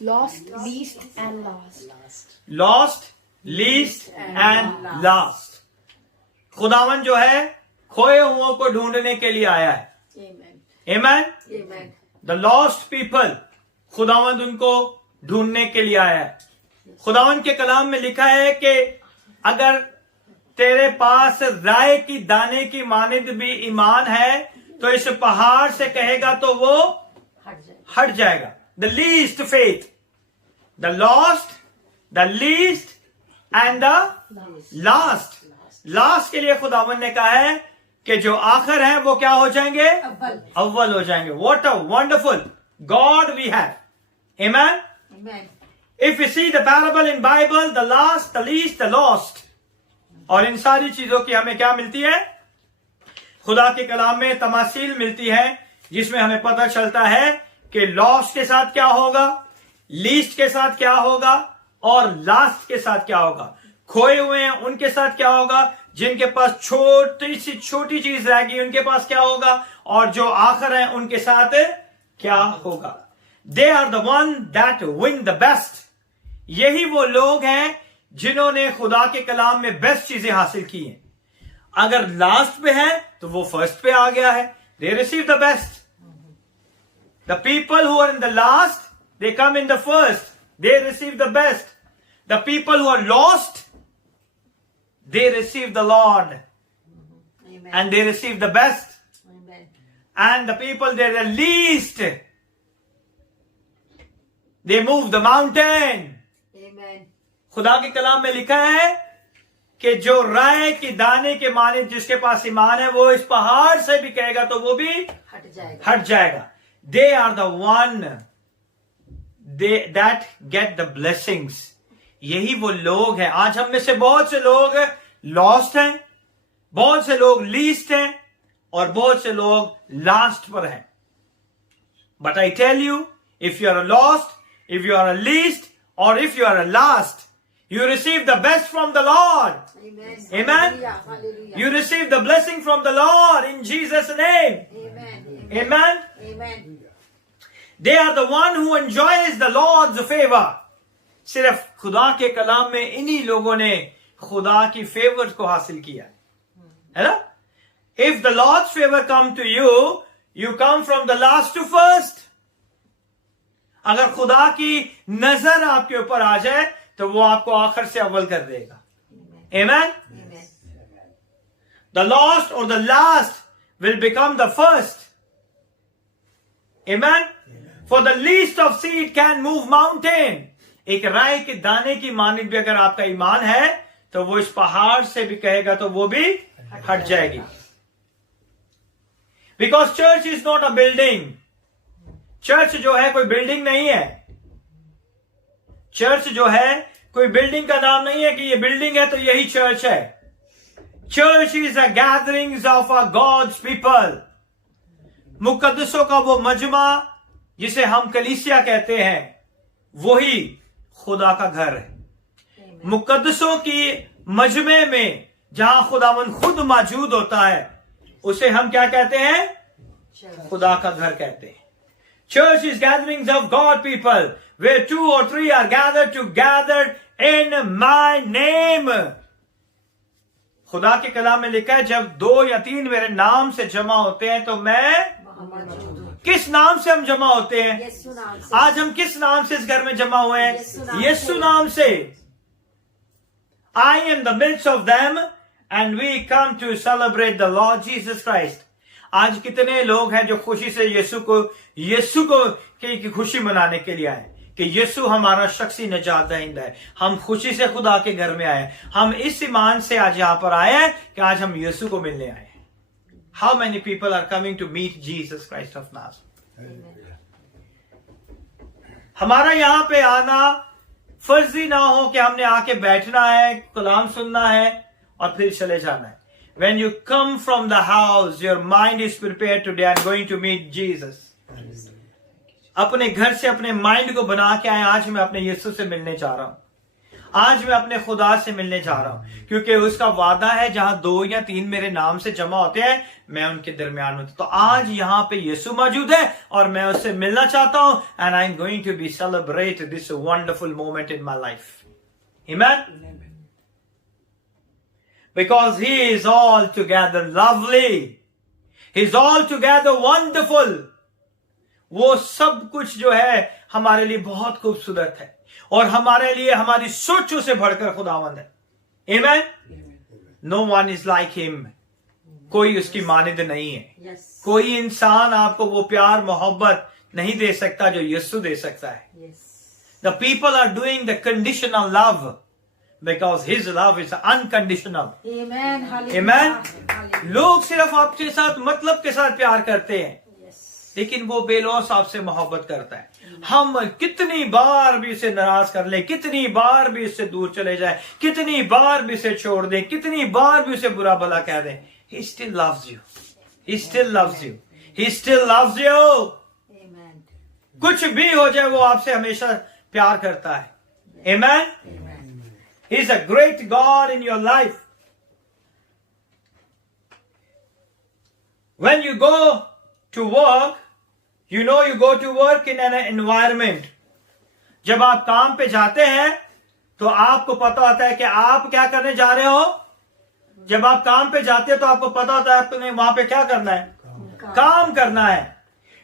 Lost, least, and last. Lost, least and last. खुदावन जो है खोए हुओं को ढूंढने के लिए आया है। Amen? द लॉस्ट पीपल, खुदावंद उनको ढूंढने के लिए आया है। खुदावंद के कलाम में लिखा है कि अगर तेरे पास राय की दाने की मानिंद भी ईमान है तो इस पहाड़ से कहेगा तो वो हट जाएगा। The least faith, the lost, the least and the last. Last के लिए खुदावंद ने कहा है कि जो आखिर है वो क्या हो जाएंगे? अव्वल हो जाएंगे। What a wonderful God we have. आमेन। If you see the parable in Bible, the last, the least, the lost, और इन सारी चीजों की हमें क्या मिलती है? खुदा के कलाम में तमासील मिलती है जिसमें हमें पता चलता है कि लॉस्ट के साथ क्या होगा, लीस्ट के साथ क्या होगा और लास्ट के साथ क्या होगा। खोए हुए हैं उनके साथ क्या होगा, जिनके पास छोटी सी छोटी चीज रहेगी उनके पास क्या होगा, और जो आखिर है उनके साथ क्या होगा। They are the one that win the best. यही वो लोग हैं जिन्होंने खुदा के कलाम में बेस्ट चीजें हासिल की हैं। अगर लास्ट पे है तो वो फर्स्ट पे आ गया है। They receive the best. The people who are in the last, they come in the first, they receive the best. The people who are lost, they receive the Lord. Amen. And they receive the best. Amen. And the people that are least, they move the mountain. Amen. खुदा के कलाम में लिखा है कि जो राय की दाने के माने जिसके पास ईमान है वो इस पहाड़ से भी कहेगा तो वो भी हट जाएगा। They are the one that get the blessings. यही वो लोग हैं। आज हम में से बहुत से लोग लॉस्ट हैं, बहुत से लोग लीस्ट हैं और बहुत से लोग लास्ट पर हैं। But I tell you, if you are a lost, if you are a least और if you are a last, you receive the best from the Lord. Amen. Amen. Hallelujah. You receive the blessing from the Lord in Jesus' name. Amen. Amen. Amen. They are the one who enjoys the Lord's favor. सिर्फ खुदा के कलाम में इन्हीं लोगों ने खुदा की favour को हासिल किया है ना। If the Lord's favor come to you, you come from the last to first. अगर खुदा की नजर आपके ऊपर आ जाए तो वो आपको आखिर से अव्वल कर देगा। Amen. The lost or the last will become the first. Amen. For the least of seed can move mountain. एक राई के दाने की मानिंद भी अगर आपका ईमान है तो वो इस पहाड़ से भी कहेगा तो वो भी हट जाएगी। Because church is not a building. Church जो है कोई बिल्डिंग नहीं है। चर्च जो है कोई बिल्डिंग का नाम नहीं है कि ये बिल्डिंग है तो यही चर्च है। Church is a gatherings of a God's people. मुकद्दसों का वो मजमा जिसे हम कलीसिया कहते हैं वही खुदा का घर है। मुकद्दसों की मजमे में जहां खुदावन खुद मौजूद होता है उसे हम क्या कहते हैं? खुदा का घर कहते हैं। Church is gatherings of God people where 2 or 3 are gathered together in my name. खुदा के कलाम में लिखा है जब 2 या 3 मेरे नाम से जमा होते हैं तो मैं किस नाम से हम जमा होते हैं? आज हम किस नाम से इस घर में जमा हुए हैं? यीशु नाम से। I am the midst of them and we come to celebrate the Lord Jesus Christ. आज कितने लोग हैं जो खुशी से यीशु को की खुशी मनाने के लिए आए कि यीशु हमारा शख्सी निजात दहिंदा है। हम खुशी से खुदा के घर में आए। हम इस ईमान से आज यहां पर आए हैं कि आज हम यीशु को मिलने आए। How many people are coming to meet Jesus Christ of Nazareth? हमारा यहां पे आना फर्जी ना हो कि हमने आके बैठना है, कलाम सुनना है और फिर चले जाना है। When you come from the house, your mind is prepared today. I'm going to meet Jesus. अपने घर से अपने माइंड को बना के आए, आज मैं अपने यीशु से मिलने जा रहा हूं। आज मैं अपने खुदा से मिलने जा रहा हूं, क्योंकि उसका वादा है जहां 2 या 3 मेरे नाम से जमा होते हैं मैं उनके दरमियान हूं। तो आज यहां पे यीशु मौजूद है और मैं उससे मिलना चाहता हूं, and I am going to be celebrate this wonderful moment in my life. आमीन। Because he is altogether lovely, he is altogether wonderful। वो सब कुछ जो है हमारे लिए बहुत खूबसूरत है और हमारे लिए हमारी सोचों से बढ़कर खुदावंद है। आमीन। No one is like him. कोई उसकी मानिंद नहीं है। कोई इंसान आपको वो प्यार मोहब्बत नहीं दे सकता जो यीशु दे सकता है। The people are doing the conditional love because his love is unconditional। Amen। Amen। लोग सिर्फ आपके साथ मतलब के साथ प्यार करते हैं, लेकिन वो बेलौस आपसे मोहब्बत करता है। हम कितनी बार भी इसे नाराज कर ले, कितनी बार भी इससे दूर चले जाए, कितनी बार भी इसे छोड़ दें, कितनी बार भी उसे बुरा भला कह दें, he still loves you, he still loves you, he still loves you। कुछ भी हो जाए वो आपसे हमेशा प्यार करता है। Amen। He is a great God in your life। When you go to work, you know you go to work in an environment। जब आप काम पे जाते हैं तो आपको पता होता है कि आप क्या करने जा रहे हो। जब आप काम पे जाते हैं तो आपको पता होता है आपने वहां पे क्या करना है, काम करना है।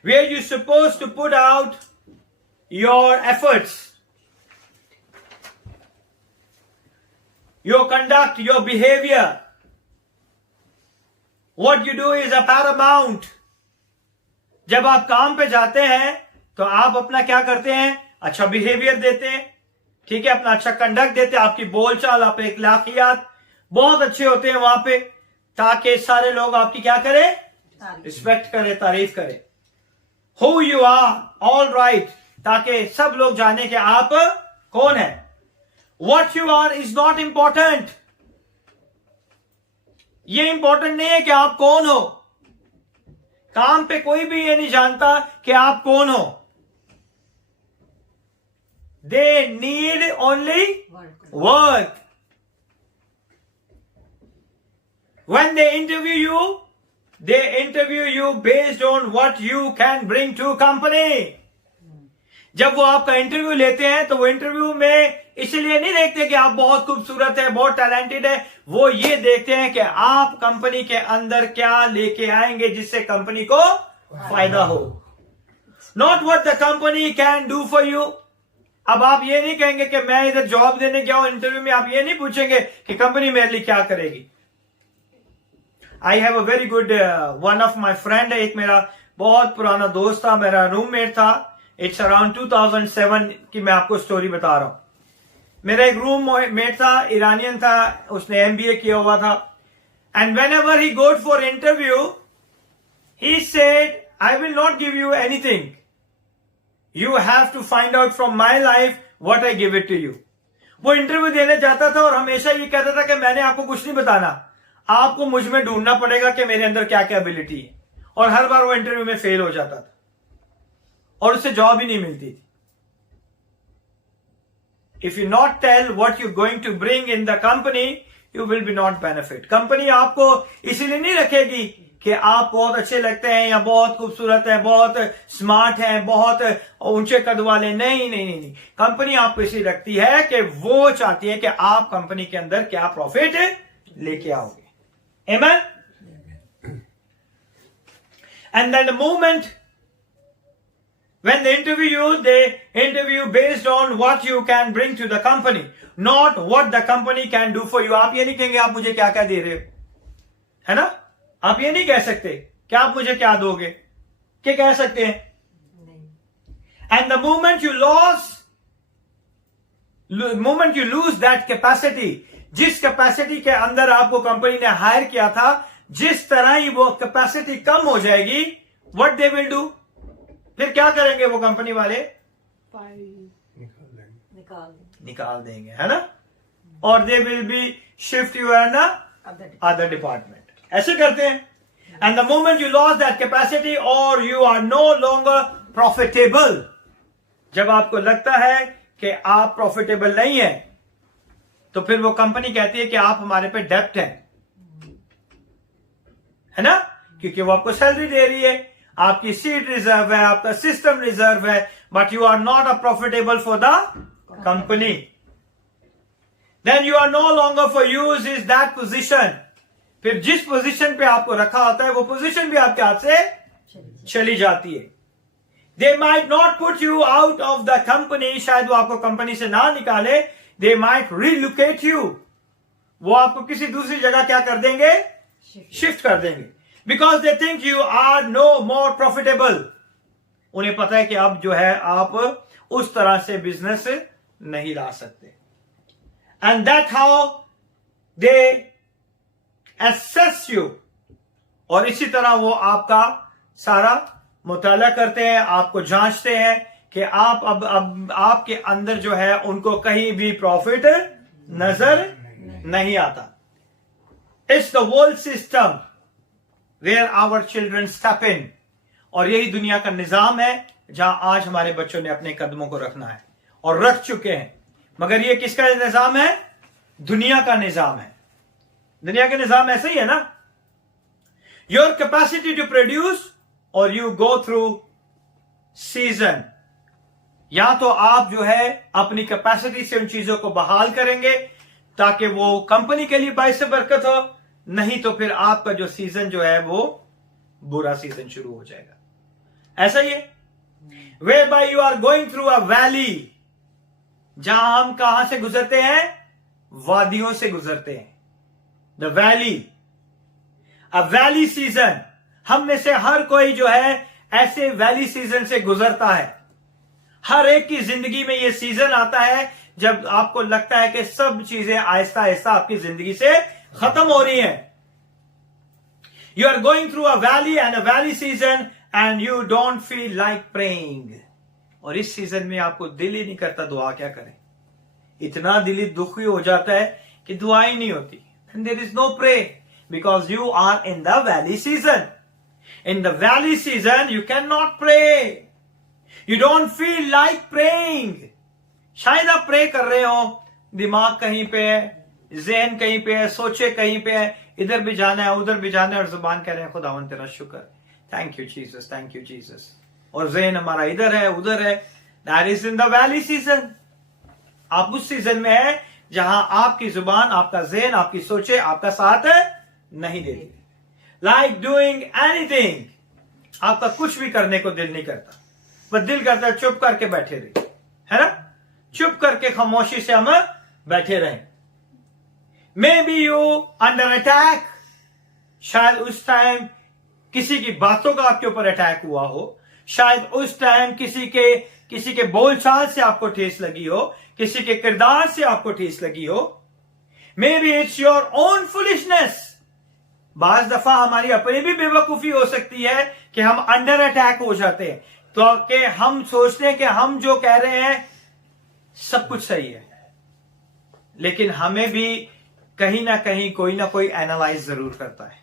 Where you supposed to put out your efforts, your conduct, your behavior, what you do is a paramount। जब आप काम पे जाते हैं तो आप अपना क्या करते हैं, अच्छा बिहेवियर देते हैं, ठीक है, अपना अच्छा कंडक्ट देते हैं, आपकी बोलचाल, आप इखलाकियात बहुत अच्छे होते हैं वहां पे, ताकि सारे लोग आपकी क्या करें, रिस्पेक्ट करें, तारीफ करें। Who you are, all right, ताकि सब लोग जाने कि आप कौन है। What you are is not important। ये इंपॉर्टेंट नहीं है कि आप कौन हो। काम पे कोई भी ये नहीं जानता कि आप कौन हो। They need only work। When they interview you based on what you can bring to company। जब वो आपका इंटरव्यू लेते हैं तो वो इंटरव्यू में इसलिए नहीं देखते कि आप बहुत खूबसूरत है, बहुत टैलेंटेड है, वो ये देखते हैं कि आप कंपनी के अंदर क्या लेके आएंगे जिससे कंपनी को फायदा हो। Not what the company can do for you. अब आप ये नहीं कहेंगे कि मैं इधर जॉब देने गया हूं, इंटरव्यू में आप ये नहीं पूछेंगे कि कंपनी मेरे लिए क्या करेगी। I have a very good one of my friend, एक मेरा बहुत पुराना दोस्त था, मेरा रूममेट था। इट्स अराउंड 2007 की मैं आपको स्टोरी बता रहा हूं। मेरा एक रूम मेट था, ईरानियन था, उसने एमबीए किया हुआ था। And when ever he goed for interview he said I will not give you anything, you have to find out from my life what I give it to you. वो interview देने जाता था और हमेशा ये कहता था कि मैंने आपको कुछ नहीं बताना, आपको मुझ में ढूंढना पड़ेगा कि मेरे अंदर क्या क्या एबिलिटी है। और हर बार वो इंटरव्यू में फेल हो जाता था और उससे जॉब ही नहीं मिलती थी। If you not tell what you're going to bring in the company, you will be not benefit। Company आपको इसीलिए नहीं रखेगी कि आप बहुत अच्छे लगते हैं या बहुत खूबसूरत हैं, बहुत स्मार्ट हैं, बहुत ऊंचे कद वाले। नहीं नहीं नहीं नहीं, कंपनी आपको इसलिए रखती है कि वो चाहती है कि आप कंपनी के अंदर क्या प्रॉफिट लेके आओगे। आमीन। And then the moment when they interview you, they interview based on what you can bring to the company, not what the company can do for you। आप ये नहीं कहेंगे आप मुझे क्या क्या दे रहे हो, है ना। आप ये नहीं कह सकते कि आप मुझे क्या दोगे, क्या कह सकते हैं। And the moment you lose that capacity, जिस कैपेसिटी के अंदर आपको कंपनी ने हायर किया था, जिस तरह ही वो कैपेसिटी कम हो जाएगी, what they will do, फिर क्या करेंगे वो कंपनी वाले, निकाल देंगे, है ना। और they will be shift you and other department, ऐसे करते हैं। And the moment you loss that capacity और you are no longer profitable, जब आपको लगता है कि आप प्रॉफिटेबल नहीं है, तो फिर वो कंपनी कहती है कि आप हमारे पे डेप्ट है ना, क्योंकि वो आपको सैलरी दे रही है, आपकी सीट रिजर्व है, आपका सिस्टम रिजर्व है, but you are not a profitable for the company, then you are no longer for use is that position. फिर जिस पोजिशन पे आपको रखा होता है वो पोजिशन भी आपके हाथ से चली जाती है। They might not put you out of the company, शायद वो आपको कंपनी से ना निकाले, दे माइट रिलोकेट यू, वो आपको किसी दूसरी जगह क्या कर देंगे, शिफ्ट कर देंगे, because they think you are no more profitable. उन्हें पता है कि अब जो है आप उस तरह से बिजनेस नहीं ला सकते, and that how they assess you, और इसी तरह वो आपका सारा मुताला करते हैं, आपको जांचते हैं कि आप अब आपके अंदर जो है उनको कहीं भी प्रॉफिट नजर नहीं आता। It's the world system where our children step in, और यही दुनिया का निजाम है जहां आज हमारे बच्चों ने अपने कदमों को रखना है और रख चुके हैं। मगर ये किसका निजाम है? दुनिया का निजाम है। दुनिया का निजाम ऐसा ही है ना, योर कैपेसिटी टू प्रोड्यूस और यू गो थ्रू सीजन। या तो आप जो है अपनी कैपेसिटी से उन चीजों को बहाल करेंगे ताकि वो कंपनी के लिए बाइस से बरकत हो, नहीं तो फिर आपका जो सीजन जो है वो बुरा सीजन शुरू हो जाएगा। ऐसा ही है, way by you are going through a valley, जहां हम कहां से गुजरते हैं? वादियों से गुजरते हैं। The valley, a valley season, हम में से हर कोई जो है ऐसे वैली सीजन से गुजरता है। हर एक की जिंदगी में यह सीजन आता है जब आपको लगता है कि सब चीजें आहिस्ता आहिस्ता आपकी जिंदगी से खत्म हो रही हैं। You are going through a valley and a valley season and you don't feel like praying, और इस सीजन में आपको दिल ही नहीं करता दुआ क्या करें, इतना दिल दुखी हो जाता है कि दुआ ही नहीं होती। And there is no pray because you are in the valley season. In the valley season you can not pray, you don't feel like praying. शायद आप प्रे कर रहे हो, दिमाग कहीं पे है, ज़हन कहीं पे है, सोचे कहीं पे है, इधर भी जाना है उधर भी जाना है, और जुबान कह रहे हैं खुदावन तेरा शुक्र, thank you Jesus, thank you Jesus, और ज़हन हमारा इधर है उधर है। That is in the valley season. आप उस सीजन में है जहां आपकी जुबान, आपका ज़हन, आपकी सोचे आपका साथ नहीं देती। लाइक डूइंग एनीथिंग, आपका कुछ भी करने को दिल नहीं करता, बस दिल करता है चुप करके बैठे रहे, है ना, चुप करके खामोशी से हम बैठे रहें। May be you under attack, शायद उस टाइम किसी की बातों का आपके ऊपर अटैक हुआ हो, शायद उस टाइम किसी के बोलचाल से आपको ठेस लगी हो, किसी के किरदार से आपको ठेस लगी हो। May be it's your own foolishness, बाज दफा हमारी अपनी भी बेवकूफी हो सकती है कि हम अंडर अटैक हो जाते हैं, तो कि हम सोचते हैं कि हम जो कह रहे हैं सब कुछ सही है, लेकिन हमें भी कहीं ना कहीं कोई ना कोई एनालाइज जरूर करता है,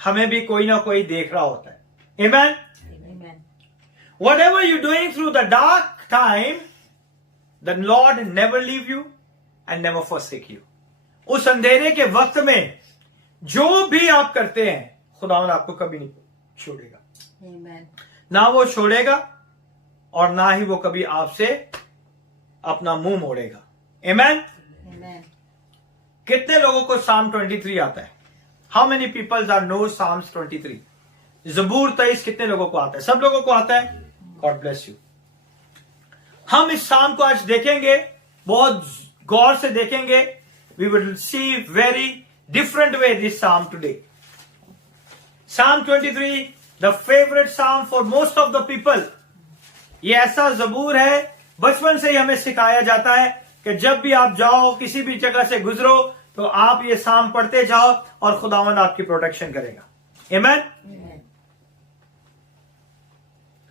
हमें भी कोई ना कोई देख रहा होता है। आमेन। Whatever you're doing through the dark time, the Lord never leave you and never forsake you. उस अंधेरे के वक्त में जो भी आप करते हैं खुदावंद आपको कभी नहीं छोड़ेगा। Amen. ना वो छोड़ेगा और ना ही वो कभी आपसे अपना मुंह मोड़ेगा। Amen? Amen. कितने लोगों को Psalm 23 आता है? How many people are know Psalms 23? ज़बूर 23 कितने लोगों को आता है? सब लोगों को आता है। God bless you. हम इस शाम को आज देखेंगे, बहुत गौर से देखेंगे। We will see very different way this Psalm today. Psalm 23, the favorite Psalm for most of the people. ये ऐसा ज़बूर है, बचपन से ही हमें सिखाया जाता है कि जब भी आप जाओ, किसी भी जगह से गुजरो, तो आप ये Psalm पढ़ते जाओ और खुदावंद आपकी प्रोटेक्शन करेगा। Amen?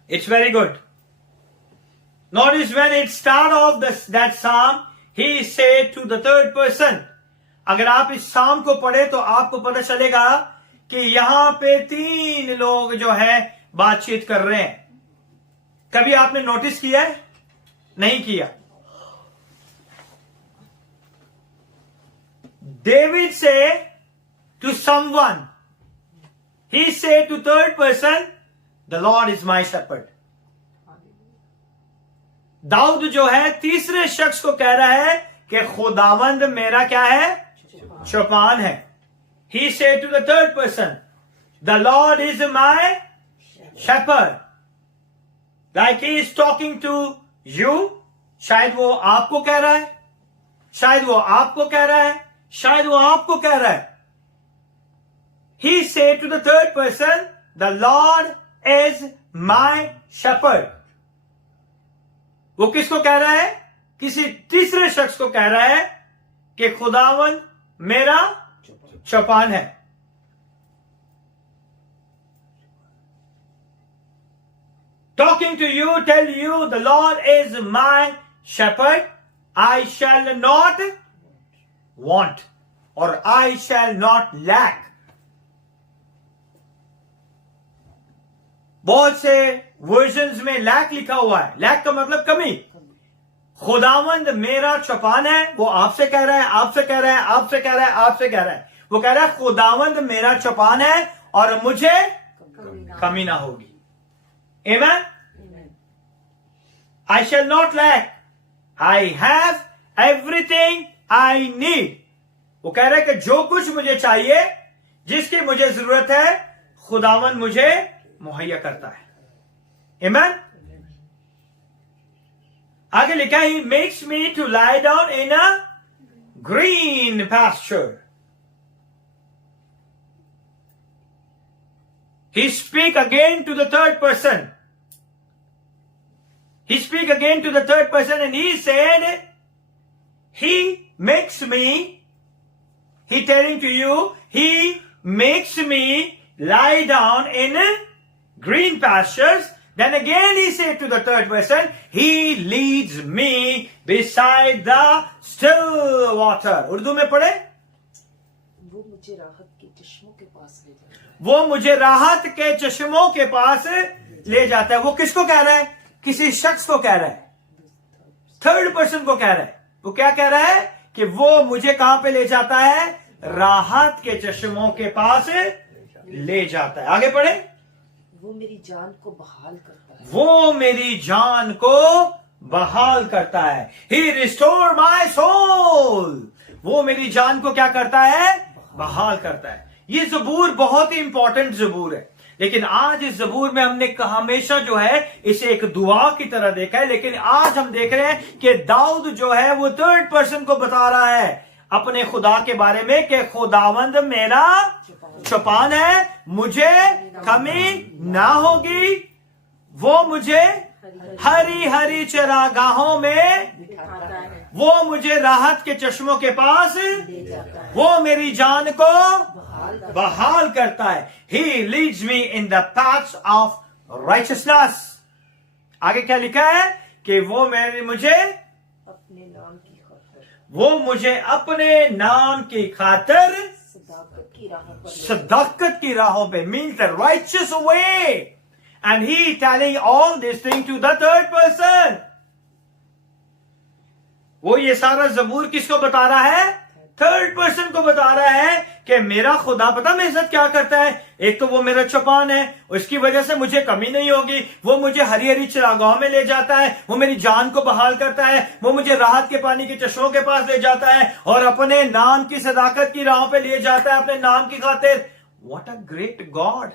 It's very good. Notice when it start off that Psalm, he said to the third person. अगर आप इस Psalm को पढ़े तो आपको पता चलेगा कि यहां पे 3 लोग जो है बातचीत कर रहे हैं। कभी आपने नोटिस किया है? नहीं किया। David say to someone, he say to third person, the Lord is my shepherd. Dawood जो है तीसरे शख्स को कह रहा है कि खुदावंद मेरा क्या है? चौपान है. He say to the third person, the Lord is my shepherd. Like he is talking to you. शायद वो आपको कह रहा है, शायद वो आपको कह रहा है, शायद वो आपको कह रहा है. He say to the third person, the Lord is my shepherd. वो किसको कह रहा है? किसी तीसरे शख्स को कह रहा है कि खुदावन मेरा चौपान है. Talking to you, tell you, the Lord is my shepherd. I shall not want, or I shall not lack. बहुत से वर्जन्स में लैक लिखा हुआ है. लैक का मतलब कमी. खुदावंद मेरा चौपान है. वो आपसे कह रहा है, आपसे कह रहा है, आपसे कह रहा है, आपसे कह रहा है. वो कह रहा है खुदावंद मेरा चौपान है और मुझे कमी ना होगी. Amen? I shall not lack. I have everything I need. वो कह रहा है कि जो कुछ मुझे चाहिए, जिसकी मुझे जरूरत है, खुदावन मुझे मुहैया करता है. Amen? आगे लिखा है, He makes me to lie down in a green pasture. He speak again to the third person. He speak again to the third person and he said, He makes me, he telling to you, He makes me lie down in green pastures. Then again he said to the third person, He leads me beside the still water. Urdu में पढ़े? वो मुझे राहत के चश्मों के पास ले जाता है. वो मुझे राहत के चश्मों के पास ले जाता है. वो किसको कह रहा है? किसी शख्स को कह रहा है. थर्ड पर्सन को कह रहा है. वो क्या कह रहा है? कि वो मुझे कहां पे ले जाता है? राहत के चश्मों के पास ले जाता है. आगे पढ़े. वो मेरी जान को बहाल करता है. वो मेरी जान को बहाल करता है. He restore my soul. वो मेरी जान को क्या करता है? बहाल करता है. ये ज़बूर बहुत ही इंपॉर्टेंट ज़बूर है. लेकिन आज इस ज़बूर में हमने हमेशा जो है इसे एक दुआ की तरह देखा है. लेकिन आज हम देख रहे हैं कि दाऊद जो है वो थर्ड पर्सन को बता रहा है अपने खुदा के बारे में कि खुदावंद मेरा चौपान है, मुझे कमी ना होगी. वो मुझे हरी हरी चरागाहों में, वो मुझे राहत के चश्मों के पास, वो मेरी जान को बहाल करता है. He leads me in the paths of righteousness. आगे क्या लिखा है? कि वो मुझे अपने नाम की खातिर, वो मुझे अपने नाम की खातिर सदाकत की राहों पर means the righteous way. And he telling all this thing to the third person. वो ये सारा ज़बूर किसको बता रहा है? थर्ड पर्सन को बता रहा है कि मेरा खुदा पता मेरे साथ क्या करता है. एक तो वो मेरा चौपान है, उसकी वजह से मुझे कमी नहीं होगी. वो मुझे हरी हरी चरागाहों में ले जाता है, वो मेरी जान को बहाल करता है, वो मुझे राहत के पानी के चश्मों के पास ले जाता है और अपने नाम की सदाकत की राहों पे ले जाता है, अपने नाम की खातिर. What a great God.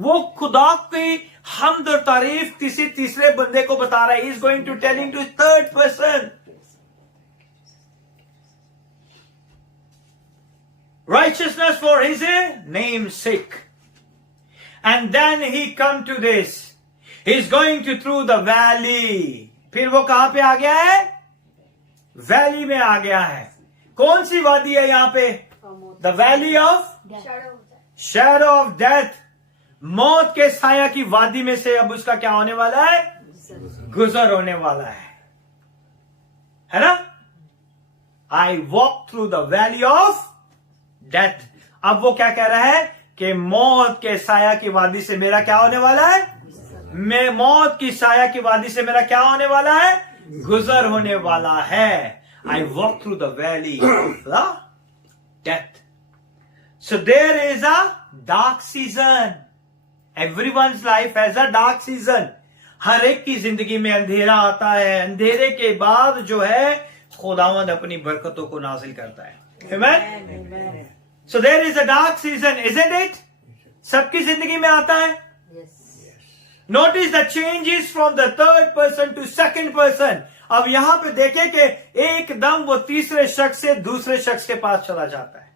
वो खुदा की हमद और तारीफ किसी तीसरे बंदे को बता रहा है. He is going to telling to third person. Righteousness for his name's sake. And then he come to this. He's going to through the valley. फिर वो कहां पे आ गया है? वैली में आ गया है. कौन सी वादी है यहां पे? The valley of shadow of death. मौत के साया की वादी में से अब उसका क्या होने वाला है? गुजर होने वाला है ना? I walk through the valley of death. अब वो क्या कह रहा है कि मौत के साया की वादी से मेरा क्या होने वाला है? मैं मौत की साया की वादी से मेरा क्या होने वाला है? गुजर होने वाला है. I walk through the valley of the death. So there is a dark season. Everyone's life has a dark season. हर एक की जिंदगी में अंधेरा आता है. अंधेरे के बाद जो है खुदावंद अपनी बरकतों को नाजिल करता है. Amen? So there is a dark season, isn't it? सबकी जिंदगी में आता है. Notice the changes from the third person to second person. अब यहां पे देखें कि एकदम वो तीसरे शख्स से दूसरे शख्स के पास चला जाता है.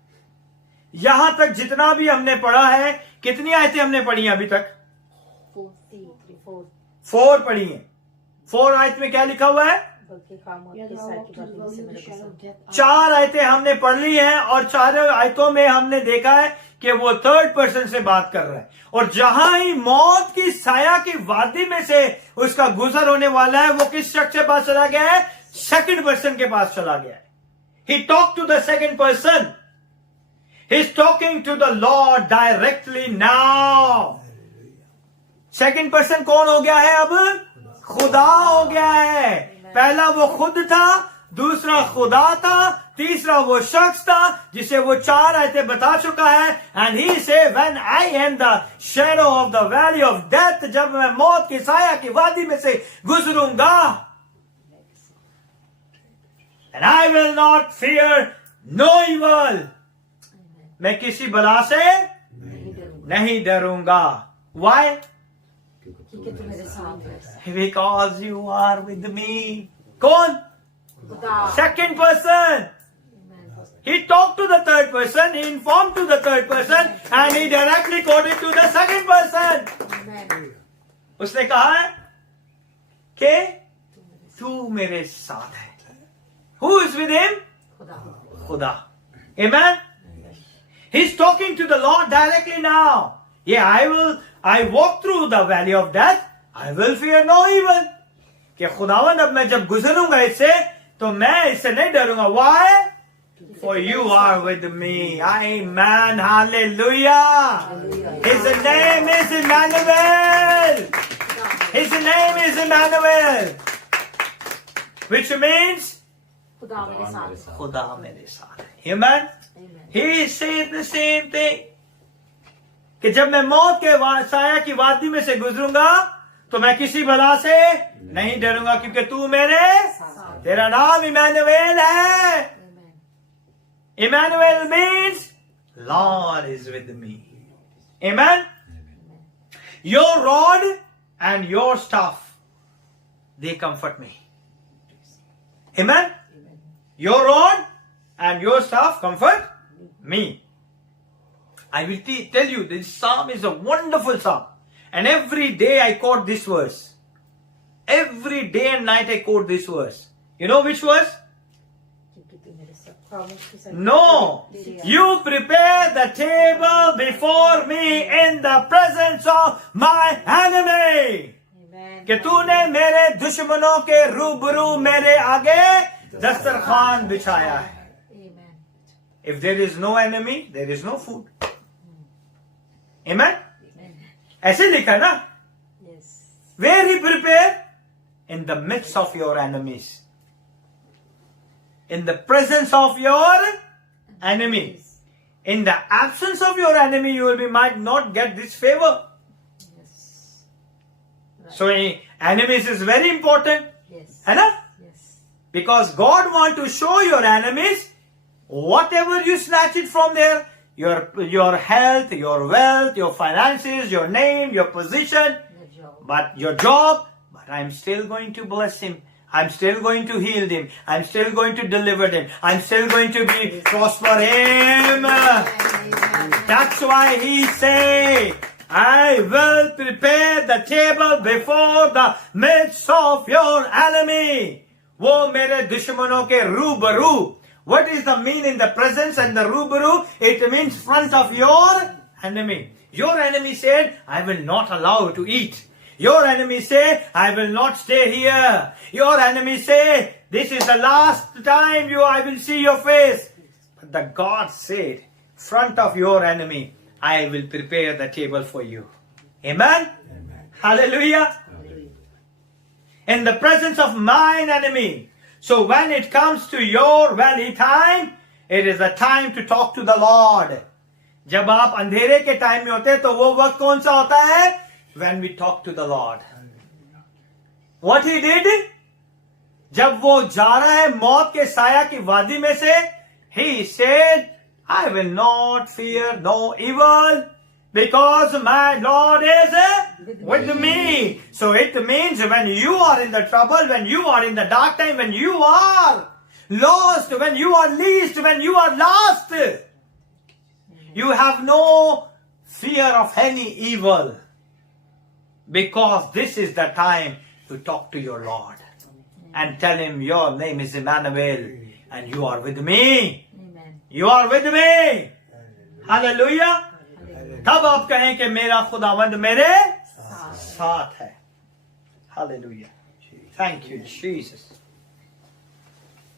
यहां तक जितना भी हमने पढ़ा है, कितनी आयतें हमने पढ़ी हैं अभी तक? 4 पढ़ी हैं. 4 आयत में क्या लिखा हुआ है? बल्कि खामोश के साथ की बातें से मेरे पसंद. 4 आयतें हमने पढ़ ली हैं और 4 आयतों में हमने देखा है कि वो थर्ड पर्सन से बात कर रहा है. और जहां ही मौत की साया की वादी में से उसका गुजर होने वाला है, वो किस शख्स के पास चला गया है? सेकंड पर्सन के पास चला गया है. He talk to the second person. He is talking to the lord directly now. Second person कौन हो गया है? अब खुदा हो गया है. पहला वो खुद था, दूसरा खुदा था, तीसरा वो शख्स था जिसे वो 4 आयतें बता चुका है. And he say when I am the shadow of the valley of death, जब मैं मौत की साया की वादी में से गुजरूंगा, and I will not fear no evil, मैं किसी बला से नहीं डरूंगा. वाई? क्योंकि तू मेरे साथ है. Because you are with me. कौन? Second person. He talked to the third person, he informed to the third person, and he directly quoted to the second person. उसने कहा है कि तू मेरे साथ है. Who is with him? खुदा. Amen? He's talking to the Lord directly now. Yeah, I walk through the valley of death, I will fear no evil. कि खुदावन अब मैं जब गुजरूंगा इससे तो मैं इससे नहीं डरूंगा. Why? For you are with me. Amen. Hallelujah. His name is Emmanuel. His name is Emmanuel. Which means खुदा मेरे साथ है. खुदा मेरे साथ है. Amen. He said the same thing. कि जब मैं मौत के साया की वादी में से गुजरूंगा तो मैं किसी बला से नहीं डरूंगा क्योंकि तू मेरे, तेरा नाम इमैनुएल है. Emmanuel means Lord is with me. Amen. Your rod and your staff, they comfort me. Amen. Your rod and your staff comfort me. I will tell you, this psalm is a wonderful psalm. And every day I quote this verse. Every day and night I quote this verse. You know which verse? No. You prepare the table before me in the presence of my enemy. कि तूने मेरे दुश्मनों के रूबरू मेरे आगे दस्तरखान बिछाया है. If there is no enemy, there is no food. Amen? ऐसे लिखा है ना? Where he prepare? In the midst of your enemies. In the presence of your enemy. In the absence of your enemy, you might not get this favor. So enemies is very important. है ना? Because God want to show your enemies whatever you snatch it from there. Your health, your wealth, your finances, your name, your position, but your job. But I'm still going to bless him. I'm still going to heal him. I'm still going to deliver him. I'm still going to be prosper him. That's why he say, I will prepare the table before the midst of your enemy. वो मेरे दुश्मनों के रूबरू. What is the mean in the presence and the रूबरू? It means front of your enemy. Your enemy said, I will not allow you to eat. Your enemy say, I will not stay here. Your enemy say, this is the last time I will see your face. But the God said, front of your enemy, I will prepare the table for you. Amen? Amen. Hallelujah. Hallelujah. In the presence of mine enemy. So when it comes to your valley time, It is the time to talk to the Lord. जब आप अंधेरे के time में होते हैं तो वो वक्त कौन सा होता है? When we talk to the Lord. What he did? जब वो जा रहा है मौत के साया की वादी में से, he said, I will not fear no evil because my Lord is with me. So it means when you are in the trouble, when you are in the dark time, when you are lost, when you are least, when you are lost, you have no fear of any evil because this is the time to talk to your Lord and tell him your name is Emmanuel and you are with me. Amen. You are with me. Hallelujah. तब आप कहें कि मेरा खुदावंद मेरे साथ है. Hallelujah. Thank you, Jesus.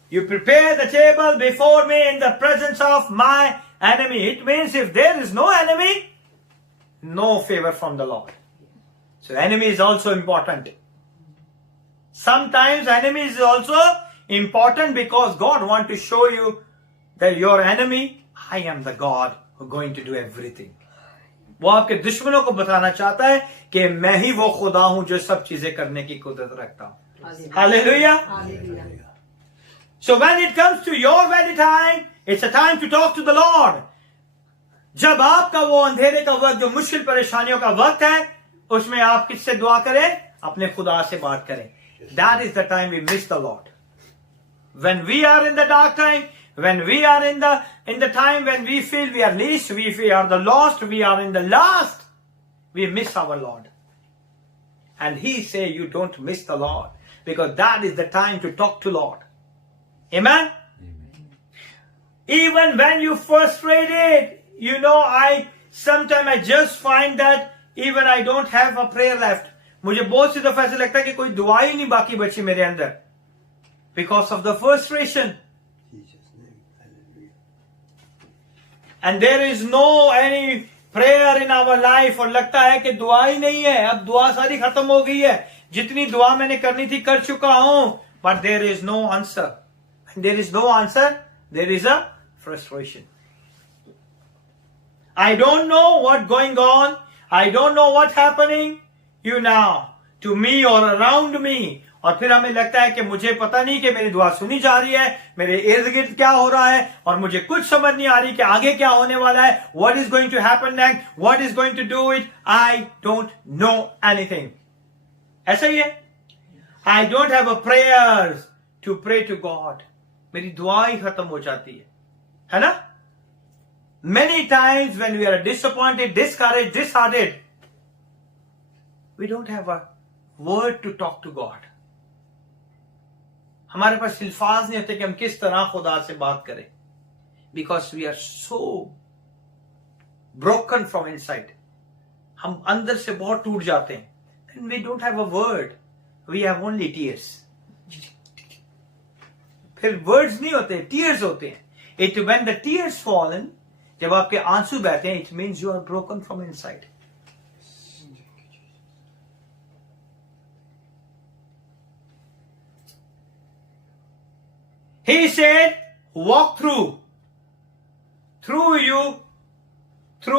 You prepare the table before me in the presence of my enemy. It means if there is no enemy, no favor from the Lord. So enemy is also important. Sometimes enemy is also important because God wants to show you that your enemy, I am the God who is going to do everything. वो आपके दुश्मनों को बताना चाहता है कि मैं ही वो खुदा हूं जो सब चीजें करने की कुदरत रखता हूं. Hallelujah. So when it comes to your very time, it's a time to talk to the Lord. जब आपका वो अंधेरे का वक्त, जो मुश्किल परेशानियों का वक्त है, उसमें आप किससे दुआ करें? अपने खुदा से बात करें. That is the time we miss the Lord. When we are in the dark time, when we are in the time when we feel we are least, we are the lost, we are in the last, we miss our Lord. And he say you don't miss the Lord because that is the time to talk to Lord. Amen? Even when you frustrated, sometimes I just find that even I don't have a prayer left. मुझे बहुत सी दफा ऐसा लगता है कि कोई दुआ ही नहीं बाकी बची मेरे अंदर. Because of the frustration. And there is no any prayer in our life. और लगता है कि दुआ ही नहीं है. अब दुआ सारी खत्म हो गई है. जितनी दुआ मैंने करनी थी कर चुका हूं. But there is no answer. When there is no answer, there is a frustration. I don't know what's going on. I don't know what's happening now to me or around me. और फिर हमें लगता है कि मुझे पता नहीं कि मेरी दुआ सुनी जा रही है, मेरे इर्द गिर्द क्या हो रहा है और मुझे कुछ समझ नहीं आ रही कि आगे क्या होने वाला है. What is going to happen next? What is going to do it? I don't know anything. ऐसा ही है. I don't have a prayers to pray to God. मेरी दुआ ही खत्म हो जाती है ना? Many times when we are disappointed, discouraged, disheartened, we don't have a word to talk to God. हमारे पास अल्फाज नहीं होते कि हम किस तरह खुदा से बात करें. Because we are so broken from inside. हम अंदर से बहुत टूट जाते हैं. And we don't have a word. We have only tears. फिर words नहीं होते, tears होते हैं. When the tears fallen, जब आपके आंसू बहते हैं, it means you are broken from inside. He said, walk through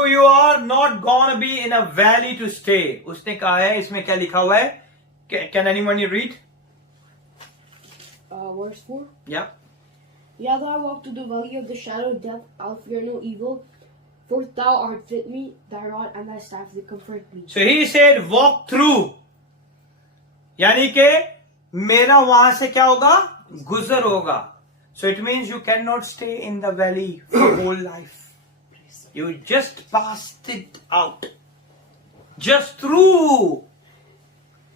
you are not gonna be in a valley to stay. उसने कहा है, इसमें क्या लिखा हुआ है? Can anyone read? Verse 4. Yeah. Yea, though I walk through the valley of the shadow of death, I'll fear no evil, for thou art with me, thy rod and thy staff they comfort me. So he said, walk through. यानी कि मेरा वहां से क्या होगा? गुजर होगा. So it means you cannot stay in the valley for whole life. You just passed it out. Just through.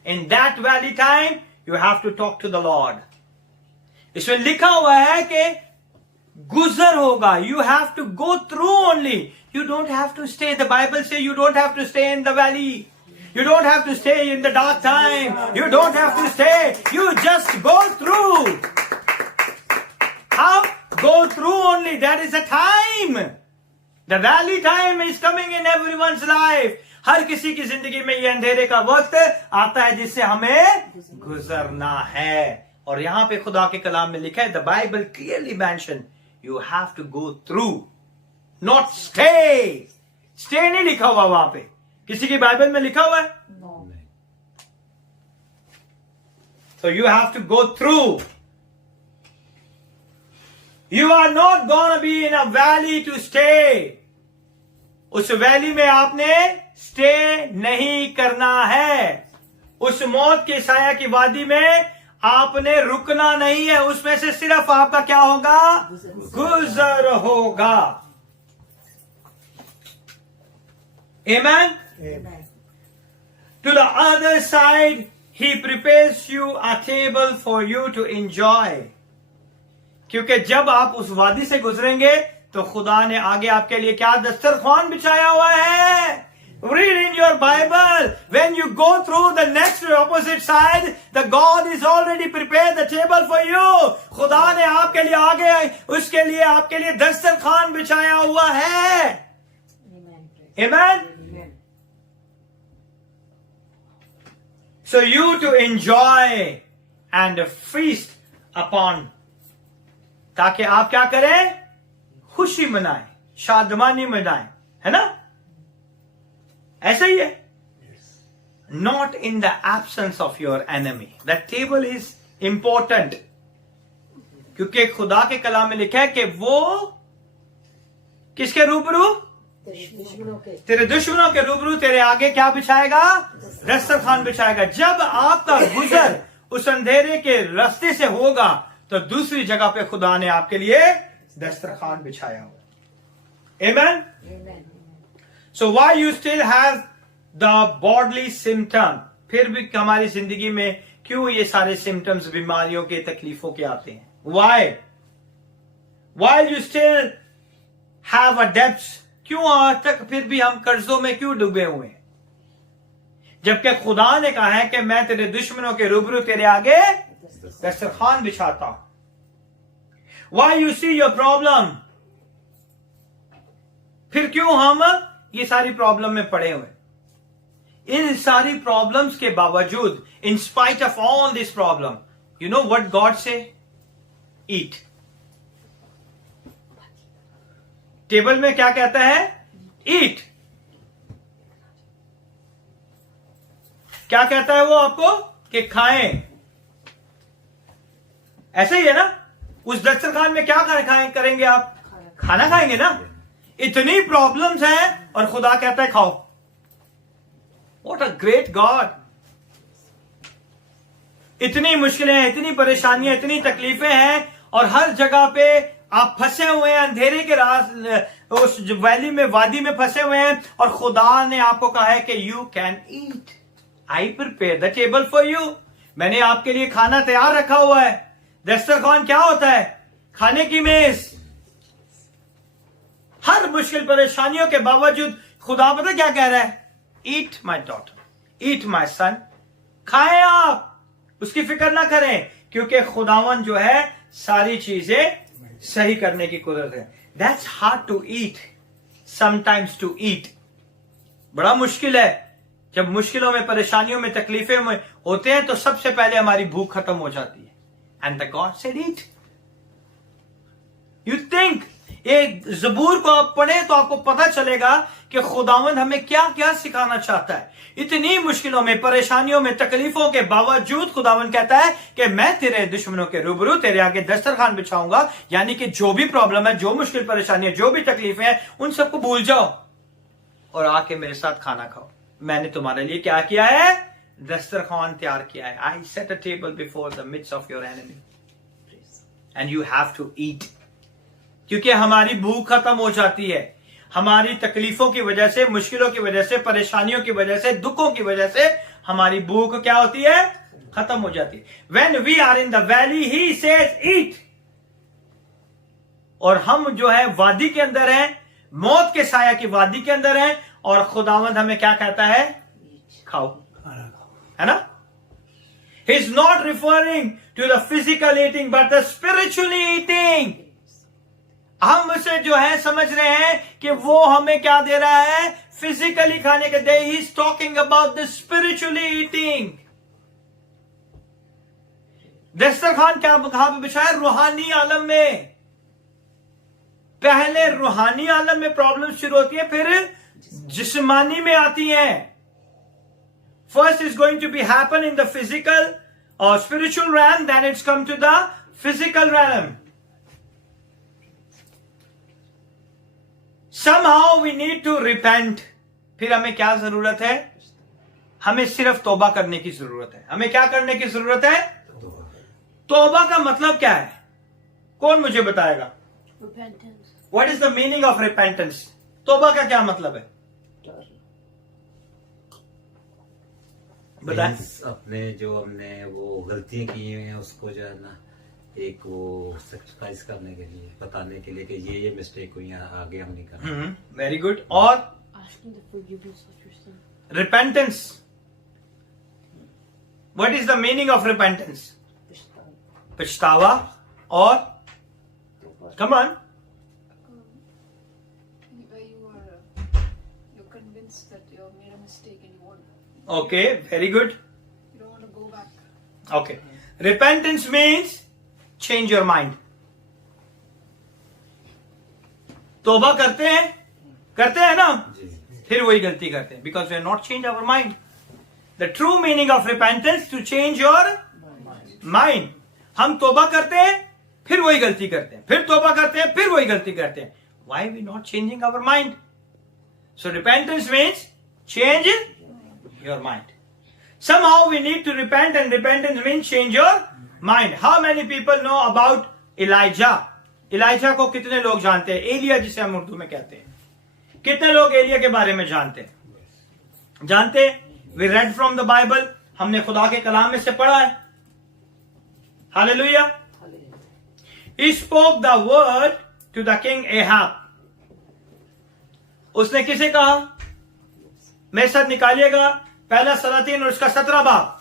In that valley time, you have to talk to the Lord. इसमें लिखा हुआ है कि गुजर होगा. You have to go through only. You don't have to stay. The Bible says you don't have to stay in the valley. You don't have to stay in the dark time. You don't have to stay. You just go through. How? Go through only. That is the time. The valley time is coming in everyone's life. हर किसी की जिंदगी में ये अंधेरे का वक्त आता है जिससे हमें गुजरना है. और यहाँ पे खुदा के कलाम में लिखा है, the Bible clearly mentioned You have to go through, not stay. Stay नहीं लिखा हुआ वहां पे. किसी की बाइबल में लिखा हुआ है? So you have to go through. You are not gonna be in a valley to stay. उस वैली में आपने स्टे नहीं करना है. उस मौत के साया की वादी में आपने रुकना नहीं है. उसमें से सिर्फ आपका क्या होगा? गुजर होगा. Amen? Amen. To the other side, he prepares you a table for you to enjoy. क्योंकि जब आप उस वादी से गुजरेंगे तो खुदा ने आगे आपके लिए क्या दस्तरखान बिछाया हुआ है. Read in your Bible. When you go through the next opposite side, the God is already prepared the table for you. खुदा ने आपके लिए आगे उसके लिए आपके लिए दस्तरखान बिछाया हुआ है. Amen. So you to enjoy and feast upon, ताकि आप क्या करें? खुशी मनाएं, शादमानी मनाएं, है ना? ऐसा ही है. Not in the absence of your enemy. That table is important. क्योंकि खुदा के कलाम में लिखा है कि वो किसके रूबरू? तेरे दुश्मनों के रूबरू तेरे आगे क्या बिछाएगा? दस्तरखान बिछाएगा. जब आपका गुजर उस अंधेरे के रास्ते से होगा तो दूसरी जगह पे खुदा ने आपके लिए दस्तरखान बिछाया होगा. Amen? So why you still have the bodily symptom? फिर भी हमारी जिंदगी में क्यों ये सारे symptoms बीमारियों के तकलीफों के आते हैं? Why? While you still have a debts, क्यों आज तक फिर भी हम कर्जों में क्यों डूबे हुए हैं? जबकि खुदा ने कहा है कि मैं तेरे दुश्मनों के रूबरू तेरे आगे दस्तरखान बिछाता हूं. Why you see your problem? फिर क्यों हम ये सारी प्रॉब्लम में पड़े हुए? इन सारी प्रॉब्लम्स के बावजूद, in spite of all this problem, you know what God say? Eat. Table में क्या कहता है? Eat. क्या कहता है वो आपको? कि खाएं. ऐसा ही है ना? उस दस्तरखान में क्या करेंगे आप? खाना खाएंगे ना? इतनी प्रॉब्लम्स हैं और खुदा कहता है खाओ. What a great God. इतनी मुश्किलें हैं, इतनी परेशानियां, इतनी तकलीफें हैं और हर जगह पे आप फंसे हुए हैं, अंधेरे के उस वैली में, वादी में फंसे हुए हैं और खुदा ने आपको कहा है कि you can eat. I prepare the table for you. मैंने आपके लिए खाना तैयार रखा हुआ है. दस्तरखान क्या होता है? खाने की मेज. हर मुश्किल परेशानियों के बावजूद खुदा पता क्या कह रहा है? ईट माई डॉटर, ईट माई सन. खाएं आप, उसकी फिक्र ना करें, क्योंकि खुदावन जो है सारी चीजें सही करने की कुदरत है. That's hard to eat, sometimes to eat. बड़ा मुश्किल है. जब मुश्किलों में, परेशानियों में, तकलीफें में होते हैं तो सबसे पहले हमारी भूख खत्म हो जाती है. And the God said eat. You think ये ज़बूर को आप पढ़े तो आपको पता चलेगा कि खुदावंद हमें क्या क्या सिखाना चाहता है. इतनी मुश्किलों में, परेशानियों में, तकलीफों के बावजूद खुदावंद कहता है कि मैं तेरे दुश्मनों के रूबरू तेरे आगे दस्तरखान बिछाऊंगा. यानी कि जो भी प्रॉब्लम है, जो मुश्किल परेशानी है, जो भी तकलीफें हैं, उन सबको भूल जाओ और आके मेरे साथ खाना खाओ. मैंने तुम्हारे लिए क्या किया है? दस्तरखान तैयार किया है. I set a table before the midst of your enemy and you have to eat. क्योंकि हमारी भूख खत्म हो जाती है. हमारी तकलीफों की वजह से, मुश्किलों की वजह से, परेशानियों की वजह से, दुखों की वजह से हमारी भूख क्या होती है? खत्म हो जाती है. When we are in the valley, he says eat. और हम जो है वादी के अंदर हैं, मौत के साया की वादी के अंदर हैं और खुदावंद हमें क्या कहता है? खाओ, है ना? He is not referring to the physical eating but the spiritually eating. हम उसे जो है समझ रहे हैं कि वो हमें क्या दे रहा है? फिजिकली खाने के दे. He is talking about the spiritually eating. दस्तरखान क्या कहां पे बिछा है? रूहानी आलम में. पहले रूहानी आलम में प्रॉब्लम शुरू होती है, फिर जिस्मानी में आती हैं. First is going to be happen in the physical or spiritual realm, then it's come to the physical realm. Somehow we need to repent. फिर हमें क्या जरूरत है? हमें सिर्फ तौबा करने की जरूरत है. हमें क्या करने की जरूरत है? तौबा का मतलब क्या है? कौन मुझे बताएगा? Repentance. What is the meaning of repentance? तौबा का क्या मतलब है? बताएं. अपने जो हमने वो गलतियां की हैं उसको जो है ना एक वो सैक्रिफाइस करने के लिए, बताने के लिए कि ये मिस्टेक हुई है, आगे हम नहीं करना. Very good. और Asking the forgiveness of your sin. repentance. What is the meaning of repentance? पछतावा. और come on. Where you're convinced that you have made a mistake and you want, Okay, very good. you don't want to go back. Okay. Repentance means change your mind. तौबा करते हैं ना, जी. फिर वही गलती करते हैं, because we are not change our mind. The true meaning of repentance to change your mind. हम तौबा करते हैं, फिर वही गलती करते हैं, फिर तौबा करते हैं, फिर वही गलती करते हैं. Why we not changing our mind? So repentance means change your mind. Somehow we need to repent, and repentance means change your mind. How many people know about Elijah? Elijah को कितने लोग जानते हैं? एलिया जिसे हम उर्दू में कहते हैं. कितने लोग एलिया के बारे में जानते हैं? We read from the Bible. हमने खुदा के कलाम में से पढ़ा है. Hallelujah. He spoke the word to the king Ahab. उसने किसे कहा? मेरे साथ निकालिएगा पहला सलातीन और उसका 17 बाब.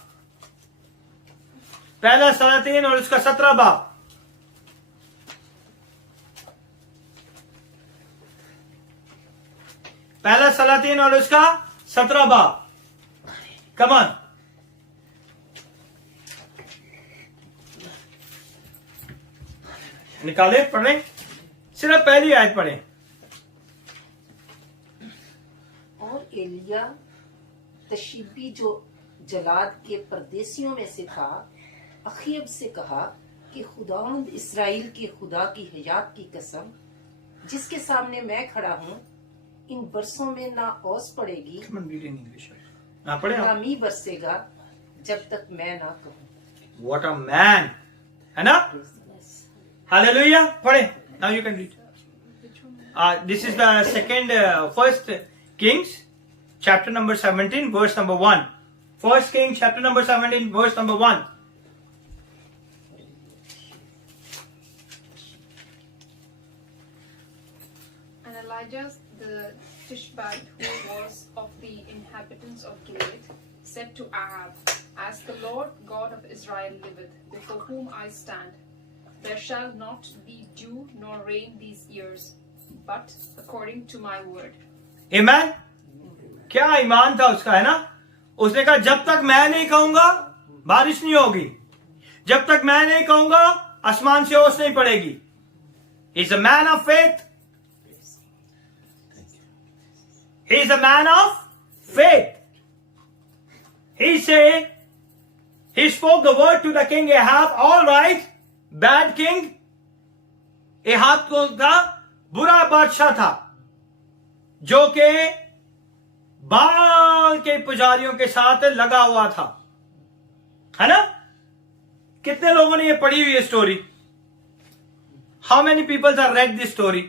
पहला सलातीन और उसका 17 बाब. पहला सलातीन और उसका 17 बाब. Come on. निकाले, पढ़े. सिर्फ पहली आयत पढ़े. और एलिया तशीबी जो जलाद के परदेसियों में से था, अखीब से कहा कि खुदावंद इस्राएल के खुदा की हयात की कसम, जिसके सामने मैं खड़ा हूँ, इन बरसों में ना ओस पड़ेगी, ना पढ़े. ना मी बरसेगा, जब तक मैं ना कहूँ. What a man, है ना? Hallelujah. पढ़े. Now you can read. This is the first Kings, chapter number 17, verse number 1. First King, chapter number 17, verse number 1. And Elijah the Tishbite, who was of the inhabitants of Gilead, said to Ahab, As the Lord God of Israel liveth, before whom I stand, there shall not be dew nor rain these years, but according to my word. Amen. क्या ईमान था उसका, है ना? उसने कहा जब तक मैं नहीं कहूंगा बारिश नहीं होगी, जब तक मैं नहीं कहूंगा आसमान से ओस नहीं पड़ेगी. He is a man of faith. He is a man of faith. He said, he spoke the word to the king Ahab. All right, bad king. Ahab को था बुरा बादशाह था, जो के बाल के पुजारियों के साथ लगा हुआ था, है ना? कितने लोगों ने ये पढ़ी हुई है story? How many peoples are read this story?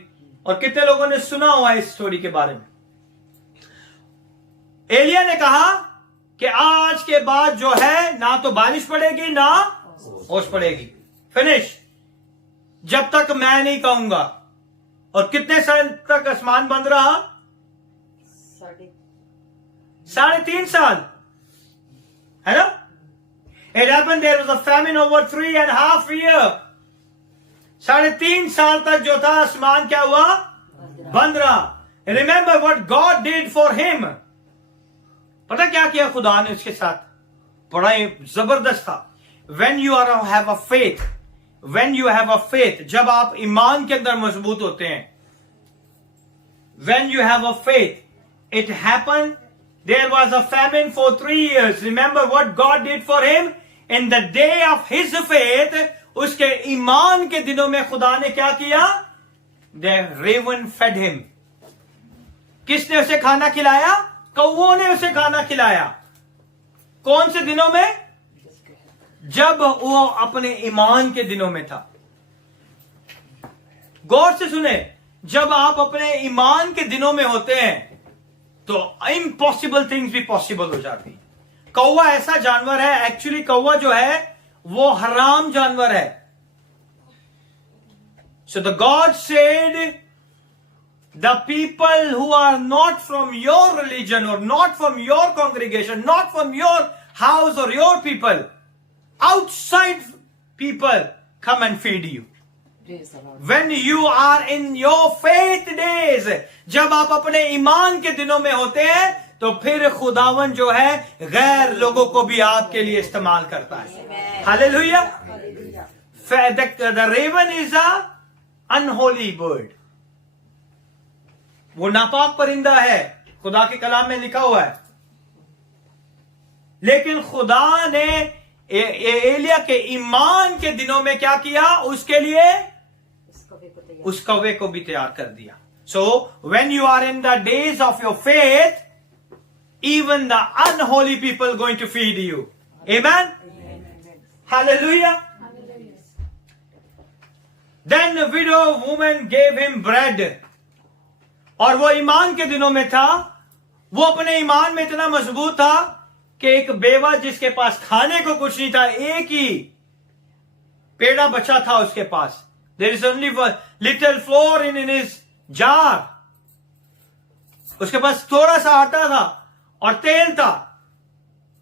और कितने लोगों ने सुना हुआ है इस स्टोरी के बारे में? एलिया ने कहा कि आज के बाद जो है ना तो बारिश पड़ेगी ना ओस पड़ेगी. फिनिश. जब तक मैं नहीं कहूंगा. और कितने साल तक आसमान बंद रहा? 3.5 साल, है ना? It happened there was a famine over 3.5 years. 3.5 साल तक जो था आसमान क्या हुआ? बंद रहा. Remember what God did for him. पता क्या किया खुदा ने उसके साथ? बड़ा ही जबरदस्त था. When you have a faith, जब आप ईमान के अंदर मजबूत होते हैं, when you have a faith. It happened. There was a famine for 3 years. Remember what God did for him? In the day of his faith, उसके ईमान के दिनों में खुदा ने क्या किया? The raven fed him. किसने उसे खाना खिलाया? कौवों ने उसे खाना खिलाया. कौन से दिनों में? जब वो अपने ईमान के दिनों में था. गौर से सुने, जब आप अपने ईमान के दिनों में होते हैं तो इम्पॉसिबल थिंग्स भी पॉसिबल हो जाती. कौवा ऐसा जानवर है, एक्चुअली कौवा जो है वो हराम जानवर है. So the God said, the people who are not from your religion or not from your congregation, not from your house or your people, outside people come and feed you. Praise the Lord. When you are in your faith days, जब आप अपने ईमान के दिनों में होते हैं तो फिर खुदावन जो है गैर लोगों को भी आपके लिए इस्तेमाल करता है. Hallelujah. The raven is a unholy bird. वो नापाक परिंदा है, खुदा के कलाम में लिखा हुआ है. लेकिन खुदा ने एलिया के ईमान के दिनों में क्या किया? उसके लिए उस कौवे को भी तैयार कर दिया. So when you are in the days of your faith, even the unholy people going to feed you. Amen. Hallelujah. Then the widow woman gave him bread. और वो ईमान के दिनों में था, वो अपने ईमान में इतना मजबूत था कि एक बेवा जिसके पास खाने को कुछ नहीं था, एक ही पेड़ा बचा था उसके पास. There is only one little flour in his jar. उसके पास थोड़ा सा आटा था और तेल था.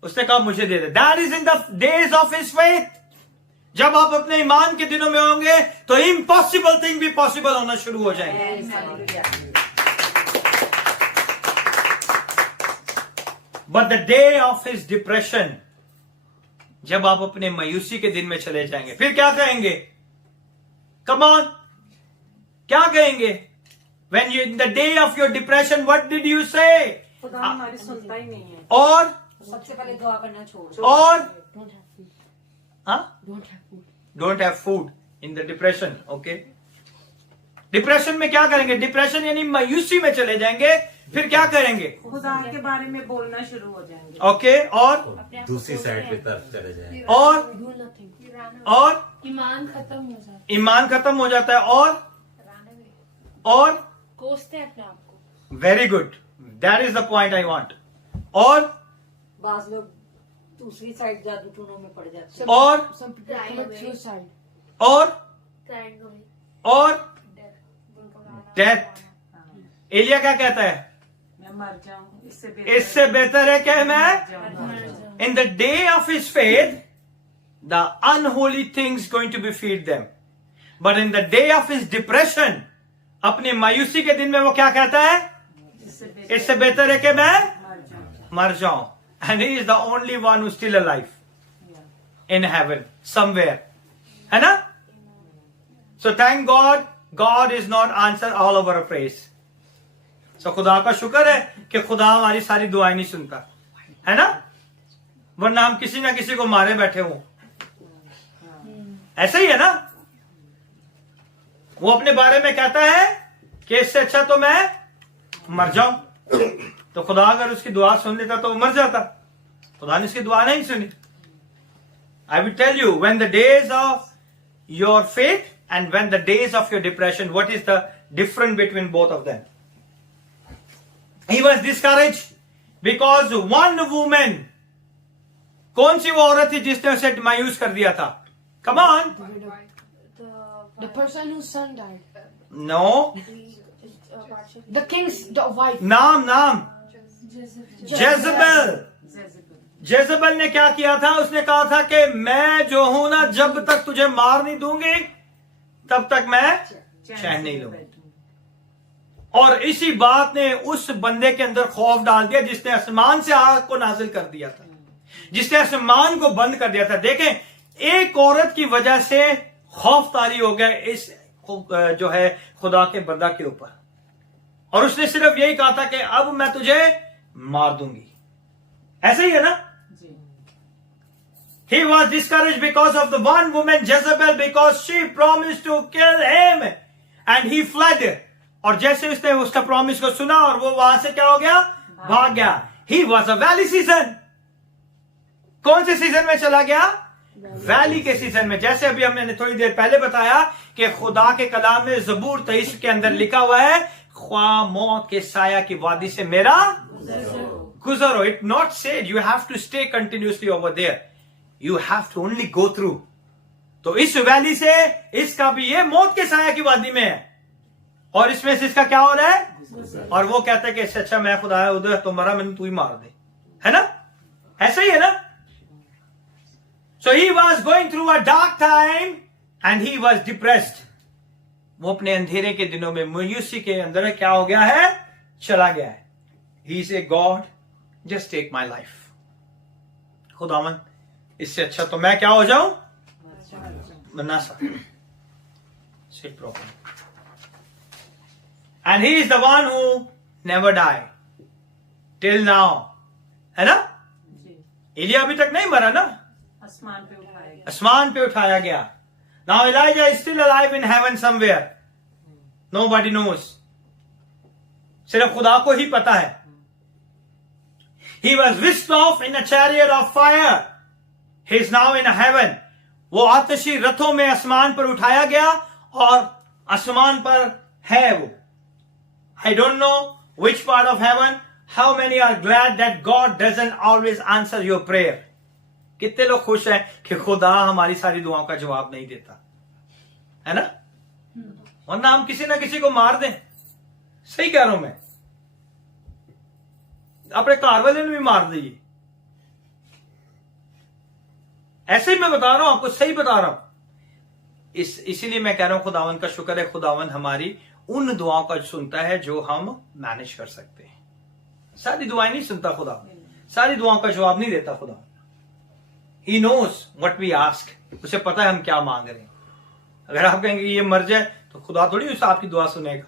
उसने कहा मुझे दे दे. That is in the days of his faith. जब आप अपने ईमान के दिनों में होंगे तो इम्पॉसिबल थिंग भी पॉसिबल होना शुरू हो जाएंगे. But the day of his depression, जब आप अपने मायूसी के दिन में चले जाएंगे, फिर क्या कहेंगे? Come on, क्या कहेंगे? When you in the day of your depression, what did you say? खुदा हमारी सुनता ही नहीं है. और सबसे पहले दुआ करना छोड़. और Don't have food. हाँ? Don't have food. Don't have food in the depression. Okay. Depression में क्या करेंगे? डिप्रेशन यानी मायूसी में चले जाएंगे. फिर क्या करेंगे? खुदा के बारे में बोलना शुरू हो जाएंगे. ओके. और तो दूसरी साइड पे तरफ चले जाए. और Do nothing. और ईमान खत्म हो जाता है. ईमान खत्म हो जाता है. और कोसते हैं अपने आप को. Very good. That is the point I want. और बाज लोग दूसरी साइड जादू टूनों में पड़ जाते हैं. और Some people commit suicide. और डेथ. एलिया क्या कहता है? मैं मर जाऊं, इससे बेहतर है कि मैं in the day of his faith, the unholy things going to be feed them. But in the day of his depression, अपनी मायूसी के दिन में वो क्या कहता है? इससे बेहतर है कि मैं मर जाऊं. And he is the only one who's still alive in heaven somewhere. है ना? So thank God, God is not answer all of our prayers. So खुदा का शुक्र है कि खुदा हमारी सारी दुआएं नहीं सुनता, है ना? वरना हम किसी ना किसी को मारे बैठे हों. ऐसा ही है ना? वो अपने बारे में कहता है कि इससे अच्छा तो मैं मर जाऊं. तो खुदा अगर उसकी दुआ सुन लेता तो वो मर जाता. खुदा ने उसकी दुआ नहीं सुनी. I will tell you, when the days of your faith and when the days of your depression, what is the difference between both of them? He was discouraged because one woman, कौन सी वो औरत थी जिसने उसे मायूस कर दिया था? Come on. The person whose son died. No. The king's wife. नाम जेजबेल. जेजबेल ने क्या किया था? उसने कहा था कि मैं जो हूं ना, जब तक तुझे मार नहीं दूंगी तब तक मैं चैन नहीं लूंगी. और इसी बात ने उस बंदे के अंदर खौफ डाल दिया जिसने आसमान से आग को नाजिल कर दिया था, जिसने आसमान को बंद कर दिया था. देखें, एक औरत की वजह से खौफ तारी हो गया इस जो है खुदा के बंदा के ऊपर. और उसने सिर्फ यही कहा था कि अब मैं तुझे मार दूंगी। ऐसे ही है ना? जी। He was discouraged because of the one woman Jezebel, because she promised to kill him and he fled. और जैसे उसने उसका प्रॉमिस को सुना और वो वहां से क्या हो गया? भाग गया। He was a valley season. कौन से सीजन में चला गया? वैली के सीजन में। जैसे अभी हमने थोड़ी देर पहले बताया कि खुदा के कलाम में ज़बूर 23 के अंदर लिखा हुआ है, ख्वाह मौत के साया की वादी से मेरा गुजरो। It not said you have to stay continuously over there, you have to only go through. तो इस वैली से इसका भी ये मौत के साया की वादी में है और इसमें से इसका क्या हो रहा है? और वो कहता है कि इससे अच्छा मैं खुदा है उधर तो मरा, मैंने तू ही मार दे, है ना? ऐसा ही है ना? So he was going through a dark time and he was depressed. वो अपने अंधेरे के दिनों में मायूसी के अंदर क्या हो गया है? चला गया है। He said, God, just take my life. खुदावन, इससे अच्छा तो मैं क्या हो जाऊं? मरना सकता। Sit properly. And he is the one who never died till now. है ना? जी। एलिया अभी तक नहीं मरा ना? आसमान पे उठाया गया। आसमान पे उठाया गया। Now Elijah is still alive in heaven somewhere. Nobody knows. सिर्फ खुदा को ही पता है। He was whisked off in a chariot of fire. He is now in heaven. वो आतिशी रथों में आसमान पर उठाया गया और आसमान पर है वो। I don't know which part of heaven. How many are glad that God doesn't always answer your prayer? कितने लोग खुश हैं कि खुदा हमारी सारी दुआओं का जवाब नहीं देता, है ना? वरना हम किसी ना किसी को मार दें। सही कह रहा हूं मैं, अपने घर वाले ने भी मार दिए। ऐसे ही मैं बता रहा हूं आपको, सही बता रहा हूं। इसीलिए मैं कह रहा हूं खुदावन का शुक्र है, खुदावन हमारी उन दुआओं का सुनता है जो हम मैनेज कर सकते हैं। सारी दुआएं नहीं सुनता खुदा, सारी दुआओं का जवाब नहीं देता खुदा। He knows what we ask. उसे पता है हम क्या मांग रहे हैं। अगर आप कहेंगे ये मर जाए तो खुदा थोड़ी उस आपकी दुआ सुनेगा।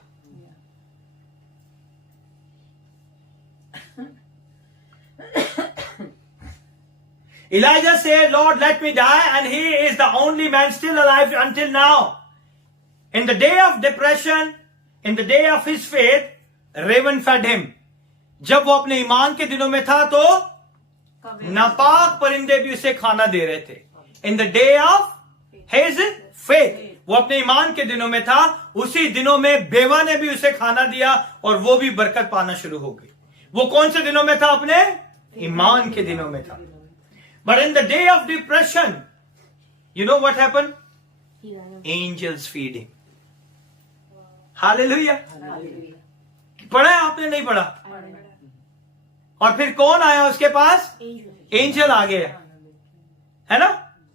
Elijah said, Lord, let me die, and he is the only man still alive until now. In the day of depression, in the day of his faith, raven fed him. जब वो अपने ईमान के दिनों में था तो नापाक परिंदे भी उसे खाना दे रहे थे। इन the day of his faith, वो अपने ईमान के दिनों में था, उसी दिनों में बेवा ने भी उसे खाना दिया और वो भी बरकत पाना शुरू हो गई। वो कौन से दिनों में था? अपने ईमान के दिनों में था। But in the day of depression, you know what happened? Angels feed him. Hallelujah. पढ़ा है आपने? नहीं पढ़ा? और फिर कौन आया उसके पास? एंजल आ गया, है ना?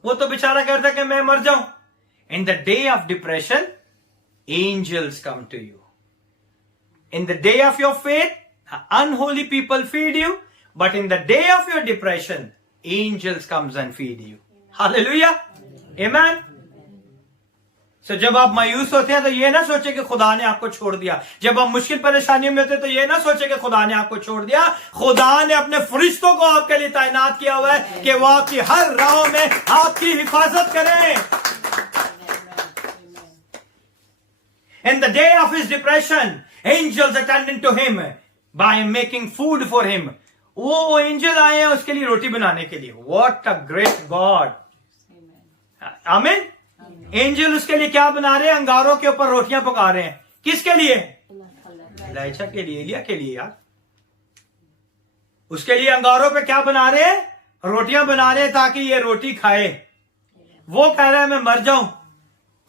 वो तो बेचारा कहता कि मैं मर जाऊं। In the day of depression, angels come to you. In the day of your faith, unholy people feed you, but in the day of your depression, angels comes and feed you. Hallelujah, amen. तो जब आप मायूस होते हैं तो ये ना सोचे कि खुदा ने आपको छोड़ दिया। जब आप मुश्किल परेशानियों में होते हैं तो ये ना सोचे कि खुदा ने आपको छोड़ दिया। खुदा ने अपने फरिश्तों को आपके लिए तैनात किया हुआ है कि वो आपकी हर राहों में आपकी हिफाजत करें। In the day of his depression, angels attended to him by making food for him. वो एंजल आए हैं उसके लिए रोटी बनाने के लिए। What a great God! आमीन। एंजल उसके लिए क्या बना रहे हैं? अंगारों के ऊपर रोटियां पका रहे हैं। किसके लिए? इलाइजा के लिए, एलिया के लिए यार। उसके लिए अंगारों पे क्या बना रहे हैं? रोटियां बना रहे हैं ताकि ये रोटी खाए। वो कह रहा है मैं मर जाऊं।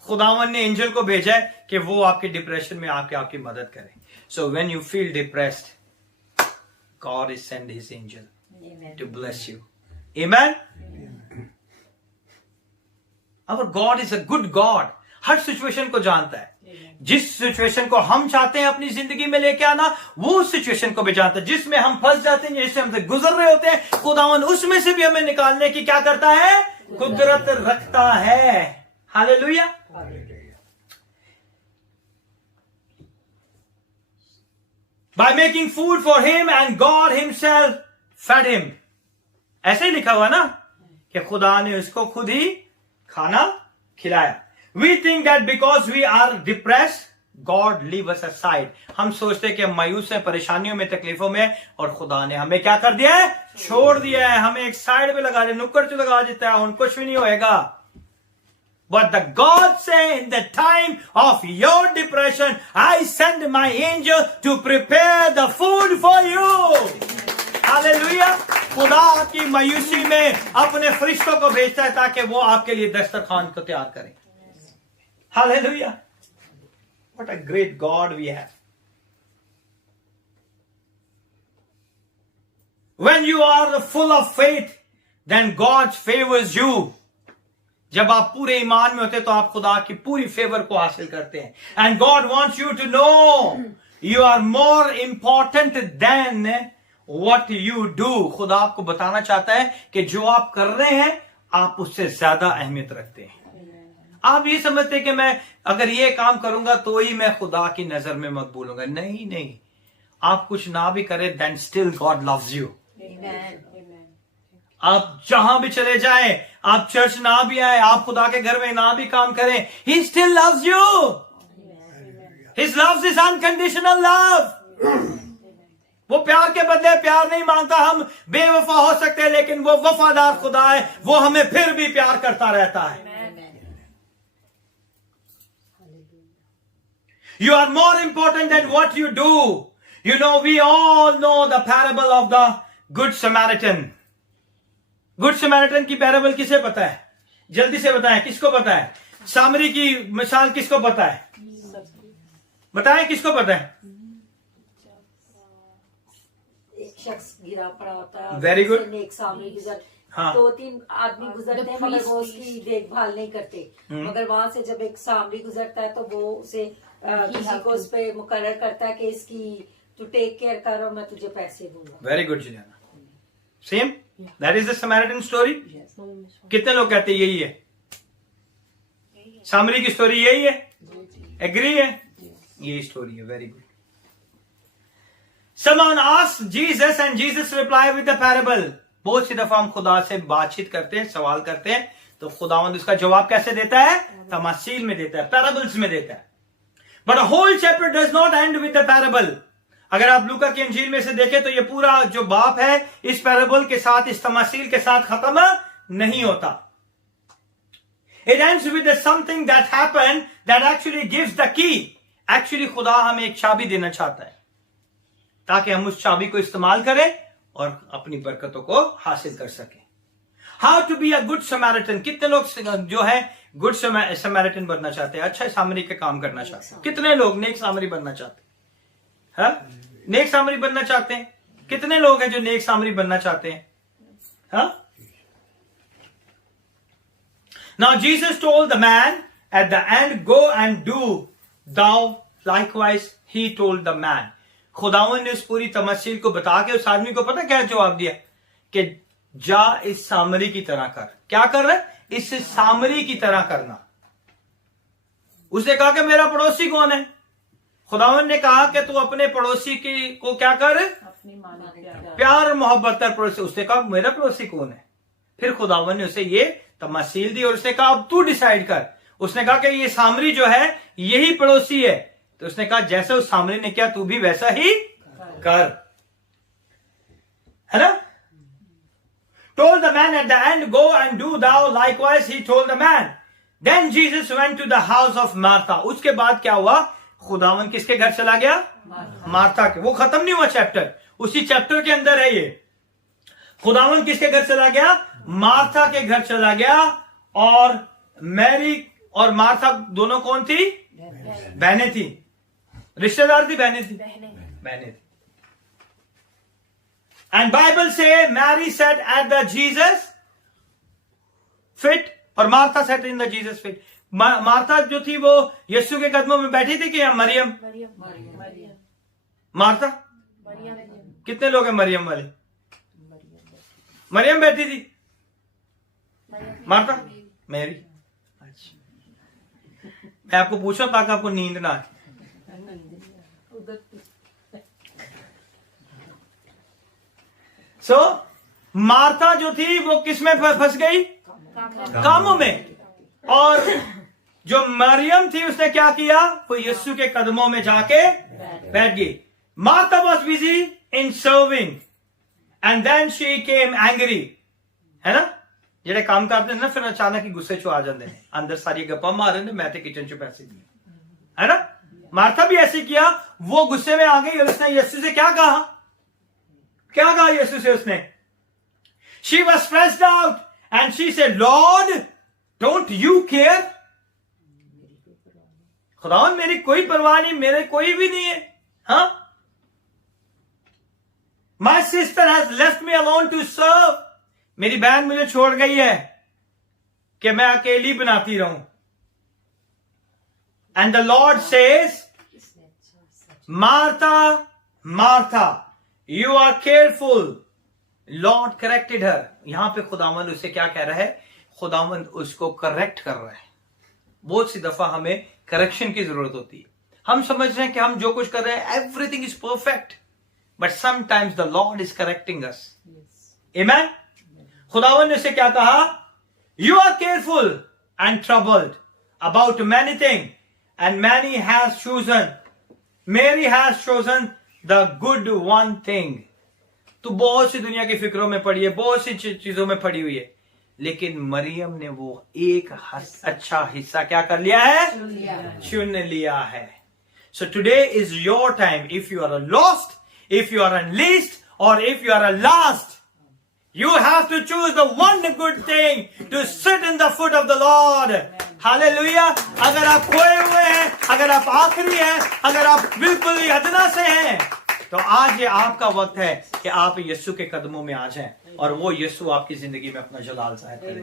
खुदावन ने एंजल को भेजा है कि वो आपके डिप्रेशन में आके आपकी मदद करे। So when you feel depressed, God is send his angel to bless you. Amen. Our God is a good God. Her situation को जानता है। जिस सिचुएशन को हम चाहते हैं अपनी जिंदगी में लेके आना, वो उस सिचुएशन को भी जानता है। जिसमें हम फंस जाते हैं, जिससे हमसे गुजर रहे होते हैं, खुदावन उसमें से भी हमें निकालने की क्या करता है? कुदरत रखता है। Hallelujah. by making food for him and God himself fed him. ऐसे ही लिखा हुआ ना कि खुदा ने उसको खुद ही खाना खिलाया. We think that because we are depressed, God leave us aside. हम सोचते हैं कि हम मायूस हैं, परेशानियों में, तकलीफों में, और खुदा ने हमें क्या कर दिया है? छोड़ दिया है. हमें एक साइड पे लगा दिया, नुक्कड़ पे लगा देता है, उन कुछ भी नहीं होएगा. But the God say, in the time of your depression, I send my angel to prepare the food for you. Hallelujah. खुदा आपकी मायूसी में अपने फरिश्तों को भेजता है ताकि वो आपके लिए दस्तरखान को तैयार करें. Hallelujah. What a great God we have. When you are full of faith, then God favors you. जब आप पूरे ईमान में होते तो आप खुदा की पूरी फेवर को हासिल करते हैं. And God wants you to know you are more important than what you do. खुदा आपको बताना चाहता है कि जो आप कर रहे हैं आप उससे ज्यादा अहमियत रखते हैं. आप ये समझते हैं कि मैं अगर ये काम करूंगा तो ही मैं खुदा की नजर में मकबूल होगा. नहीं नहीं, आप कुछ ना भी करें, then still God loves you. आप जहां भी चले जाएं, आप चर्च ना भी आए, आप खुदा के घर में ना भी काम करें, He still loves you. His love is unconditional love. वो प्यार के बदले प्यार नहीं मांगता. हम बेवफा हो सकते हैं लेकिन वो वफादार खुदा है, वो हमें फिर भी प्यार करता रहता है. You are more important than what you do. You know, we all know the parable of the Good Samaritan. Good Samaritan की पैराबल किसे पता है? जल्दी से बताएं, किसको पता है? सामरी की मिसाल किसको पता है? बताएं किसको पता है? एक शख्स गिरा पड़ा होता है. Very good. एक सामरी गुजर, हाँ. 2-3 आदमी गुजरते हैं मगर वो उसकी देखभाल नहीं करते. मगर वहां से जब एक सामरी गुजरता है तो वो उसे किसी को उस पे मुकर्रर करता है कि इसकी तू टेक केयर कर और मैं तुझे पैसे दूंगा. Very good Juliana. Same, that is the Samaritan story. कितने लोग कहते हैं यही है? सामरी की स्टोरी यही है? एग्री है? यही स्टोरी है. Very good. Someone asked Jesus and Jesus replied with the parable. बहुत सी दफा हम खुदा से बातचीत करते हैं, सवाल करते हैं, तो खुदावंद उसका जवाब कैसे देता है? तमासील में देता है, पैराबल्स में देता है. But a whole chapter does not end with the parable. अगर आप लूका की इंजील में से देखें तो ये पूरा जो बाप है इस पैराबल के साथ, इस तमासील के साथ खत्म नहीं होता. It ends with something that happened that actually gives the key. Actually खुदा हमें एक चाबी देना चाहता है ताकि हम उस चाबी को इस्तेमाल करें और अपनी बरकतों को हासिल कर सकें. How to be a good Samaritan. कितने लोग जो है गुड समैरिटन बनना चाहते हैं, अच्छा सामरी का काम करना चाहते हैं? कितने लोग नेक सामरी बनना चाहते हैं? हाँ, नेक सामरी बनना चाहते हैं? कितने लोग हैं जो नेक सामरी बनना चाहते हैं? हाँ. Now Jesus told the man at the end, go and do thou likewise. He told the man. खुदावन ने उस पूरी तमसील को बता के उस आदमी को पता क्या जवाब दिया? कि जा इस सामरी की तरह कर. क्या कर रहा है? इस सामरी की तरह करना. उसने कहा कि मेरा पड़ोसी कौन है? खुदावन ने कहा कि तू अपने पड़ोसी की को क्या कर? अपनी मानो प्यार और मोहब्बत कर पड़ोसी. उसने कहा मेरा पड़ोसी कौन है? फिर खुदावन ने उसे ये तमसील दी और उसने कहा अब तू डिसाइड कर. उसने कहा कि ये सामरी जो है यही पड़ोसी है. तो उसने कहा जैसे उस सामरी ने किया तू भी वैसा ही कर. है ना? Told the man at the end, go and do thou likewise. He told the man. Then Jesus went to the house of Martha. उसके बाद क्या हुआ? खुदावन किसके घर चला गया? मार्था के. वो खत्म नहीं हुआ चैप्टर, उसी चैप्टर के अंदर है ये. खुदावन किसके घर चला गया? मार्था के घर चला गया. और मैरी और मार्था दोनों कौन थी? बहनें थी. रिश्तेदार थी? बहनें थी? बहनें थी. And Bible say Mary sat at the Jesus feet और Martha sat in the Jesus feet. Martha जो थी वो यीशु के कदमों में बैठी थी कि या मरियम? मार्था? कितने लोग हैं मरियम वाले? मरियम बैठी थी. मार्था? मैरी. मैं आपको पूछा ताकि आपको नींद ना आए. सो मार्था जो थी वो किस में फंस गई? कामों में। और जो मरियम थी उसने क्या किया? वो यीशु के कदमों में जाके बैठ गई। Martha was busy in serving and then she came angry, है ना? ਜਿਹੜੇ ਕੰਮ ਕਰਦੇ ਨੇ ਨਾ ਫਿਰ ਅਚਾਨਕ ਹੀ ਗੁੱਸੇ ਚ ਆ ਜਾਂਦੇ ਨੇ, ਅੰਦਰ ਸਾਰੀ ਗੱਪਾਂ ਮਾਰਨ ਨੇ, मैं तो किचन च पैसे दिए, है ना? मार्था भी ऐसे किया, वो गुस्से में आ गई और उसने यीशु से क्या कहा? क्या कहा यीशु से उसने? She was stressed out and she said, Lord, don't you care? खुदावन मेरी कोई परवाह नहीं, मेरे कोई भी नहीं है, हाँ? My sister has left me alone to serve. मेरी बहन मुझे छोड़ गई है कि मैं अकेली बनाती रहूं. And the Lord says, Martha, Martha, you are careful. Lord corrected her. यहां पे खुदावंद उसे क्या कह रहा है? खुदावंद उसको करेक्ट कर रहा है. बहुत सी दफा हमें करेक्शन की जरूरत होती है. हम समझ रहे हैं कि हम जो कुछ कर रहे हैं everything is perfect, but sometimes the Lord is correcting us. Amen. खुदावंद ने उसे क्या कहा? You are careful and troubled about many thing and many has chosen, Mary has chosen the good one thing. तू बहुत सी दुनिया की फिक्रों में पड़ी है, बहुत सी चीजों में पड़ी हुई है, लेकिन मरियम ने वो एक अच्छा हिस्सा क्या कर लिया है? चुन लिया है. So today is your time. If you are lost, if you are unleashed, or if you are a last, you have to choose the one good thing to sit in the foot of the Lord. Hallelujah. अगर आप खोए हुए हैं, अगर आप आखिरी हैं, अगर आप बिल्कुल ही अदना से हैं, तो आज ये आपका वक्त है कि आप यीशु के कदमों में आ जाएं और वो यीशु आपकी जिंदगी में अपना जलाल जाहिर करे.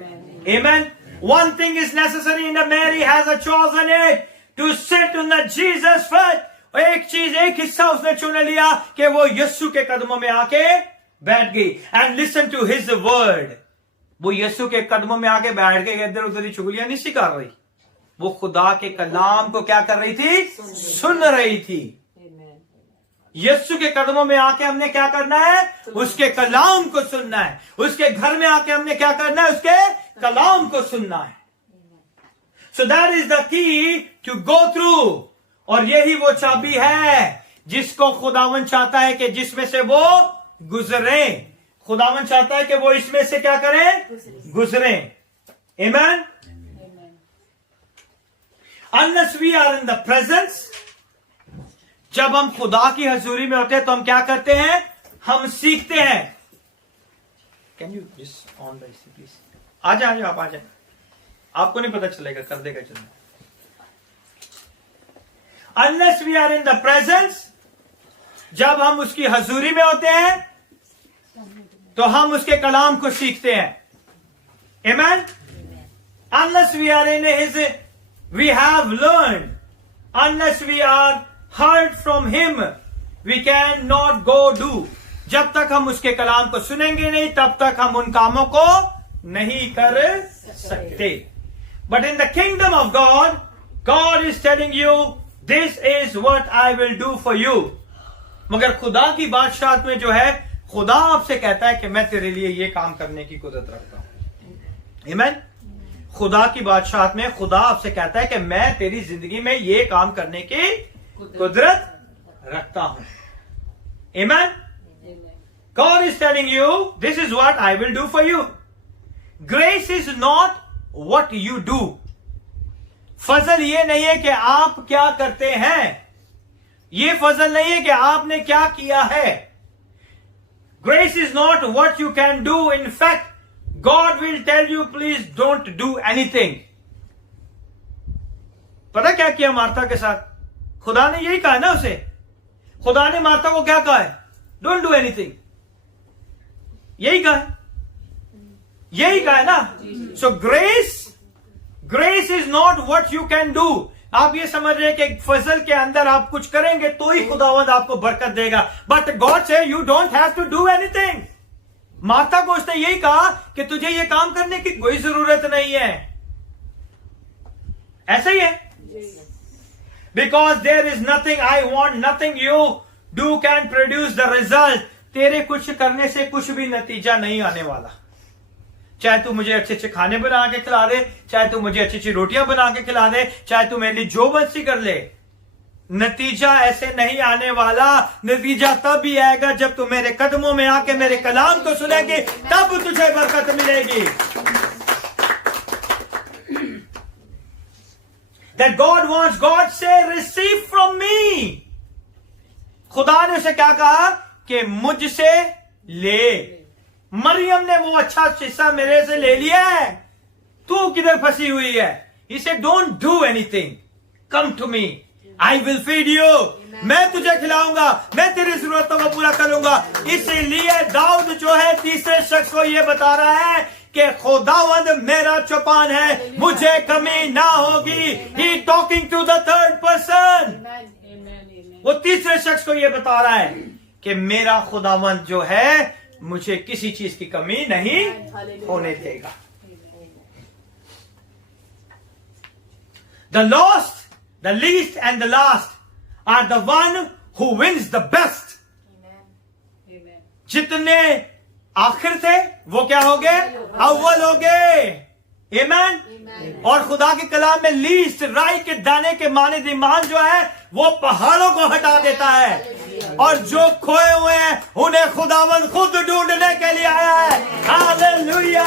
Amen. One thing is necessary, and Mary has a chosen it to sit on the Jesus foot. एक चीज, एक हिस्सा उसने चुन लिया कि वो यीशु के कदमों में आके बैठ गई. And listen to his word. वो यीशु के कदमों में आके बैठ गई, इधर उधर ही चुगलियां नहीं सिखा रही, वो खुदा के कलाम को क्या कर रही थी? सुन रही थी. यीशु के कदमों में आके हमने क्या करना है? उसके कलाम को सुनना है. उसके घर में आके हमने क्या करना है? उसके कलाम को सुनना है. So that is the key to go through. और यही वो चाबी है जिसको खुदावन चाहता है कि जिसमें से वो गुजरे. खुदावन चाहता है कि वो इसमें से क्या करें? गुजरे. आमेन. Unless we are in the presence, जब हम खुदा की हजूरी में होते हैं तो हम क्या करते हैं? हम सीखते हैं. Can you just on the please? आ जाए आप, आ जाए. आपको नहीं पता चलेगा, कर देगा चलना. Unless we are in the presence, जब हम उसकी हजूरी में होते हैं तो हम उसके कलाम को सीखते हैं. Amen. Unless we are in his, we have learned. Unless we are heard from him, we cannot go do. जब तक हम उसके कलाम को सुनेंगे नहीं, तब तक हम उन कामों को नहीं कर सकते. But in the kingdom of God, God is telling you, This is what I will do for you. मगर खुदा की बादशाहत में जो है, खुदा आपसे कहता है कि मैं तेरे लिए ये काम करने की कुदरत रखता हूं. Amen. खुदा की बादशाहत में खुदा आपसे कहता है कि मैं तेरी जिंदगी में ये काम करने की कुदरत रखता हूं. Amen. God is telling you, this is what I will do for you. Grace is not what you do. फजल ये नहीं है कि आप क्या करते हैं, ये फजल नहीं है कि आपने क्या किया है. Grace is not what you can do. In fact God will tell you please don't do anything. पता क्या किया मार्था के साथ? खुदा ने यही कहा है ना उसे. खुदा ने मार्था को क्या कहा है? Don't do anything. यही कहा है, यही कहा है ना. So grace is not what you can do. आप ये समझ रहे हैं कि फजल के अंदर आप कुछ करेंगे तो ही खुदावंद आपको बरकत देगा. But God say you don't have to do anything. Martha को उसने यही कहा कि तुझे ये काम करने की कोई जरूरत नहीं है. ऐसा ही है. Because there is nothing I want, nothing you do can produce the result. तेरे कुछ करने से कुछ भी नतीजा नहीं आने वाला। चाहे तू मुझे अच्छे अच्छे खाने बना के खिला दे, चाहे तू मुझे अच्छी अच्छी रोटियां बना के खिला दे, चाहे तू मेरे लिए जो मर्जी कर ले, नतीजा ऐसे नहीं आने वाला। नतीजा तब भी आएगा जब तू मेरे कदमों में आके मेरे कलाम को सुनेगी, तब तुझे बरकत मिलेगी। That God wants, God say receive from me। खुदा ने उसे क्या कहा कि मुझसे ले। मरियम ने वो अच्छा हिस्सा मेरे से ले लिया है, तू किधर फंसी हुई है? He said don't do anything, come to me, I will feed you। मैं तुझे खिलाऊंगा, मैं तेरी जरूरतों को पूरा करूंगा। इसीलिए दाऊद जो है तीसरे शख्स को ये बता रहा है कि खुदावंद मेरा चौपान है, मुझे कमी ना होगी। He talking to the third person। वो तीसरे शख्स को ये बता रहा है कि मेरा खुदावंद जो है मुझे किसी चीज की कमी नहीं होने देगा। The lost, the least and the last are the one who wins the best। जितने आखिर थे वो क्या हो गए? अव्वल हो गए। आमीन। और खुदा के कलाम में लीस्ट, राई के दाने के माने ईमान जो है वो पहाड़ों को हटा देता है, और जो खोए हुए हैं उन्हें खुदावन खुद ढूंढने के लिए आया है। Hallelujah.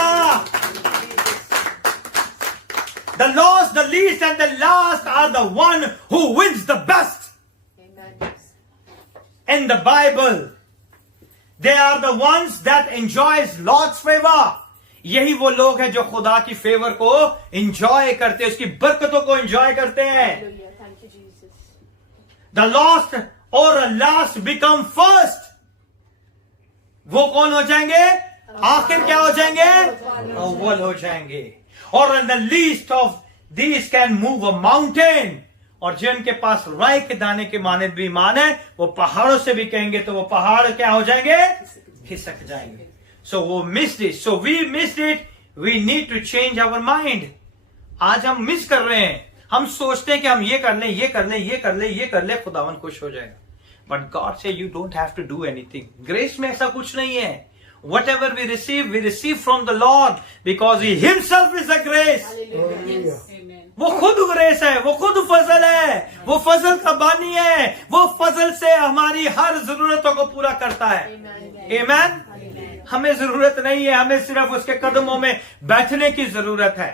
The lost, the least and the last are the one who wins the best। In the Bible, they are the ones that enjoys Lord's favor। यही वो लोग हैं जो खुदा की फेवर को एंजॉय करते हैं, उसकी बरकतों को एंजॉय करते हैं। The lost or last become first। वो कौन हो जाएंगे? आखिर क्या हो जाएंगे? अव्वल हो जाएंगे। और the least of these can move a mountain। और जिनके पास राई के दाने के माने भी ईमान है, वो पहाड़ों से भी कहेंगे तो वो पहाड़ क्या हो जाएंगे? खिसक जाएंगे। So वो missed it, so we missed it, we need to change our mind। आज हम मिस कर रहे हैं, हम सोचते हैं कि हम ये कर लें, ये कर लें, ये कर लें, ये कर लें, खुदावन खुश हो जाएगा। But God say you don't have to do anything। Grace में ऐसा कुछ नहीं है। Whatever we receive from the Lord because He Himself is a grace। वो खुद ग्रेस है, वो खुद फजल है, वो फजल का बानी है, वो फजल से हमारी हर जरूरतों को पूरा करता है। आमीन। हमें जरूरत नहीं है, हमें सिर्फ उसके कदमों में बैठने की जरूरत है।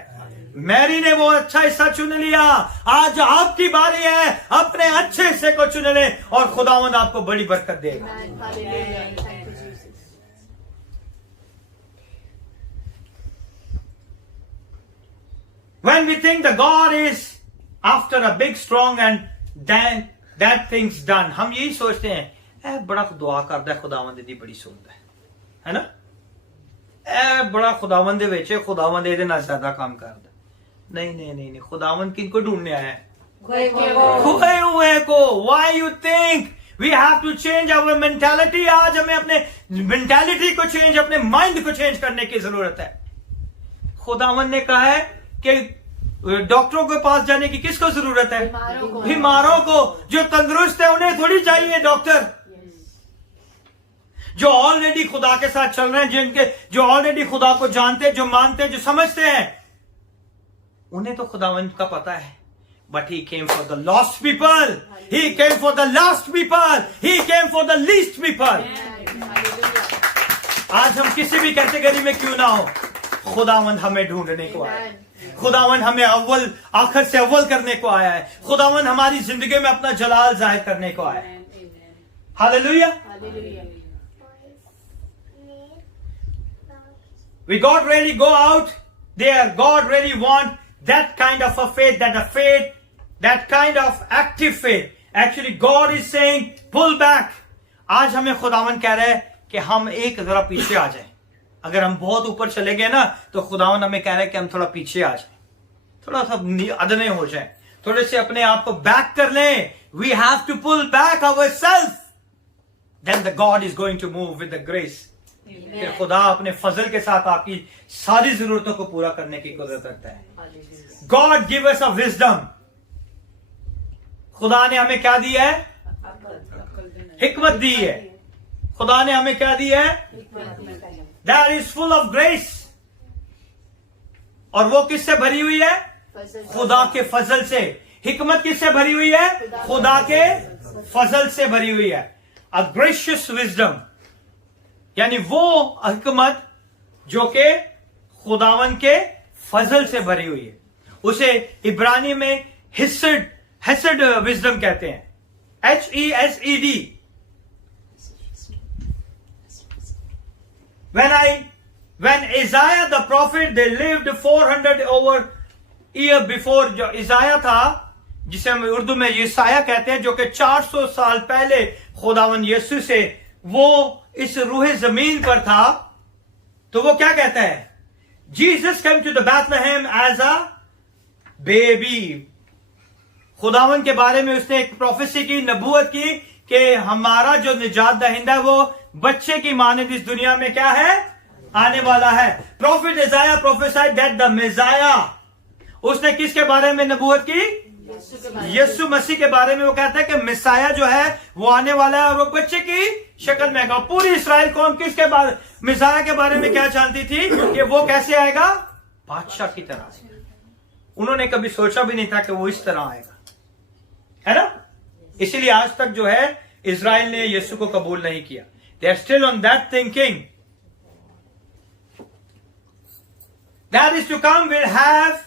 मैरी ने वो अच्छा हिस्सा चुन लिया, आज आपकी बारी है, अपने अच्छे हिस्से को चुन ले और खुदावंद आपको बड़ी बरकत देगा। When we think that God is after a big strong and then that thing's done, हम यही सोचते हैं ए बड़ा दुआ करता है खुदावंद दी बड़ी सुनता है ना? ए बड़ा खुदावंद दे विच खुदावंद इहदे नाल ज्यादा काम करदा। नहीं नहीं नहीं नहीं, खुदावंद किनको ढूंढने आया है? खोए हुए को। Why you think we have to change our mentality? आज हमें अपने मेंटालिटी को चेंज, अपने माइंड को चेंज करने की जरूरत है। खुदावंद ने कहा है कि डॉक्टरों के पास जाने की किसको जरूरत है? बीमारों को। जो तंदुरुस्त है उन्हें थोड़ी चाहिए डॉक्टर। जो ऑलरेडी खुदा के साथ चल रहे हैं, जो ऑलरेडी खुदा को जानते हैं, जो मानते हैं, जो समझते हैं, उन्हें तो खुदावंद का पता है। But He came for the lost people, He came for the last people, He came for the least people। आज हम किसी भी कैटेगरी में क्यों ना हो, खुदावंद हमें ढूंढने को आया है। खुदावंद हमें अव्वल, आखिर से अव्वल करने को आया है। खुदावंद हमारी जिंदगी में अपना जलाल जाहिर करने को आया है। Hallelujah. We God really go out there, God really want that kind of a faith, that kind of active faith। Actually God is saying pull back। आज हमें खुदावंद कह रहा है कि हम एक जरा पीछे आ जाएं। अगर हम बहुत ऊपर चले गए ना तो खुदावंद हमें कह रहा है कि हम थोड़ा पीछे आ जाएं, थोड़ा सा अदने हो जाएं, थोड़े से अपने आप को बैक कर लें। We have to pull back ourselves, then the God is going to move with the grace। फिर खुदा अपने फजल के साथ आपकी सारी जरूरतों को पूरा करने की कुदरत रखता है। God give us a wisdom। खुदा ने हमें क्या दिया है? हिकमत दी है। खुदा ने हमें क्या दिया है? That is full of grace. और वो किससे भरी हुई है? खुदा के फजल से। हिकमत किससे भरी हुई है? खुदा के फजल से भरी हुई है। अ ग्रेशियस विजडम, यानी वो हिकमत जो के खुदावन के फजल से भरी हुई है। उसे इब्रानी में हेसेड विजडम कहते हैं, HESED। When Isaiah the prophet, they lived 400 over year before, जो इसाया था, जिसे हम उर्दू में यसाया कहते हैं, जो कि 400 साल पहले खुदावन यीशु से वो इस रूहे जमीन पर था, तो वो क्या कहता है? Jesus came to the Bethlehem as a baby. खुदावन के बारे में उसने एक प्रोफेसी की, नबूवत की कि हमारा जो निजात दहिंदा है वो बच्चे की मानिंद इस दुनिया में क्या है? आने वाला है। Prophet Isaiah prophesied that the Messiah, उसने किसके बारे में नबूवत की? यीशु मसीह के बारे में। वो कहता है कि मिसाया जो है वो आने वाला है और वो बच्चे की शक्ल में आएगा। पूरी इस्राएल कौम किसके बारे, मिसाया के बारे में क्या जानती थी? कि वो कैसे आएगा? बादशाह की तरह। उन्होंने कभी सोचा भी नहीं था कि वो इस तरह आएगा, है ना? इसीलिए आज तक जो है इस्राएल ने यीशु को कबूल नहीं किया। They are still on that thinking that is to come will have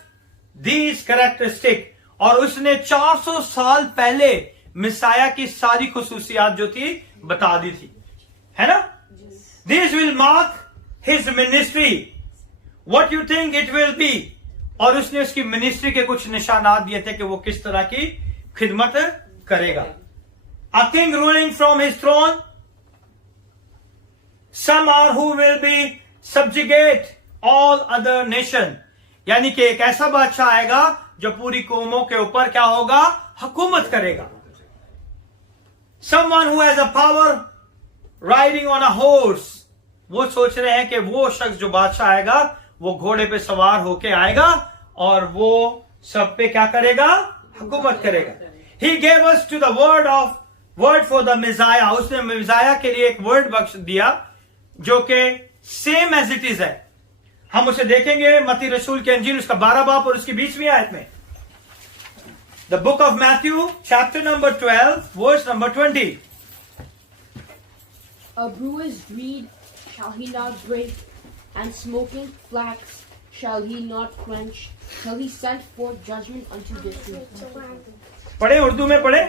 these characteristic. और उसने 400 साल पहले मिसाया की सारी खुसूसियात जो थी बता दी थी, है ना? This will mark his ministry, what you think it will be. और उसने उसकी मिनिस्ट्री के कुछ निशानात दिए थे कि वो किस तरह की खिदमत करेगा। A king ruling from his throne, some are who will be subjugate all other nation, यानी कि एक ऐसा बादशाह आएगा जो पूरी कौमों के ऊपर क्या होगा? हुकूमत करेगा। Someone who has a power riding on a horse, वो सोच रहे हैं कि वो शख्स जो बादशाह आएगा वो घोड़े पे सवार होके आएगा और वो सब पे क्या करेगा? हुकूमत करेगा। He gave us to the word for the Messiah, उसने मिसाया के लिए एक वर्ड बख्श दिया जो कि सेम एज इट इज है। हम उसे देखेंगे मत्ती रसूल के अंजील उसका 12 बाब और उसकी 20वीं आयत में। The book of Matthew chapter number 12 verse number 20। A bruised reed shall he not break, and smoking flax shall he not quench, till he sent forth judgment unto the truth. पढ़े, उर्दू में पढ़े।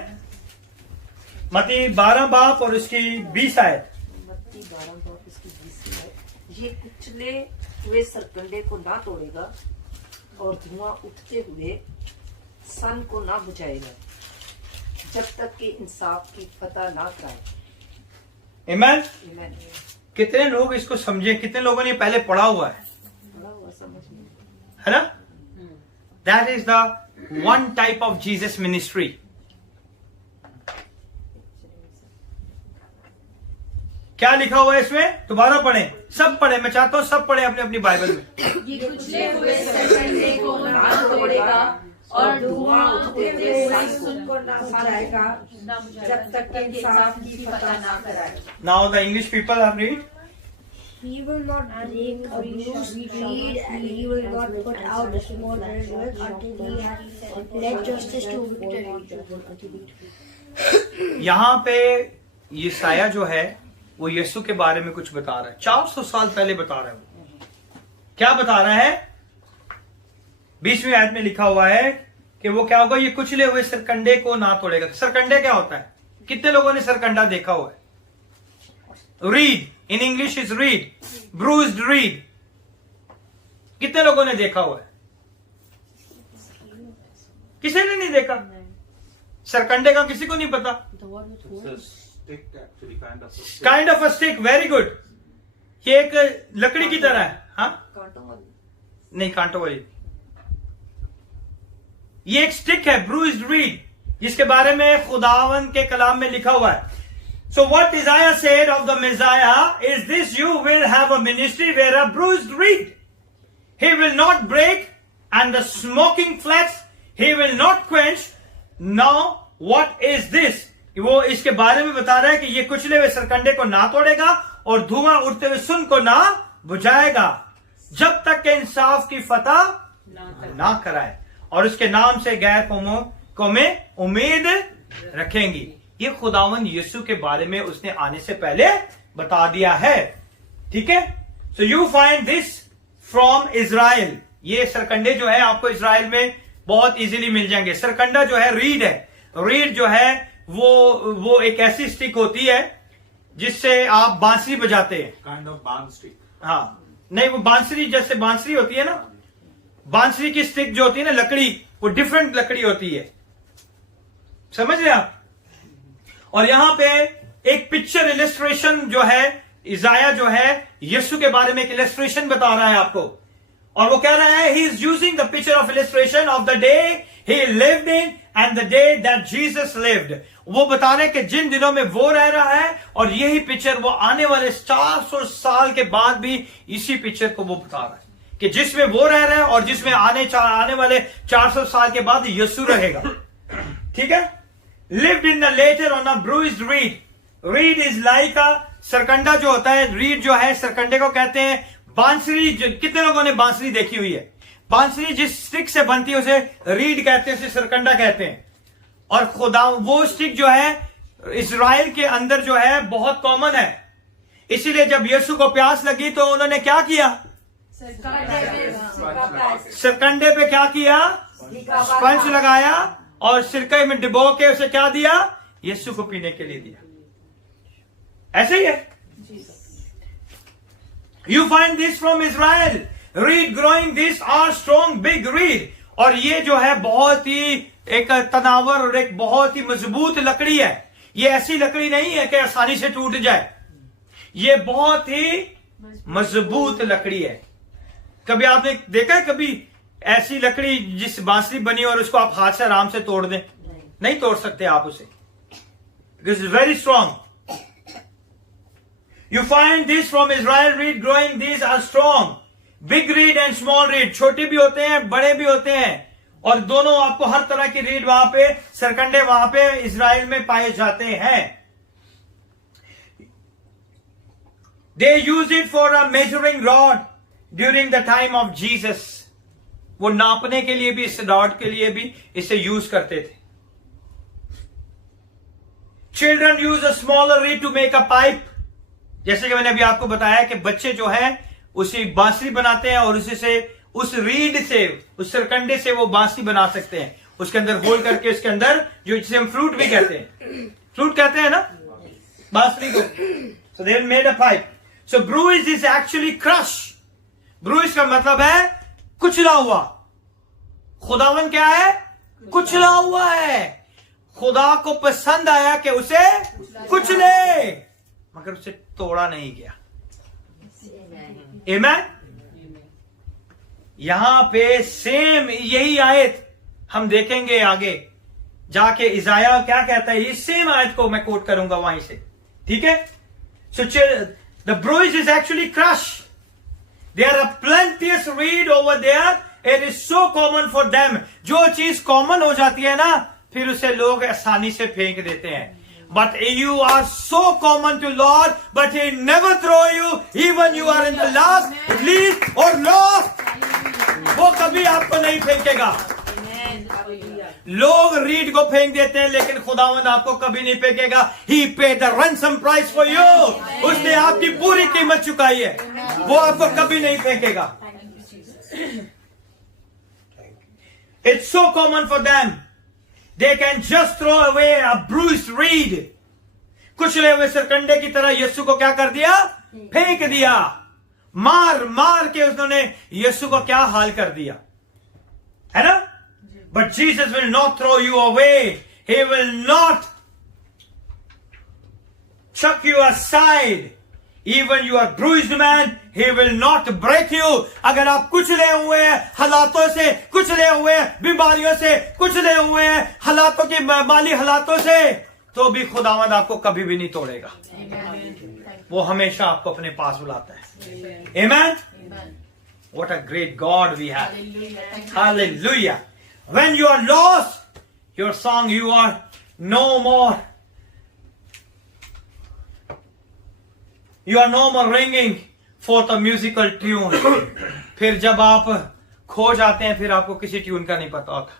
मत्ती 12 बाब और उसकी 20 आयत। मत्ती 12 बाब उसकी 20 आयत। ये कुचले हुए सरकंडे को ना तोड़ेगा और धुआं उठते हुए सन को ना बुझाएगा, जब तक कि इंसाफ की फतह ना कराए। आमीन। आमीन। कितने लोग इसको समझे? कितने लोगों ने पहले पढ़ा हुआ है? पढ़ा हुआ समझ में, है ना? That is the one type of Jesus ministry. क्या लिखा हुआ है इसमें? दोबारा पढ़ें, सब पढ़े। मैं चाहता हूं सब पढ़े अपनी अपनी बाइबल में। ये कुचले हुए सरकंडे को ना तोड़ेगा और धुआं उठते हुए सन को ना बुझाएगा, जब तक कि इंसाफ की फतह ना कराए। Now the English people are read. He will not break a bruised reed, and he will not put out a small river until he has led justice to victory. यहां पे यसाया जो है वो यीशु के बारे में कुछ बता रहा है। 400 साल पहले बता रहा है। वो क्या बता रहा है? 20वीं आयत में लिखा हुआ है कि वो क्या होगा? ये कुचले हुए सरकंडे को ना तोड़ेगा। सरकंडे क्या होता है? कितने लोगों ने सरकंडा देखा हुआ है? Read, in English is read, bruised read. कितने लोगों ने देखा हुआ है? किसी ने नहीं देखा। सरकंडे का किसी को नहीं पता। Kind of a stick, very good. ये एक लकड़ी की तरह है। हाँ, कांटों वाली नहीं, कांटों वाली। ये एक स्टिक है, ब्रूज्ड रीड, जिसके बारे में खुदावन के कलाम में लिखा हुआ है। So what Isaiah said of the Messiah is this: you will have a ministry where a bruised reed, he will not break, and the smoking flax he will not quench. Now what is this? कि वो इसके बारे में बता रहा है कि ये कुचले हुए सरकंडे को ना तोड़ेगा और धुआं उड़ते हुए सुन को ना बुझाएगा, जब तक के इंसाफ की फतह ना कराए और उसके नाम से गैर कौमों में उम्मीद रखेंगी। ये खुदावंद यीशु के बारे में उसने आने से पहले बता दिया है। ठीक है, so you find this from Israel. ये सरकंडे जो है आपको इज़राइल में बहुत इजीली मिल जाएंगे। सरकंडा जो है रीड है, रीड जो है वो एक ऐसी स्टिक होती है जिससे आप बांसुरी बजाते हैं। काइंड ऑफ बांग स्टिक। हाँ, नहीं वो बांसुरी, जैसे बांसुरी होती है ना, बांसुरी की स्टिक जो होती है ना, लकड़ी, वो डिफरेंट लकड़ी होती है, समझ रहे आप। और यहां पे एक पिक्चर इलस्ट्रेशन जो है, इजाया जो है यीशु के बारे में एक इलस्ट्रेशन बता रहा है आपको, और वो कह रहा है he is using the picture of illustration of the day he lived in and the day that Jesus lived. वो बता रहे कि जिन दिनों में वो रह रहा है, और यही पिक्चर वो आने वाले 400 साल के बाद भी इसी पिक्चर को वो बता रहा है कि जिसमें वो रह रहा है और जिसमें आने वाले 400 साल के बाद यीशु रहेगा। ठीक है, lived in the letter on a bruised reed. Reed is like a, सरकंडा जो होता है, रीड जो है सरकंडे को कहते हैं। बांसुरी, कितने लोगों ने बांसुरी देखी हुई है? बांसुरी जिस स्टिक से बनती है उसे रीड कहते हैं, उसे सरकंडा कहते हैं। और खुदा वो स्टिक जो है इज़राइल के अंदर जो है बहुत कॉमन है, इसीलिए जब यीशु को प्यास लगी तो उन्होंने क्या किया? सरकंडे पे क्या किया? स्पंज लगाया और सिरके में डिबो के उसे क्या दिया? यीशु को पीने के लिए दिया। ऐसे ही है। You find this from Israel, reed growing this are strong big reed. और ये जो है बहुत ही एक तनावर और एक बहुत ही मजबूत लकड़ी है। ये ऐसी लकड़ी नहीं है कि आसानी से टूट जाए, ये बहुत ही मजबूत लकड़ी है। कभी आपने देखा है कभी ऐसी लकड़ी जिस बांसुरी बनी और उसको आप हाथ से आराम से तोड़ दें? नहीं तोड़ सकते आप उसे, this is very strong. You find this from Israel reed growing, these are strong. Big reed and small reed, छोटे भी होते हैं बड़े भी होते हैं, और दोनों आपको हर तरह की रीड वहां पे, सरकंडे वहां पे इज़राइल में पाए जाते हैं। They use it for a measuring rod during the time of Jesus. वो नापने के लिए भी, इस रॉड के लिए भी इसे यूज करते थे। Children use a smaller reed to make a pipe. जैसे कि मैंने अभी आपको बताया कि बच्चे जो है उसी बांसुरी बनाते हैं और उसी से, उस रीड से, उस सरकंडे से वो बांसुरी बना सकते हैं, उसके अंदर होल करके, उसके अंदर जो, जिसे हम फ्लूट भी कहते हैं, फ्लूट कहते हैं ना बांसुरी को। So they made a pipe. So bruise is actually crush. Bruise का मतलब है कुचला हुआ। खुदावन क्या है? कुचला हुआ है। खुदा को पसंद आया कि उसे कुचले, मगर उसे तोड़ा नहीं गया। आमीन। यहां पे सेम यही आयत हम देखेंगे आगे जाके। इज़ाया क्या कहता है, ये सेम आयत को मैं कोट करूंगा वहीं से। ठीक है, so the bruise is actually crush. There are plenteous reed over there, it is so common for them. जो चीज कॉमन हो जाती है ना, फिर उसे लोग आसानी से फेंक देते हैं। But you are so common to Lord, but He never throw you, even you are in the last, least or lost. वो कभी आपको नहीं फेंकेगा। लोग रीड को फेंक देते हैं, लेकिन खुदावंद आपको कभी नहीं फेंकेगा। He paid the ransom price for you. उसने आपकी पूरी कीमत चुकाई है, वो आपको कभी नहीं फेंकेगा। It's so common for them. They can just throw away a bruised reed. कुचले हुए सरकंडे की तरह यीशु को क्या कर दिया? फेंक दिया। मार मार के उन्होंने यीशु को क्या हाल कर दिया, है ना? But Jesus will not throw you away. He will not chuck you aside. Even you are bruised man, He will not break you. अगर आप कुचले हुए हैं हालातों से, कुचले हुए हैं बीमारियों से, कुचले हुए हैं हालातों की माली हालातों से, तो भी खुदावंद आपको कभी भी नहीं तोड़ेगा। वो हमेशा आपको अपने पास बुलाता है। Amen? What a great God we have. Hallelujah. When you are lost, your song, you are no more You are no more ringing for the musical tune. फिर जब आप खो जाते हैं, फिर आपको किसी ट्यून का नहीं पता होता.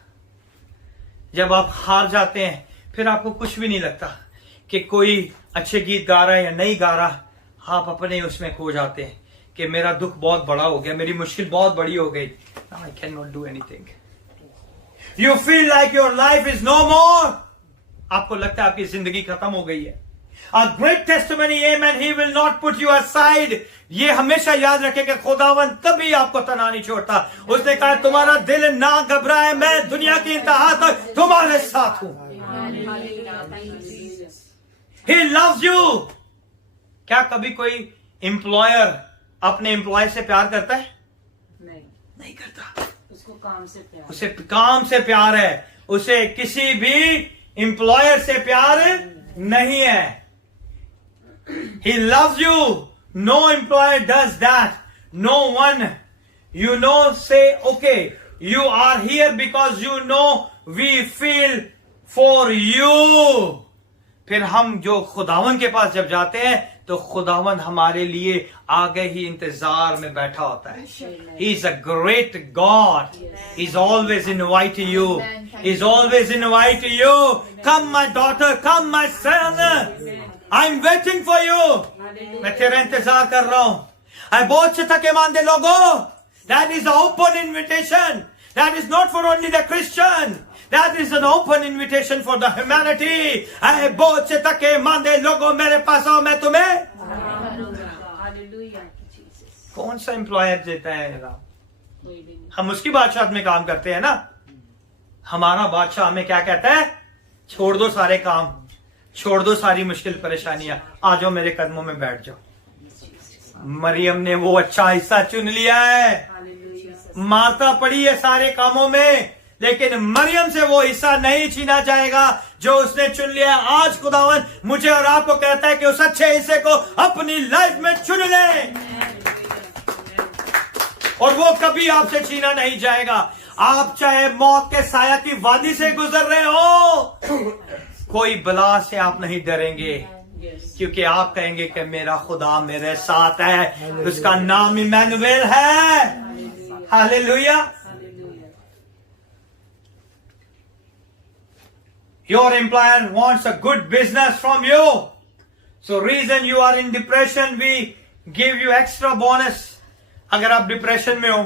जब आप हार जाते हैं, फिर आपको कुछ भी नहीं लगता कि कोई अच्छे गीत गा रहा है या नहीं गा रहा. आप अपने उसमें खो जाते हैं कि मेरा दुख बहुत बड़ा हो गया, मेरी मुश्किल बहुत बड़ी हो गई. Now I cannot do anything. You feel like your life is no more. आपको लगता है आपकी जिंदगी खत्म हो गई है. A great testimony, amen, he will not put you aside. ये हमेशा याद रखें कि खुदावन कभी आपको तना नहीं छोड़ता. उसने कहा तुम्हारा दिल ना घबराए, मैं दुनिया की इंतहा तक तुम्हारे साथ हूं. He loves you. क्या कभी कोई एम्प्लॉयर अपने एम्प्लॉय से प्यार करता है? नहीं करता. उसको काम से प्यार, उसे काम से प्यार है, उसे किसी भी एम्प्लॉयर से प्यार नहीं है. He loves you. No employer does that. No one. You know, say, okay, you are here because you know we feel for you. फिर हम जो खुदावन के पास जब जाते हैं तो खुदावन हमारे लिए आगे ही इंतजार में बैठा होता है. He is a great God. He's always inviting you. He's always inviting you. Come my daughter, come my son. I'm waiting for you. मैं तेरा इंतजार कर रहा हूं. I बहुत से थके मांदे लोगों. That is an open invitation. That is not for only the Christian. That is an open invitation for the humanity. I बहुत से थके मांदे लोगों मेरे पास आओ, मैं तुम्हें. कौन सा एम्प्लॉयर देता है कोई भी नहीं. हम उसकी बादशाह में काम करते हैं ना. हमारा बादशाह हमें क्या कहता है? छोड़ दो सारे काम, छोड़ दो सारी मुश्किल परेशानियां, आ जाओ मेरे कदमों में बैठ जाओ. मरियम ने वो अच्छा हिस्सा चुन लिया है. माता पड़ी है सारे कामों में, लेकिन मरियम से वो हिस्सा नहीं छीना जाएगा जो उसने चुन लिया है. आज खुदावन मुझे और आपको कहता है कि उस अच्छे हिस्से को अपनी लाइफ में चुन लें और वो कभी आपसे छीना नहीं जाएगा. आप चाहे मौत के साया की वादी से गुजर रहे हो, कोई बला से आप नहीं डरेंगे, क्योंकि आप कहेंगे कि मेरा खुदा मेरे साथ है. उसका नाम इमैनुएल है. Hallelujah. Your employer wants a good business from you. So reason you are in depression, we give you extra bonus. अगर आप डिप्रेशन में हो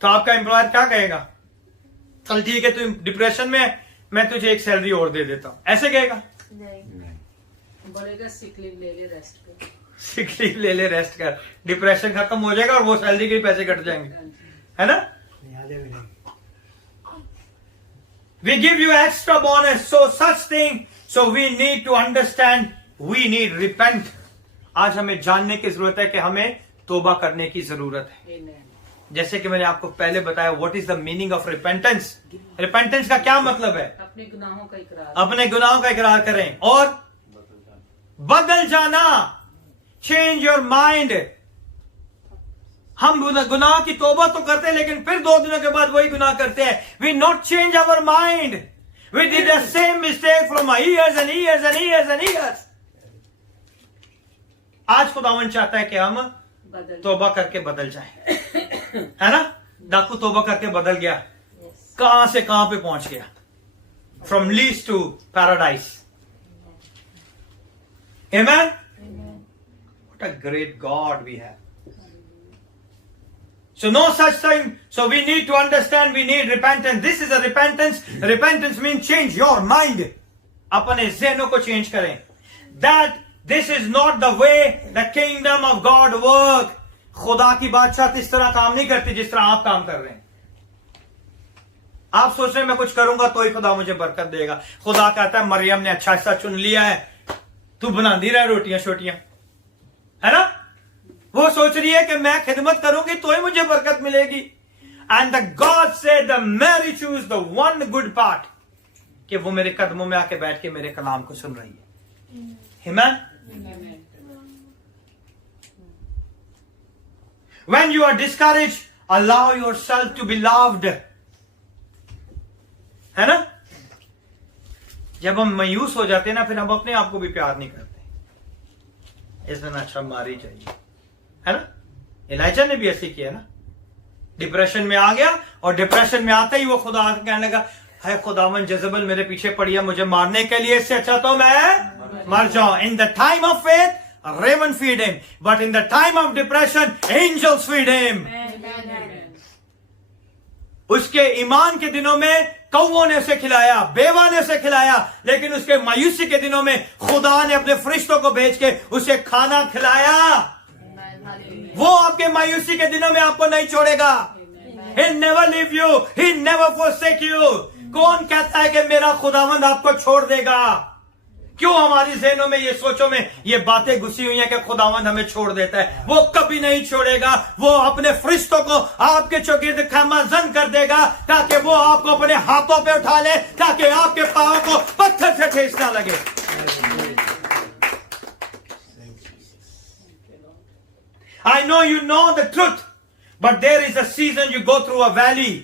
तो आपका एम्प्लॉयर क्या कहेगा? चल ठीक है, तू डिप्रेशन में, मैं तुझे एक सैलरी और दे देता हूं. ऐसे कहेगा? नहीं. बोलेगा सिक लीव ले ले, रेस्ट कर. सिक लीव ले ले, रेस्ट कर. डिप्रेशन खत्म हो जाएगा और वो सैलरी के पैसे कट जाएंगे, है ना? We give you extra bonus. So such thing. So we need to understand. We need repent. आज हमें जानने की जरूरत है कि हमें तौबा करने की जरूरत है. जैसे कि मैंने आपको पहले बताया, what is the meaning of repentance. Repentance का क्या मतलब है? अपने गुनाहों का इकरार. अपने गुनाहों का इकरार करें और बदल जाना. Change your mind. हम गुनाह की तौबा तो करते हैं, लेकिन फिर 2 दिनों के बाद वही गुनाह करते हैं. We not change our mind. We did the same mistake from years and years and years and years. आज खुदावन चाहता है कि हम तौबा करके बदल जाएं, है ना? डाकू तौबा करके बदल गया, कहां से कहां पे पहुंच गया. From lease to paradise. Amen. What a great God we have. So no such thing. So we need to understand, we need repentance. This is a repentance. Repentance means change your mind. अपने ज़हनों को change करें. That this is not the way the kingdom of God work. खुदा की बादशाह इस तरह काम नहीं करती जिस तरह आप काम कर रहे हैं. आप सोच रहे हैं मैं कुछ करूंगा तो ही खुदा मुझे बरकत देगा. खुदा कहता है मरियम ने अच्छा हिस्सा चुन लिया है, तू बनाती रह रोटियां छोटियां, है ना? वो सोच रही है कि मैं खिदमत करूंगी तो ही मुझे बरकत मिलेगी. And the God said the Mary choose the one good part, कि वो मेरे कदमों में आके बैठ के मेरे कलाम को सुन रही है. आमेन. When you are discouraged, allow yourself to be loved. है ना? जब हम मायूस हो जाते हैं ना, फिर हम अपने आप को भी प्यार नहीं करते. इसने अच्छा मारी चाहिए, है ना। एलाइजा ने भी ऐसे किया ना, डिप्रेशन में आ गया और डिप्रेशन में आते ही वो खुदा कहने लगा, है खुदावन जेजबेल मेरे पीछे पड़ी है मुझे मारने के लिए, इससे अच्छा तो मैं मर जाऊं। In the time of faith raven feed him, but in the time of depression angels feed him. उसके ईमान के दिनों में कौवों ने उसे खिलाया, बेवा ने उसे खिलाया, लेकिन उसके मायूसी के दिनों में खुदा ने अपने फरिश्तों को भेज के उसे खाना खिलाया। वो आपके मायूसी के दिनों में आपको नहीं छोड़ेगा। He never leave you, he never forsake you. कौन कहता है कि मेरा खुदावंद आपको छोड़ देगा? क्यों हमारी ज़हनों में ये सोचों में ये बातें घुसी हुई हैं कि खुदावंद हमें छोड़ देता है? वो कभी नहीं छोड़ेगा। वो अपने फरिश्तों को आपके चौगिर्द खैमाजन कर देगा ताकि वो आपको अपने हाथों पे उठा ले, ताकि आपके पांव को पत्थर से ठेस ना लगे। I know you know the truth, but there is a season you go through a valley.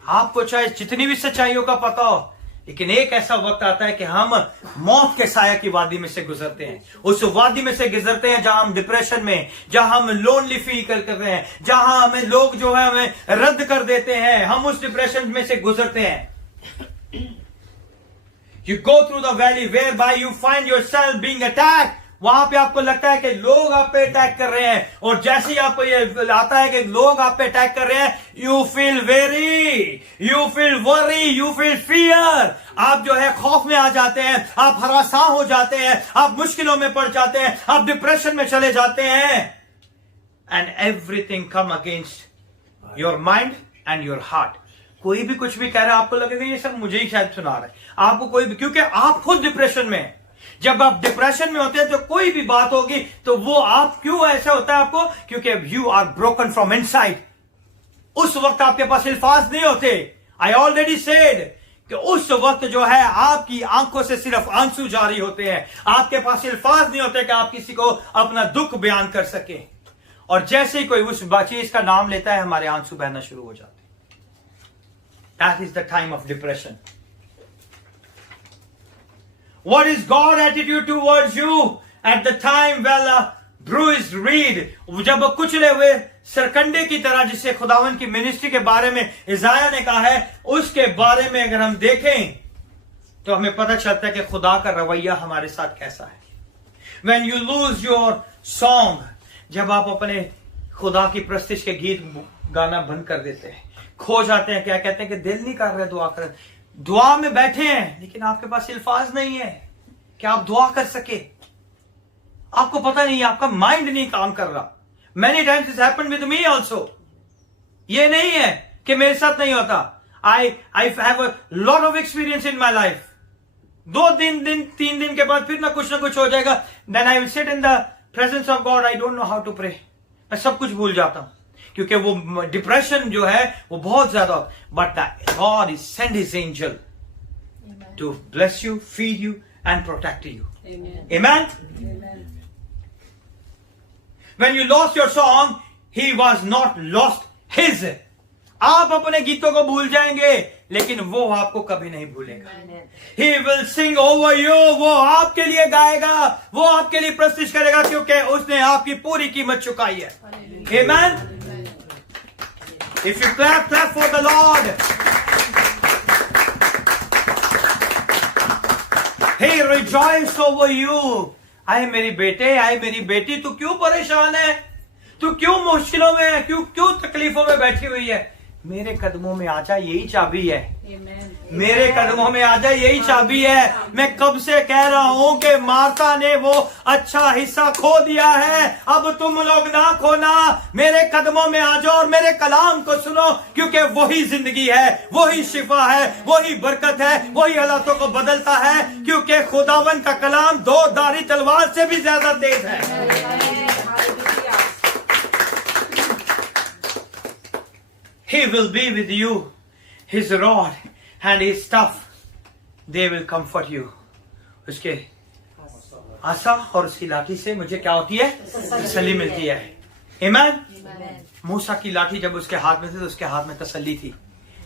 आपको चाहे जितनी भी सच्चाइयों का पता हो, लेकिन एक ऐसा वक्त आता है कि हम मौत के साया की वादी में से गुजरते हैं। उस वादी में से गुजरते हैं जहां हम डिप्रेशन में, जहां हम लोनली फील कर रहे हैं, जहां हमें लोग जो है हमें रद्द कर देते हैं, हम उस डिप्रेशन में से गुजरते हैं। You go through the valley whereby you find yourself being attacked. वहां पे आपको लगता है कि लोग आप पे अटैक कर रहे हैं, और जैसे ही आपको ये आता है कि लोग आप पे अटैक कर रहे हैं, you feel very, you feel worry, you feel fear. आप जो है खौफ में आ जाते हैं, आप हरासा हो जाते हैं, आप मुश्किलों में पड़ जाते हैं, आप डिप्रेशन में चले जाते हैं। And everything come against your mind and your heart. कोई भी कुछ भी कह रहा है, आपको लगेगा ये सब मुझे ही शायद सुना रहा है, आपको कोई भी, क्योंकि आप खुद डिप्रेशन में हैं। जब आप डिप्रेशन में होते हैं तो कोई भी बात होगी तो वो आप, क्यों ऐसा होता है आपको? क्योंकि you are broken from inside. उस वक्त आपके पास अल्फाज नहीं होते। आई ऑलरेडी सेड कि उस वक्त जो है आपकी आंखों से सिर्फ आंसू जारी होते हैं, आपके पास अल्फाज नहीं होते कि आप किसी को अपना दुख बयान कर सके। और जैसे ही कोई उस चीज का नाम लेता है, हमारे आंसू बहना शुरू हो जाते हैं। That is the time of depression. What is God's attitude towards you at the time when a bruised reed, जब कुचले हुए सरकंडे की तरह, जिसे खुदावन की मिनिस्ट्री के बारे में इज़ाया ने कहा है, उसके बारे में अगर हम देखें तो हमें पता चलता है कि खुदा का रवैया हमारे साथ कैसा है। When you lose your song, जब आप अपने खुदा की प्रस्तिश के गीत गाना बंद कर देते हैं, खो जाते हैं, क्या कहते हैं कि दिल नहीं कर रहे दुआ कर, दुआ में बैठे हैं लेकिन आपके पास अल्फाज नहीं है कि आप दुआ कर सके। आपको पता नहीं, आपका माइंड नहीं काम कर रहा। Many times this happened with me also. ये नहीं है कि मेरे साथ नहीं होता। I have a lot of experience in my life. 2-3 दिन के बाद फिर ना कुछ हो जाएगा। Then I will sit in the presence of God. I don't know how to pray. मैं सब कुछ भूल जाता हूं क्योंकि वो डिप्रेशन जो है वो बहुत ज्यादा। But God is sent His angel to bless you, feed you, and protect you. Amen. Amen. Amen. When you lost your song, He was not lost His. आप अपने गीतों को भूल जाएंगे लेकिन वो आपको कभी नहीं भूलेगा। He will sing over you. वो आपके लिए गाएगा, वो आपके लिए प्रस्तुत करेगा क्योंकि उसने आपकी पूरी कीमत चुकाई है। Amen. If you clap for the Lord. He rejoice over you. आए मेरी बेटे, आए मेरी बेटी, तू क्यों परेशान है? तू क्यों मुश्किलों में है? क्यों तकलीफों में बैठी हुई है? मेरे कदमों में आजा, यही चाबी है। मेरे कदमों में आजा, यही चाबी है। मैं कब से कह रहा हूं कि मार्था ने वो अच्छा हिस्सा खो दिया है, अब तुम लोग ना खोना। मेरे कदमों में आ जाओ और मेरे कलाम को सुनो, क्योंकि वही जिंदगी है, वही शिफा है, वही बरकत है, वही हालातों को बदलता है। क्योंकि खुदावन का कलाम 2 धारी तलवार से भी ज्यादा तेज है। He will be with you. His rod and his staff, they will comfort you. उसके आसा और उसकी लाठी से मुझे क्या होती है? तसल्ली मिलती है। Amen? मूसा की लाठी जब उसके हाथ में थी तो उसके हाथ में तसल्ली थी।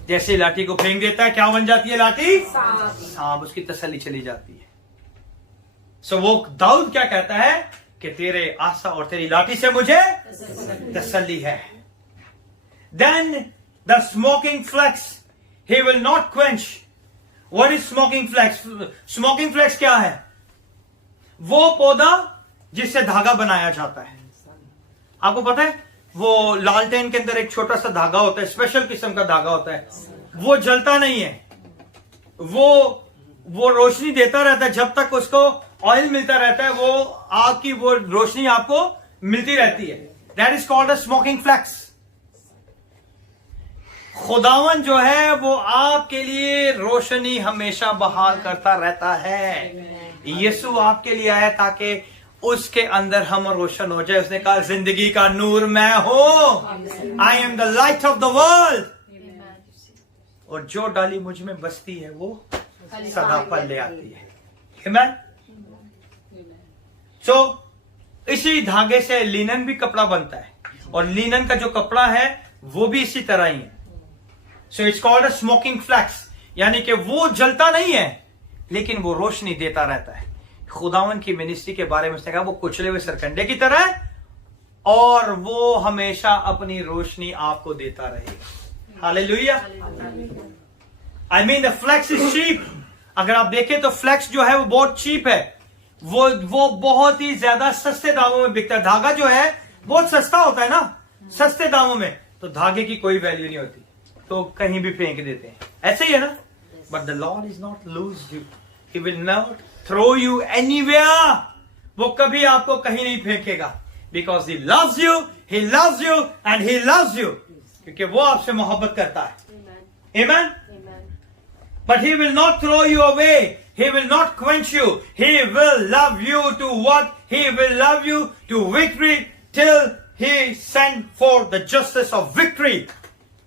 जैसे लाठी को फेंक देता है, क्या बन जाती है लाठी? सांप। उसकी तसल्ली चली जाती है। सो वो दाऊद क्या कहता है कि तेरे आसा और तेरी लाठी से मुझे तसल्ली है. Then the smoking flax he will not quench. What is smoking flax? Smoking flax क्या है? वो पौधा जिससे धागा बनाया जाता है. आपको पता है वो लालटेन के अंदर एक छोटा सा धागा होता है, स्पेशल किस्म का धागा होता है. वो जलता नहीं है, वो रोशनी देता रहता है जब तक उसको ऑयल मिलता रहता है. वो आग की वो रोशनी आपको मिलती रहती है. That is called a smoking flax. खुदावन जो है वो आपके लिए रोशनी हमेशा बहाल करता रहता है. यीशु आपके लिए आया ताकि उसके अंदर हम रोशन हो जाए. उसने कहा जिंदगी का नूर मैं हूं. आई am the light of the world. और जो डाली मुझ में बसती है वो सदा फल ले आती है. आमीन. सो इसी धागे से लिनन भी कपड़ा बनता है और लिनन का जो कपड़ा है वो भी इसी तरह ही है. So it's called a smoking flax, यानी कि वो जलता नहीं है लेकिन वो रोशनी देता रहता है. खुदावन की मिनिस्ट्री के बारे में उसने कहा वो कुचले हुए सरकंडे की तरह है और वो हमेशा अपनी रोशनी आपको देता रहेगा. Hallelujah. I mean the flax is cheap. अगर आप देखें तो फ्लैक्स जो है वो बहुत चीप है. वो बहुत ही ज्यादा सस्ते दामों में बिकता है. धागा जो है बहुत सस्ता होता है ना, सस्ते दामों में. तो धागे की कोई वैल्यू नहीं होती, तो कहीं भी फेंक देते हैं. ऐसे ही है ना. But the Lord is not lose you. He will not throw you anywhere. वो कभी आपको कहीं नहीं फेंकेगा. Because he loves you, he loves you and he loves you. क्योंकि वो आपसे मोहब्बत करता है. आमीन. But he will not throw you away. He will not quench you. He will love you to what? He will love you to victory till he send forth the justice of victory.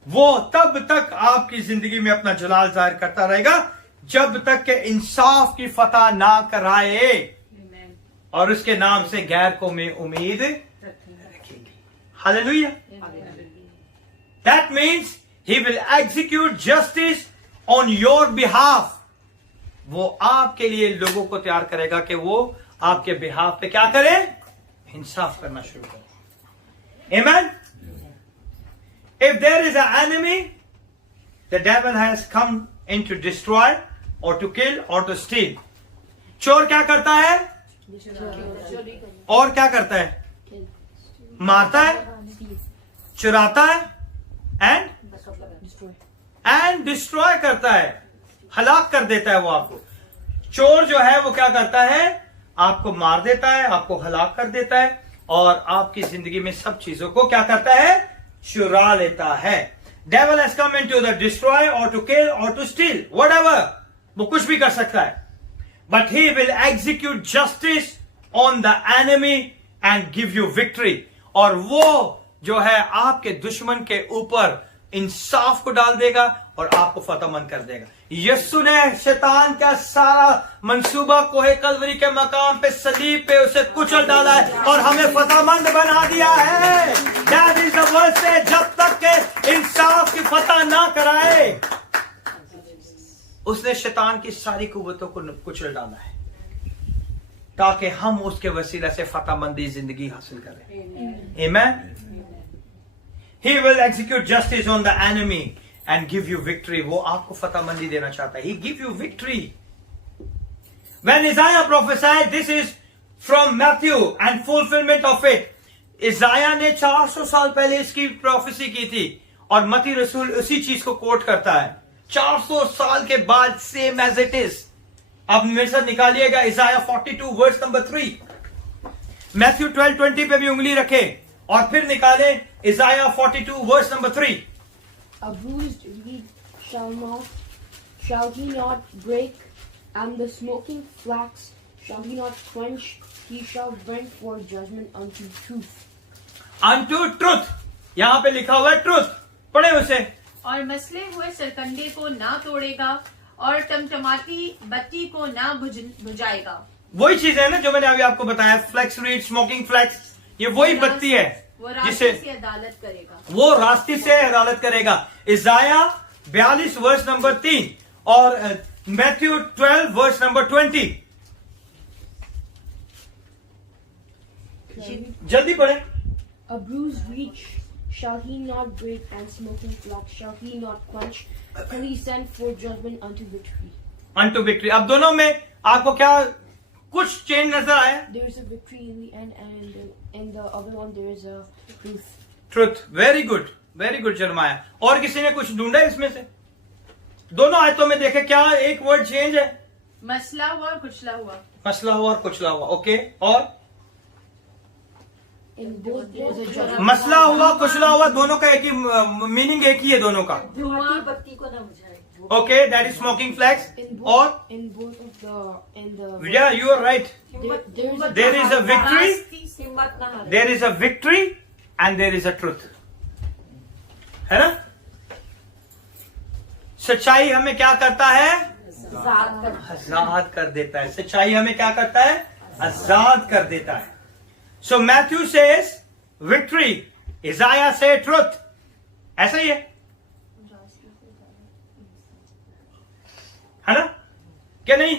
वो तब तक आपकी जिंदगी में अपना जलाल जाहिर करता रहेगा जब तक के इंसाफ की फतह ना कराए और उसके नाम से गैर को में उम्मीद रखेंगे. Hallelujah. That means he will execute justice on your behalf. वो आपके लिए लोगों को तैयार करेगा कि वो आपके बिहाफ पे क्या करे? इंसाफ करना शुरू करे. Amen. If there is an enemy, the devil has come in to destroy or to kill or to steal. चोर क्या करता है? और क्या करता है? मारता है, चुराता है एंड डिस्ट्रॉय करता है, हलाक कर देता है. वो आपको चोर जो है वो क्या करता है? आपको मार देता है, आपको हलाक कर देता है और आपकी जिंदगी में सब चीजों को क्या करता है? चुरा लेता है. Devil has come into the destroy और टू किल और टू स्टील, व्हाटएवर. वो कुछ भी कर सकता है. But he will execute justice on the enemy and give you victory. और वो जो है आपके दुश्मन के ऊपर इंसाफ को डाल देगा और आपको फतहमंद कर देगा. यीशु ने शैतान का सारा मंसूबा कोहे कलवरी के मकाम पे सलीब पे उसे कुचल डाला है और हमें फतहमंद बना दिया है. दैट इज द वर्ड से जब तक के इंसाफ की फतह ना कराए उसने शैतान की सारी कुव्वतों को कुचल डाला है ताकि हम उसके वसीला से फतहमंदी जिंदगी हासिल करें. आमीन. He will execute justice on the enemy and give you victory. वो आपको फतहमंदी देना चाहता है. He give you victory. When Isaiah prophesied, this is from Matthew and fulfillment of it. Isaiah ने 400 साल पहले इसकी प्रोफेसी की थी और मती रसूल उसी चीज को कोट करता है 400 साल के बाद. Same as it is. अब मेरे साथ निकालिएगा Isaiah 42 वर्स नंबर 3. मैथ्यू 12:20 पे भी उंगली रखे और फिर निकाले Isaiah 42 verse number 3. A bruised reed shall he not break, and the smoking flax shall he not quench. He shall bring forth judgment unto truth. Unto truth. यहां पे लिखा हुआ है ट्रूथ. पढ़े उसे. और मसले हुए सरकंडे को ना तोड़ेगा और टमटमाती बत्ती को ना बुझाएगा. वही चीज है ना जो मैंने अभी आपको बताया. फ्लैक्स रीड, स्मोकिंग फ्लैक्स, ये वही बत्ती है जिसे अदालत करेगा. वो रास्ते से अदालत करेगा. Isaiah 42 वर्स नंबर 3 और मैथ्यू 12 वर्स नंबर 20. जल्दी पढ़े. A bruised reed shall he not break, and smoking flax shall he not quench, till he send forth judgment unto victory. Unto victory. अब दोनों में आपको क्या कुछ चेंज नजर आया? There is a victory in the end, and in the other one there is a truth. Truth. Very good, very good Jeremiah. और किसी ने कुछ ढूंढा इसमें से? दोनों आयतों में देखे क्या एक वर्ड चेंज है? मसला हुआ और कुचला हुआ. मसला हुआ और कुचला हुआ. ओके. और In both there is a judgment. मसला हुआ कुचला हुआ दोनों का एक ही मीनिंग एक ही है दोनों का. धुआं बत्ती को न बुझाए. Okay, that is smoking flax. और In both of the या you are right. There is a victory, हिम्मत न हारे. There is a victory and there is a truth. है ना? सच्चाई हमें क्या करता है? आजाद कर देता है. सच्चाई हमें क्या करता है? आजाद कर देता है. सो मैथ्यू सेज विक्ट्री, इज़ाया से ट्रुथ. ऐसा ही है ना? क्या नहीं?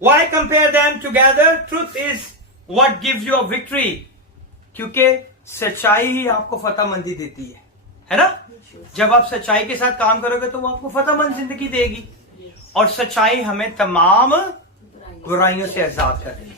Why compare them together? Truth is what gives you a victory. क्योंकि सच्चाई ही आपको फतहमंदी देती है ना? जब आप सच्चाई के साथ काम करोगे तो वो आपको फतहमंद जिंदगी देगी. और सच्चाई हमें तमाम बुराइयों से आजाद करती है.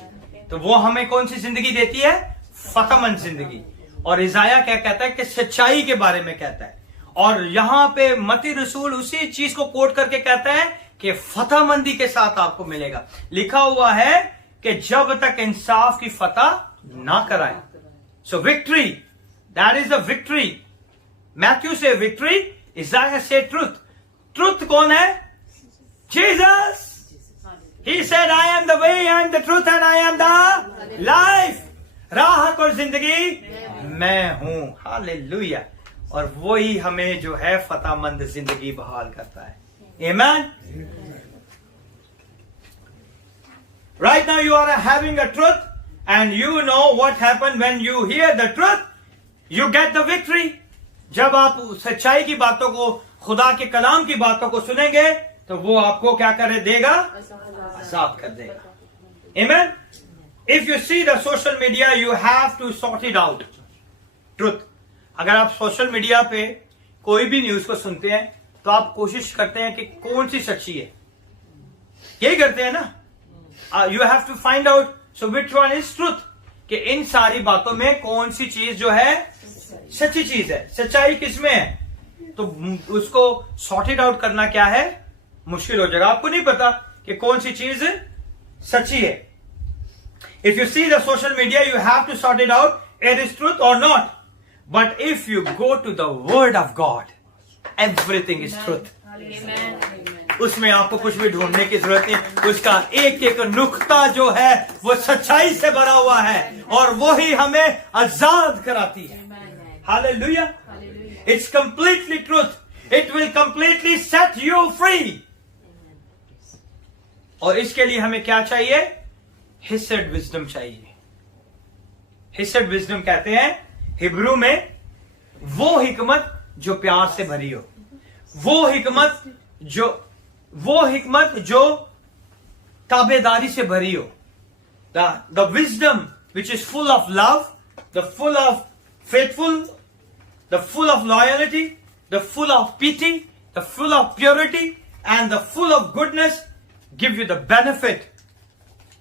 तो वो हमें कौन सी जिंदगी देती है? फतहमंद जिंदगी. और इज़ाया क्या कहता है कि सच्चाई के बारे में कहता है. और यहां पे मती रसूल उसी चीज को कोट करके कहता है कि फतहमंदी के साथ आपको मिलेगा. लिखा हुआ है कि जब तक इंसाफ की फतह ना कराए. So victory, that is a victory. Matthew से विक्ट्री, इज़ाया से ट्रुथ. ट्रुथ कौन है? Jesus. He said I am the way, I am the truth and I am the life. राहत और जिंदगी मैं हूं. हालेलुया. और वही हमें जो है फतहमंद जिंदगी बहाल करता है. Amen. Right now you are having a truth and you know what happened when you hear the truth. You get the victory. जब आप सच्चाई की बातों को, खुदा के कलाम की बातों को सुनेंगे तो वो आपको क्या करे देगा? आजाद कर देगा. Amen. If you see the social media, you have to sort it out. Truth. अगर आप सोशल मीडिया पे कोई भी न्यूज को सुनते हैं तो आप कोशिश करते हैं कि कौन सी सच्ची है. यही करते हैं ना? You have to find out so which one is truth. कि इन सारी बातों में कौन सी चीज जो है सच्ची चीज है, सच्चाई किसमें है. तो उसको सॉर्टेड आउट करना क्या है? मुश्किल हो जाएगा. आपको नहीं पता कि कौन सी चीज सच्ची है. If you see the social media, you have to sort it out, it is truth और not. But if you go to the word of God, everything is truth. उसमें आपको कुछ भी ढूंढने की जरूरत नहीं. उसका एक एक नुक्ता जो है वो सच्चाई से भरा हुआ है और वो ही हमें आजाद कराती है. Hallelujah. It's completely truth. It will completely set you free. और इसके लिए हमें क्या चाहिए? Hesed wisdom चाहिए. Hesed wisdom कहते हैं हिब्रू में वो हिकमत जो प्यार से भरी हो. वो हिकमत जो ताबेदारी से भरी हो. The wisdom which is full of love, the full of faithful, the full of loyalty, the full of pity, the full of purity and the full of goodness give you the benefit.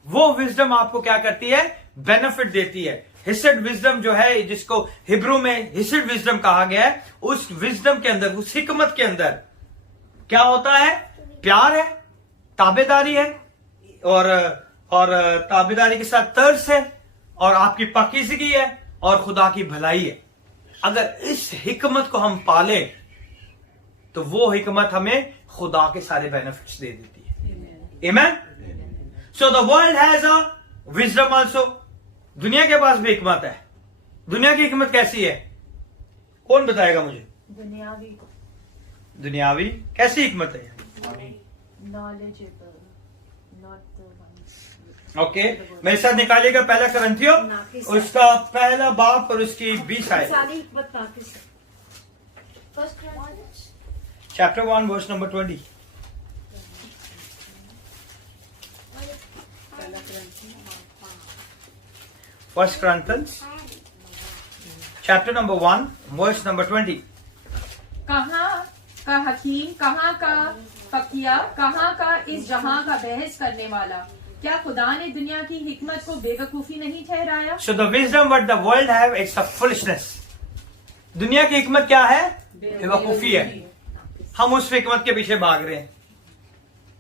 वो wisdom आपको क्या करती है? Benefit देती है. He said wisdom जो है, जिसको हिब्रू में हिसेड विजडम कहा गया है, उस विजडम के अंदर, उस हिकमत के अंदर क्या होता है? प्यार है, ताबेदारी है और ताबेदारी के साथ तर्स है और आपकी पाकीज़गी है और खुदा की भलाई है. अगर इस हिकमत को हम पाले तो वो हिकमत हमें खुदा के सारे बेनिफिट्स दे देती है. आमीन. So the world has a wisdom also. दुनिया के पास भी हिकमत है. दुनिया की हिकमत कैसी है? कौन बताएगा मुझे? दुनियावी कैसी हिकमत है? ओके, मेरे साथ निकालिएगा पहला करंथियों उसका पहला बाप और उसकी 20 आयत. Chapter 1 verse number 20. 1 Corinthians chapter number 1 verse number 20. कहाँ का हकीम, कहाँ का फकिया, कहाँ का इस जहां का बहस करने वाला, क्या खुदा ने दुनिया की हिकमत को बेवकूफी नहीं ठहराया? So the wisdom what the world have, it's a foolishness. दुनिया की हिकमत क्या है? बेवकूफी है. हम उस हिकमत के पीछे भाग रहे हैं.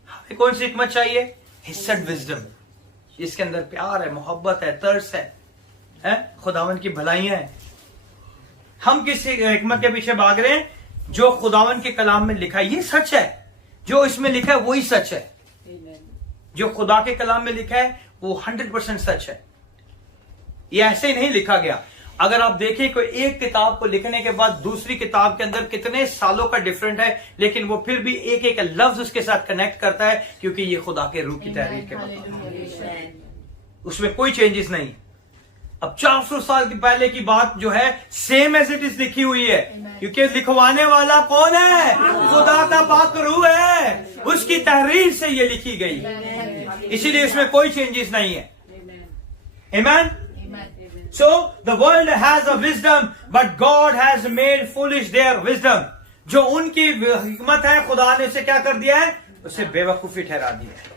हमें कौन सी हिकमत चाहिए? हिस्सड विजडम, जिसके अंदर प्यार है, मोहब्बत है, तरस है खुदावन की भलाइयां है. हम किस हिकमत के पीछे भाग रहे हैं? जो खुदावन के कलाम में लिखा है, ये सच है. जो इसमें लिखा है वही सच है. जो खुदा के कलाम में लिखा है वो 100% सच है. ये ऐसे ही नहीं लिखा गया. अगर आप देखें कोई एक किताब को लिखने के बाद दूसरी किताब के अंदर कितने सालों का डिफरेंट है, लेकिन वो फिर भी एक एक लफ्ज उसके साथ कनेक्ट करता है, क्योंकि ये खुदा के रूह की तहरीर के बाद उसमें कोई चेंजेस नहीं. अब 400 साल की पहले की बात जो है सेम एज इट इज लिखी हुई है, क्योंकि लिखवाने वाला कौन है? खुदा का पाक रूह है. उसकी तहरीर से ये लिखी गई, इसीलिए इसमें कोई चेंजेस नहीं है. Amen? So the world has a wisdom, but God has made foolish their wisdom. जो उनकी हिकमत है, खुदा ने उसे क्या कर दिया है? उसे बेवकूफी ठहरा दिया है.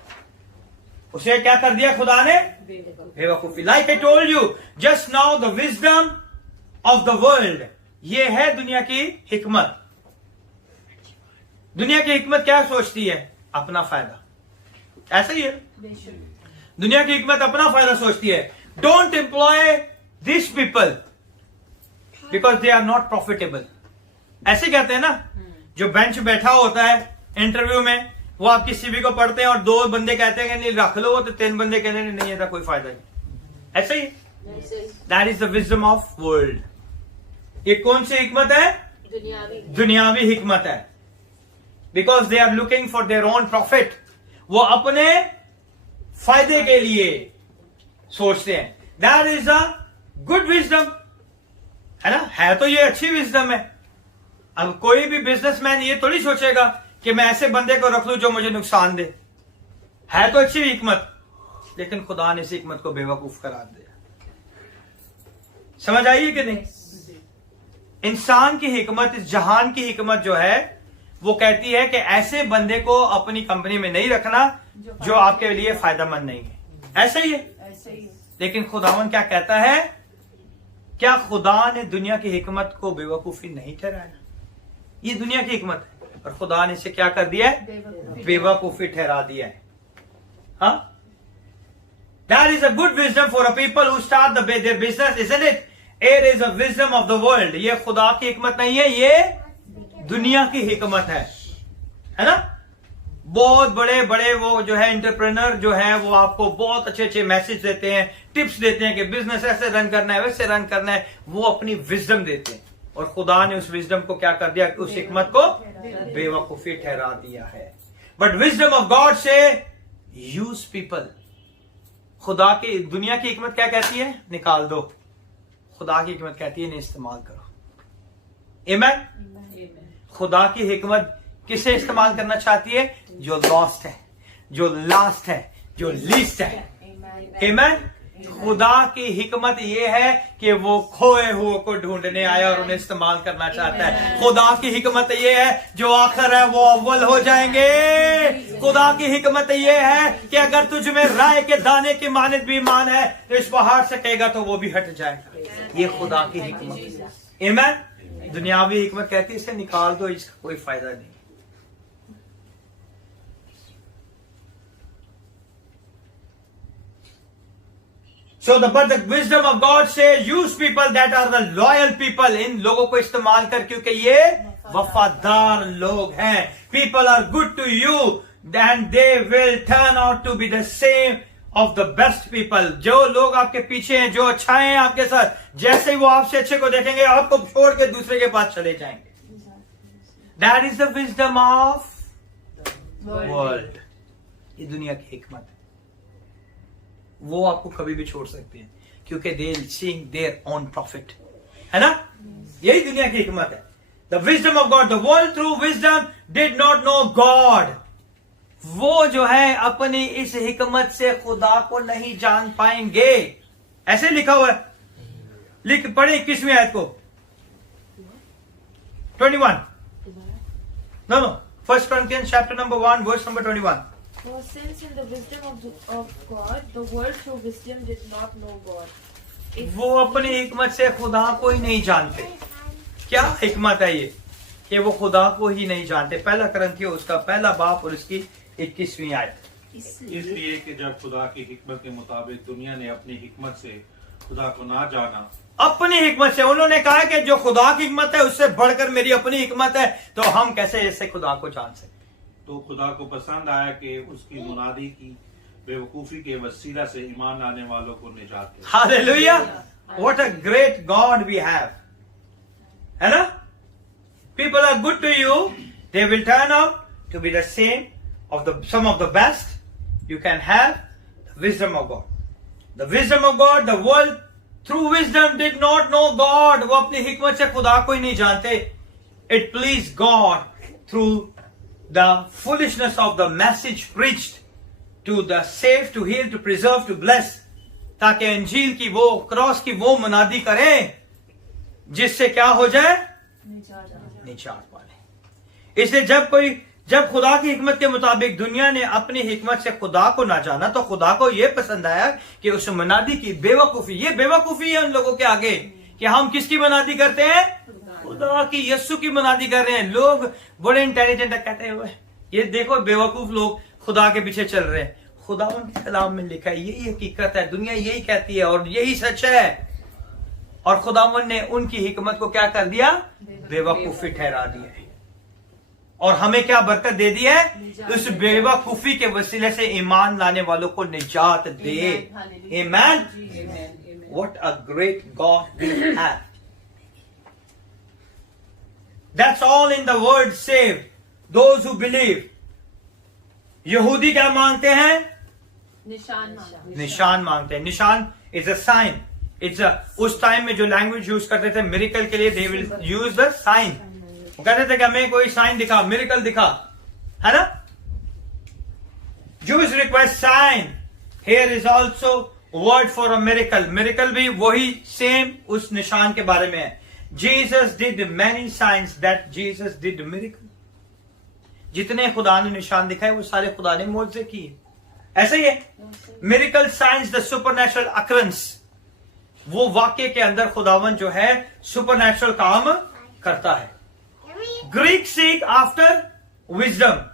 उसे क्या कर दिया खुदा ने? बेवकूफी. Like I told you just now, the wisdom of the world, ये है दुनिया की हिकमत. दुनिया की हिकमत क्या सोचती है? अपना फायदा. ऐसा ही है. दुनिया की हिकमत अपना फायदा सोचती है. Don't employ these people because they are not profitable. ऐसे कहते हैं ना, जो बेंच बैठा होता है इंटरव्यू में, वो आपकी सीवी को पढ़ते हैं और 2 बंदे कहते हैं कि नहीं रख लो, तो 3 बंदे कहते हैं नहीं, ऐसा कोई फायदा नहीं. ऐसे ही. That is the wisdom of world. ये कौन सी हिकमत है? दुनियावी हिकमत है. Because they are looking for their own profit. वो अपने फायदे के लिए सोचते हैं. That is a good wisdom, है ना? है तो ये अच्छी विजडम है. अब कोई भी बिजनेसमैन ये थोड़ी सोचेगा कि मैं ऐसे बंदे को रख लूं जो मुझे नुकसान दे. है तो अच्छी हिकमत, लेकिन खुदा ने इस हिकमत को बेवकूफ करार दिया. समझ आइए कि नहीं? इंसान की हिकमत, इस जहान की हिकमत जो है, वो कहती है कि ऐसे बंदे को अपनी कंपनी में नहीं रखना जो आपके लिए फायदेमंद नहीं है. ऐसा ही है. लेकिन खुदावन क्या कहता है? क्या खुदा ने दुनिया की हिकमत को बेवकूफी नहीं ठहराया? ये दुनिया की हिकमत है, और खुदा ने इसे क्या कर दिया है? बेवकूफी ठहरा दिया है. हाँ, that is a good wisdom for a people who start their business, isn't it? It is a wisdom of the world. ये खुदा की हिकमत नहीं है, ये दुनिया की हिकमत है ना? बहुत बड़े बड़े वो जो है एंटरप्रेन्योर जो है, वो आपको बहुत अच्छे अच्छे मैसेज देते हैं, टिप्स देते हैं कि बिजनेस ऐसे रन करना है, वैसे रन करना है. वो अपनी विजडम देते हैं, और खुदा ने उस विजडम को क्या कर दिया? उस हिकमत को बेवकूफी ठहरा दिया है. बट विजडम ऑफ गॉड से यूज पीपल. खुदा की, दुनिया की हिकमत क्या कहती है? निकाल दो. खुदा की हिकमत कहती है इन्हें इस्तेमाल करो. आमीन. खुदा की हिकमत किसे इस्तेमाल करना चाहती है? जो लॉस्ट है, जो लास्ट है, जो लीस्ट है. आमीन. खुदा की हिकमत यह है कि वो खोए हुए को ढूंढने आया और उन्हें इस्तेमाल करना चाहता है. खुदा की हिकमत यह है जो आखिर है वो अव्वल हो जाएंगे. खुदा की हिकमत यह है कि अगर तुझ में राय के दाने की मानद भी ईमान है तो इस पहाड़ से कहेगा तो वो भी हट जाएगा. ये खुदा की हिकमत. आमीन. दुनियावी हिकमत कहती है इसे निकाल दो, इसका कोई फायदा नहीं. So but the wisdom of God says use people that are the loyal people. इन लोगों को इस्तेमाल कर, क्योंकि ये वफादार लोग हैं. People are good to you and they will turn out to be the same of the best people. जो लोग आपके पीछे हैं, जो अच्छाए हैं आपके साथ, जैसे ही वो आपसे अच्छे को देखेंगे आपको छोड़ के दूसरे के पास चले जाएंगे. That is the wisdom of world. ये दुनिया की हिकमत है. वो आपको कभी भी छोड़ सकते हैं, क्योंकि दे सीइंग देयर ओन प्रॉफिट, है ना? यही दुनिया की हिकमत है. The wisdom of God. The world through wisdom did not know God. वो जो है अपनी इस हिकमत से खुदा को नहीं जान पाएंगे. ऐसे लिखा हुआ है। लिख पढ़े 21वीं आयत को, 21। No. 1 Corinthians chapter number 1 verse number 21. For since in the wisdom of God, the world through wisdom did not know God. वो अपनी हिकमत से खुदा को ही नहीं जानते। क्या हिकमत है ये कि वो खुदा को ही नहीं जानते। पहला करंथियों उसका पहला बाप और उसकी 21वीं आयत। इसलिए कि जब खुदा की हिकमत के मुताबिक दुनिया ने अपनी हिकमत से खुदा को ना जाना, अपनी हिकमत से उन्होंने कहा कि जो खुदा की हिकमत है उससे बढ़कर मेरी अपनी हिकमत है, तो हम कैसे इससे खुदा को जान सकते। तो खुदा को पसंद आया कि उसकी मुनादी की बेवकूफी के वसीला से ईमान लाने वालों को निजात दे। Hallelujah, what a great God we have, है ना। People are good to you, they will turn out to be the same of the some of the best you can have, the wisdom of God. The wisdom of God, the world through wisdom did not know God. वो अपनी हिकमत से खुदा को ही नहीं जानते। It please God through the foolishness of the message preached to the save, to heal, to preserve, to bless, ताकि अंजील की वो क्रॉस की वो मुनादी करें जिससे क्या हो जाए, निजात पाले। इसलिए जब खुदा की हिकमत के मुताबिक दुनिया ने अपनी हिकमत से खुदा को ना जाना, तो खुदा को यह पसंद आया कि उस मुनादी की बेवकूफी, ये बेवकूफी है उन लोगों के आगे कि हम किसकी मुनादी करते हैं, खुदा की, यीशु की मुनादी कर रहे हैं। लोग बड़े इंटेलिजेंट कहते हैं, ये देखो बेवकूफ लोग खुदा के पीछे चल रहे हैं। खुदा उनके कलाम में लिखा है, यही हकीकत है, दुनिया यही कहती है और यही सच है। और खुदावन ने उनकी हिकमत को क्या कर दिया, बेवकूफी ठहरा दिया है। और हमें क्या बरकत दे दी है, उस बेवकूफी के वसीले से ईमान लाने वालों को निजात दे। आमीन। What a great God we have. That's all in the word save those who believe. यहूदी क्या मांगते हैं, निशान मांगते हैं। निशान इज अ साइन। इट्स उस टाइम में जो लैंग्वेज यूज करते थे मिरेकल के लिए, they will use the sign. वो कहते थे कि हमें कोई साइन दिखा, मिरेकल दिखा, है ना। Jews request sign. Here is also word for a miracle. Miracle भी वही सेम उस निशान के बारे में है। Jesus did many signs that Jesus did miracle. जितने खुदा ने निशान दिखाए वो सारे खुदा ने मौजज़े किए। ऐसे ही है miracle science, the supernatural occurrence. वो वाक्य के अंदर खुदावन जो है सुपरनैचुरल काम करता है। Greek seek after wisdom.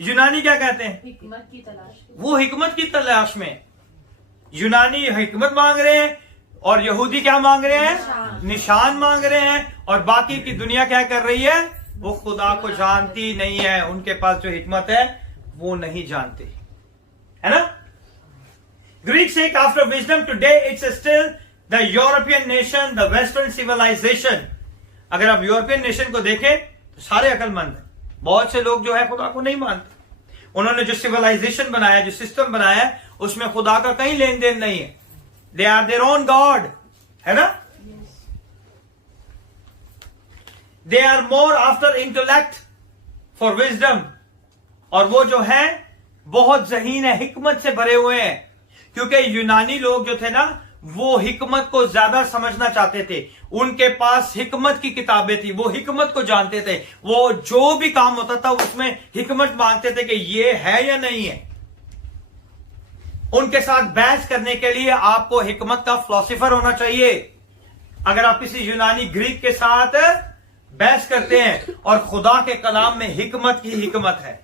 यूनानी क्या कहते हैं, हिकमत की तलाश। वो हिकमत की तलाश में। यूनानी हिकमत मांग रहे हैं और यहूदी क्या मांग रहे हैं, निशान मांग रहे हैं। और बाकी की दुनिया क्या कर रही है, वो खुदा को जानती नहीं है। उनके पास जो हिकमत है वो नहीं जानते, है ना। Greek seek after wisdom. Today it's still the European nation, the western civilization. अगर आप यूरोपियन नेशन को देखें तो सारे अकलमंद हैं। बहुत से लोग जो है खुदा को नहीं मानते। उन्होंने जो सिविलाइजेशन बनाया, जो सिस्टम बनाया है, उसमें खुदा का कहीं लेन देन नहीं है। They are their own God, है ना। They are more after intellect for wisdom. और वो जो है बहुत ज़हीन है, हिकमत से भरे हुए हैं। क्योंकि यूनानी लोग जो थे ना, वो हिकमत को ज्यादा समझना चाहते थे। उनके पास हिकमत की किताबें थी, वो हिकमत को जानते थे। वो जो भी काम होता था उसमें हिकमत मांगते थे कि ये है या नहीं है। उनके साथ बहस करने के लिए आपको हिकमत का फिलोसोफर होना चाहिए। अगर आप किसी यूनानी ग्रीक के साथ बहस करते हैं और खुदा के कलाम में हिकमत की हिकमत है।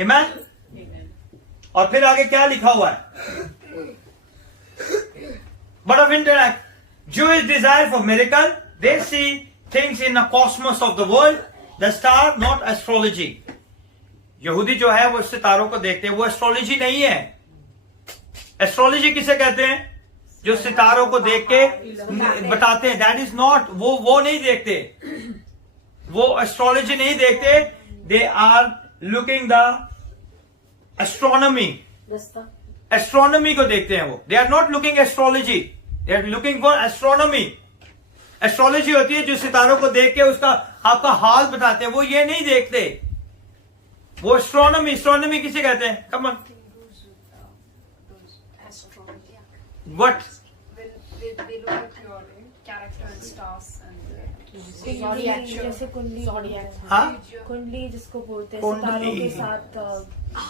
आमीन। और फिर आगे क्या लिखा हुआ है, but of intellect. Jewish desire for miracle. They see things in the cosmos of the world, the star, not astrology. यहूदी जो है वो सितारों को देखते हैं, वो एस्ट्रोलॉजी नहीं है। एस्ट्रोलॉजी किसे कहते हैं, जो सितारों को देख के बताते हैं। दैट इज नॉट, वो नहीं देखते, वो एस्ट्रोलॉजी नहीं देखते। They are looking the astronomy, astronomy को देखते हैं वो। They are not looking astrology, they are looking for astronomy. Astrology होती है जो सितारों को देख के उसका आपका हाल बताते हैं, वो ये नहीं देखते। वो एस्ट्रोनॉमी, एस्ट्रोनॉमी किसे कहते हैं, come on, what they look at your character and stars and Zodiac, जैसे कुंडली, हाँ कुंडली जिसको बोलते हैं, कुंडली। सितारों के साथ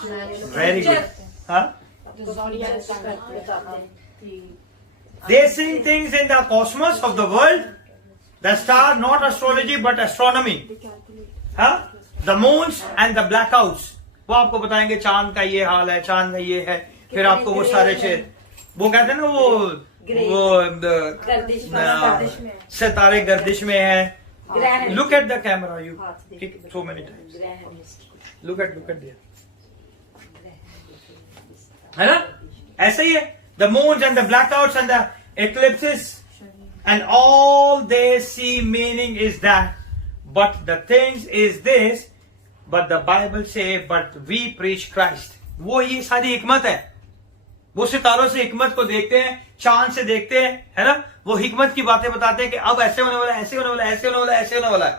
जुड़ने लोग वेरी गुड हाँ Zodiac बताते हैं कि They see things in the cosmos of the world. The star, not astrology but astronomy. हाँ? The moons and the blackouts. वो आपको बताएंगे चांद का ये हाल है, चांद का ये है, फिर आपको वो सारे चीज वो कहते हैं ना गर्दिश वो सितारे गर्दिश में है. ग्रहण Look at the camera. You kick so many times. Look at there. है ना? ऐसे ही है. The moons and the blackouts and the eclipses and all they see meaning is that. But the things is this. But the Bible say, but we preach Christ. वो ये सारी हिकमत है. वो सितारों से हिकमत को देखते हैं, चांद से देखते हैं, है ना? वो हिकमत की बातें बताते हैं कि अब ऐसे होने वाला है, ऐसे होने वाला है, ऐसे होने वाला है, ऐसे होने वाला है.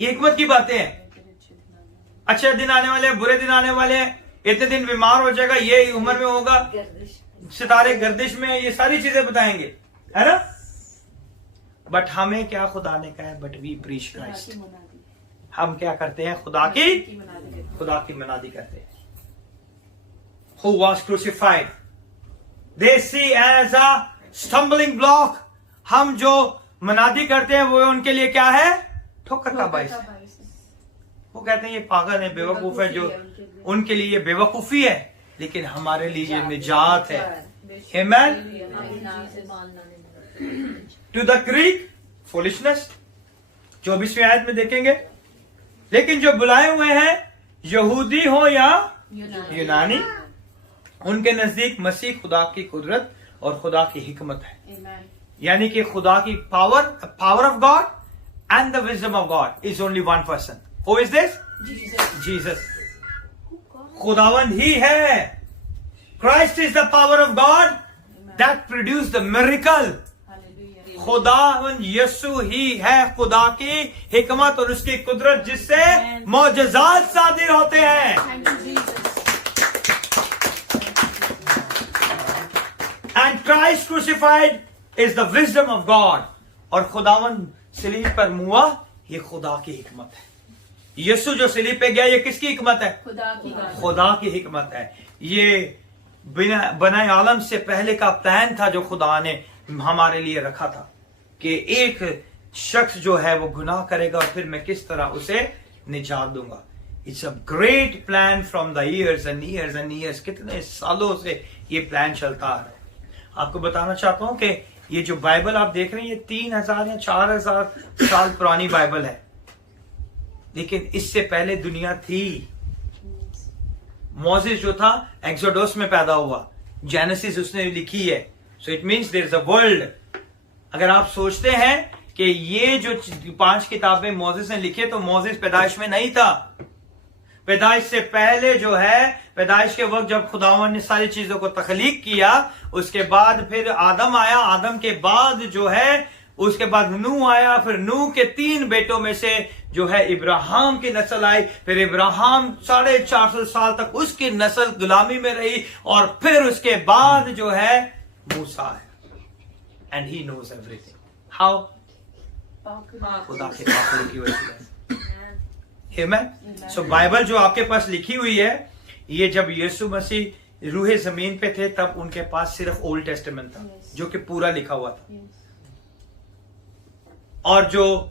ये हिकमत की बातें हैं. अच्छे दिन आने वाले हैं, बुरे दिन आने वाले हैं, इतने दिन बीमार हो जाएगा, ये उम्र में होगा, सितारे गर्दिश में, ये सारी चीजें बताएंगे, है ना? बट हमें क्या खुदा ने कहा है, बट वी प्रीच क्राइस्ट. हम क्या करते हैं? खुदा की मनादी करते हैं. Who was crucified. They see as a stumbling block. हम जो मनादी करते हैं वो उनके लिए क्या है? ठोकर का बाइस है. वो कहते हैं ये पागल है, बेवकूफ है. जो उनके लिए ये बेवकूफी है, लेकिन हमारे लिए ये निजात है. Amen. To the Greek, foolishness. 24वीं आयत में देखेंगे. लेकिन जो बुलाए हुए हैं, यहूदी हो या यूनानी, उनके नजदीक मसीह खुदा की कुदरत और खुदा की हिकमत है. यानी कि खुदा की power of God and the wisdom of God is only one person. Who is this? Jesus. खुदावंद ही है. Christ is the power of God that produce the miracle. खुदावंद यीशु ही है खुदा की हिकमत और उसकी कुदरत जिससे मौजज़ात सादिर होते हैं. And Christ crucified is the wisdom of God. और खुदावंद सलीब पर मुआ, ये खुदा की हिकमत है. यीशु जो सलीब पे गया, ये किसकी हिकमत है? खुदा की हिकमत है. ये बना आलम से पहले का प्लान था जो खुदा ने हमारे लिए रखा था कि एक शख्स जो है वो गुनाह करेगा और फिर मैं किस तरह उसे निजात दूंगा. It's a great plan from the years and years and years. कितने सालों से ये प्लान चलता आ रहा है. आपको बताना चाहता हूं कि ये जो बाइबल आप देख रहे हैं, ये 3000 या 4000 साल पुरानी बाइबल है. लेकिन इससे पहले दुनिया थी. मोसेस जो था एक्सोडस में पैदा हुआ, जेनेसिस उसने लिखी है. So it means there is a world. अगर आप सोचते हैं कि ये जो 5 किताबें मोसेस ने लिखे, तो मोसेस पैदाइश में नहीं था. पैदाइश से पहले जो है, पैदाइश के वक्त जब खुदावन ने सारी चीजों को तख्लीक किया, उसके बाद फिर आदम आया. आदम के बाद जो है, उसके बाद नूह आया. फिर नूह के 3 बेटों में से जो है इब्राहिम की नस्ल आई. फिर इब्राहिम 450 साल तक उसकी नस्ल गुलामी में रही. और फिर उसके बाद जो है मूसा है. And he knows everything. How? खुदा के पाक की वजह से. Amen. So बाइबल जो आपके पास लिखी हुई है, ये जब यीशु मसीह रूहे जमीन पे थे, तब उनके पास सिर्फ ओल्ड टेस्टामेंट था, जो कि पूरा लिखा हुआ था. और जो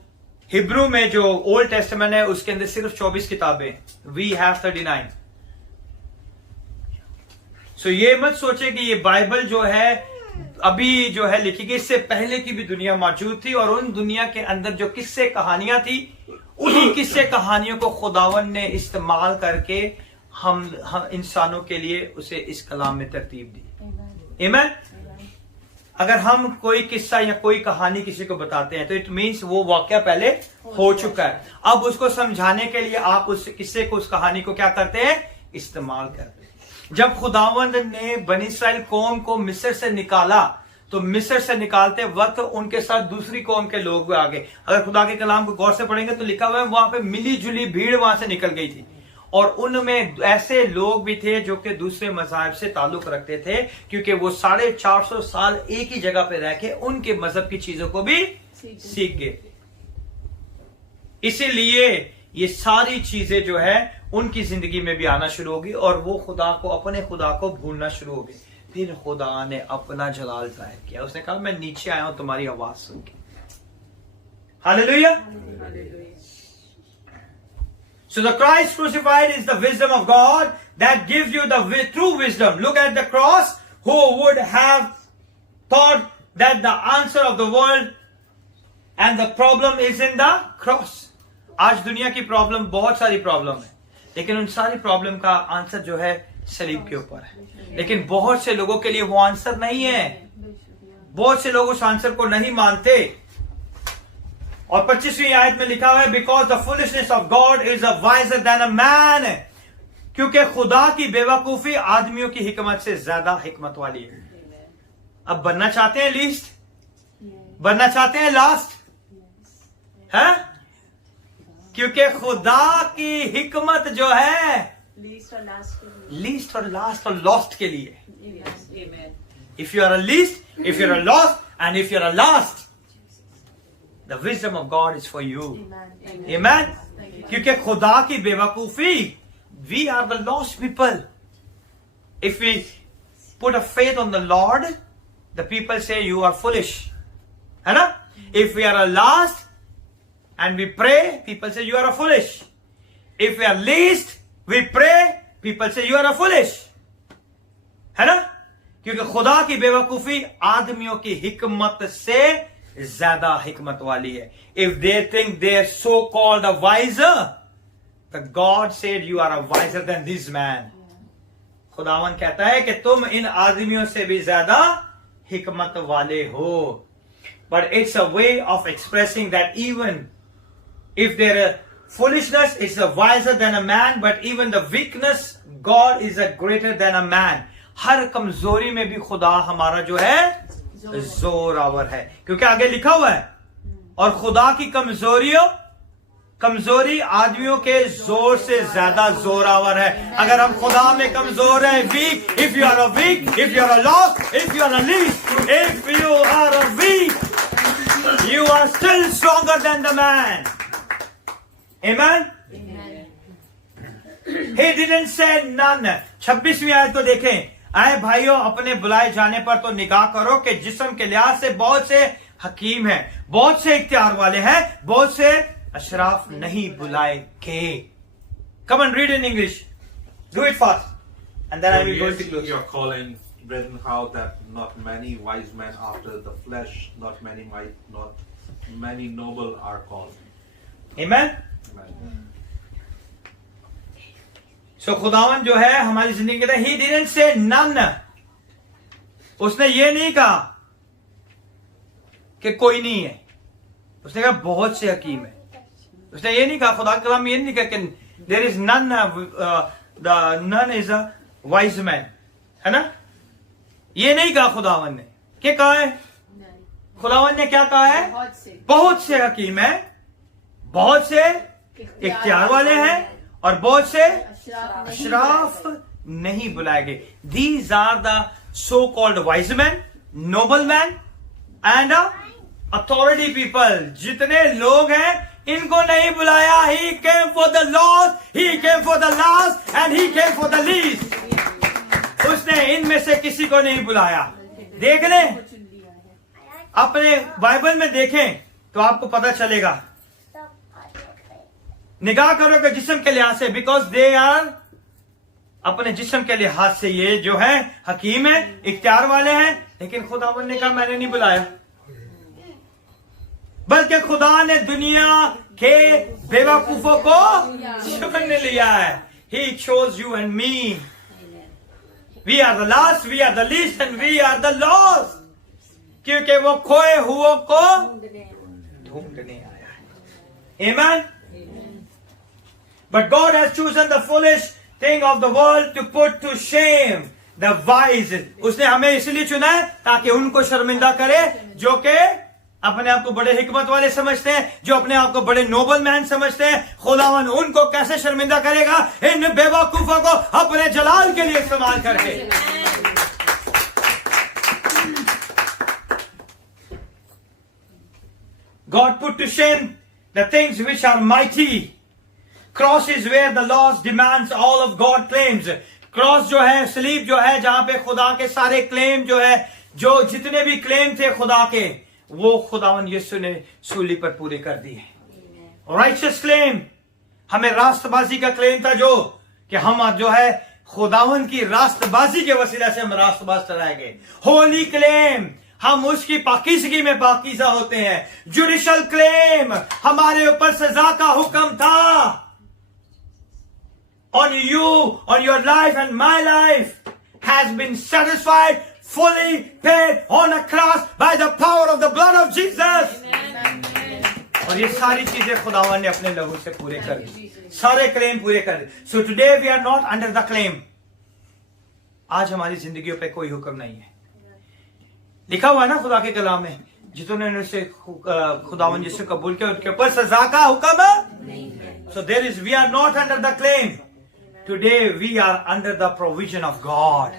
हिब्रू में जो ओल्ड टेस्टामेंट है, उसके अंदर सिर्फ 24 किताबें. We have 39. सो ये मत सोचे कि ये बाइबल जो है अभी जो है लिखी गई. इससे पहले की भी दुनिया मौजूद थी, और उन दुनिया के अंदर जो किस्से कहानियां थी, उन्हीं किस्से कहानियों को खुदावन ने इस्तेमाल करके हम इंसानों के लिए उसे इस कलाम में तरतीब दी. आमीन. अगर हम कोई किस्सा या कोई कहानी किसी को बताते हैं, तो इट मीन्स वो वाकया पहले हो चुका है. अब उसको समझाने के लिए आप उस किस्से को, उस कहानी को क्या करते हैं? इस्तेमाल करते हैं. जब खुदावंद ने बनी इस्राएल कौम को मिस्र से निकाला, तो मिस्र से निकालते वक्त उनके साथ दूसरी कौम के लोग भी आ गए. अगर खुदा के कलाम को गौर से पढ़ेंगे तो लिखा हुआ है वहां पे मिली जुली भीड़ वहां से निकल गई थी. और उनमें ऐसे लोग भी थे जो कि दूसरे मजहब से ताल्लुक रखते थे, क्योंकि वो 450 साल एक ही जगह पे रह के उनके मजहब की चीजों को भी सीख गए। इसीलिए ये सारी चीजें जो है उनकी जिंदगी में भी आना शुरू होगी और वो खुदा को, अपने खुदा को भूलना शुरू हो गए। फिर खुदा ने अपना जलाल जाहिर किया, उसने कहा मैं नीचे आया हूं तुम्हारी आवाज सुन के। Hallelujah. So the Christ crucified is the wisdom of God that gives you the true wisdom. Look at the cross. Who would have thought that the answer of the world and the problem is in the cross? आज दुनिया की problem, बहुत सारी problem है, लेकिन उन सारी problem का आंसर जो है सलीब के ऊपर है। लेकिन बहुत से लोगों के लिए वो आंसर नहीं है, बहुत से लोग उस आंसर को नहीं मानते। और 25वीं आयत में लिखा हुआ है, because the foolishness of God is a wiser then a man, क्योंकि खुदा की बेवकूफी आदमियों की हिकमत से ज्यादा हिकमत वाली है। अब बनना चाहते हैं लीस्ट, बनना चाहते हैं लास्ट, है? क्योंकि खुदा की हिकमत जो है लीस्ट और लास्ट और लॉस्ट के लिए। If you are a least, if you are a lost and if you are a last, the wisdom of God is for you. Amen. क्योंकि खुदा की बेवकूफी, we are the lost people. If we put a faith on the Lord, the people say you are foolish, है ना? If we are a lost and we pray, people say you are a foolish. If we are least, we pray, people say you are a foolish, है ना? क्योंकि खुदा की बेवकूफी आदमियों की हिकमत से ज्यादा हिकमत वाली है। If they think they are so called a wiser, the God said you are a wiser than this man. खुदावन कहता है कि तुम इन आदमियों से भी ज्यादा हिकमत वाले हो। But it's a way of expressing that even if there foolishness is a wiser than a man, but even the weakness, God is a greater than a man. हर कमजोरी में भी खुदा हमारा जो है जोरावर है, क्योंकि आगे लिखा हुआ है, और खुदा की कमजोरी आदमियों के जोर से ज्यादा जोरावर है। अगर हम खुदा में कमजोर हैं, weak, if you are a weak, if you are a lost, if you are a least, if you are a weak, you are still stronger than the man. Amen? He didn't say none. 26वीं आयत को देखें, आए भाइयों, अपने बुलाए जाने पर तो निगाह करो कि जिस्म के लिहाज से बहुत से हकीम हैं, बहुत से इख्तियार वाले हैं, बहुत से अशराफ नहीं बुलाए गए। Come and read in English. Do it fast. And then I will go to close. You're calling, brethren, how that not many wise men after the flesh, not many might, not many noble are called. Amen? So खुदावन जो है हमारी जिंदगी कहता है, he didn't say none. उसने ये नहीं कहा कि कोई नहीं है, उसने कहा बहुत से हकीम है। उसने ये नहीं कहा, खुदा का कलाम ये नहीं कहा कि there is none, none is a wise man, है ना? ये नहीं कहा खुदावन ने। क्या कहा है? खुदावन ने क्या कहा है? बहुत से हकीम है, बहुत से इख्तियार वाले हैं, और बहुत से अशराफ नहीं बुलाए गए। These are the so-called wise men, noble men and authority people. जितने लोग हैं, इनको नहीं बुलाया। He came for the lost, he came for the last and he came for the least. उसने इनमें से किसी को नहीं बुलाया। देख लें, अपने बाइबल में देखें तो आपको पता चलेगा। निगाह करो कि जिस्म के लिहाज से, बिकॉज दे आर, अपने जिस्म के लिहाज से ये जो है हकीम है, इख्तियार वाले हैं, लेकिन खुदावन ने कहा मैंने नहीं बुलाया। बल्कि खुदा ने दुनिया के बेवकूफों को चुन लिया है। He chose you and me. We are the last, we are the least and we are the lost, क्योंकि वो खोए हुओं को ढूंढने आया है। आमीन। But God has chosen the foolish thing of the world to put to shame the wise. उसने हमें इसलिए चुना है ताकि उनको शर्मिंदा करे जो कि अपने आप को बड़े हिकमत वाले समझते हैं, जो अपने आप को बड़े नोबल मैन समझते हैं, खुदावन उनको कैसे शर्मिंदा करेगा? इन बेवकूफों को अपने जलाल के लिए इस्तेमाल करके। God put to shame the things which are mighty. Cross is where the laws demands all of God claims. Cross जो है, सलीब जो है, जहां पे खुदा के सारे क्लेम जो है, जो जितने भी क्लेम थे खुदा के, वो खुदावन यीशु ने सूली पर पूरे कर दिए। राइचस क्लेम, हमें रास्तबाजी का क्लेम था जो कि हम जो है खुदावन की रास्तबाजी के वसीला से हम रास्तबाज ठहराए गए। होली क्लेम, हम उसकी पाकीज़गी में पाकीज़ा होते हैं। जुडिशल क्लेम, हमारे ऊपर सजा का हुक्म था। On you, on your life and my life has been satisfied, fully paid on a cross by the power of the blood of Jesus. और ये सारी चीजें खुदावन ने अपने लहू से पूरे कर दी, सारे क्लेम पूरे कर दी। So today we are not under the claim. आज हमारी जिंदगियों पे कोई हुक्म नहीं है। लिखा हुआ है ना खुदा के कलाम में, जितने ने उसे खुदावन यीशु कबूल किया उनके ऊपर सजा का हुक्म नहीं है। So there is, we are not under the claim. Today we are under the provision of God.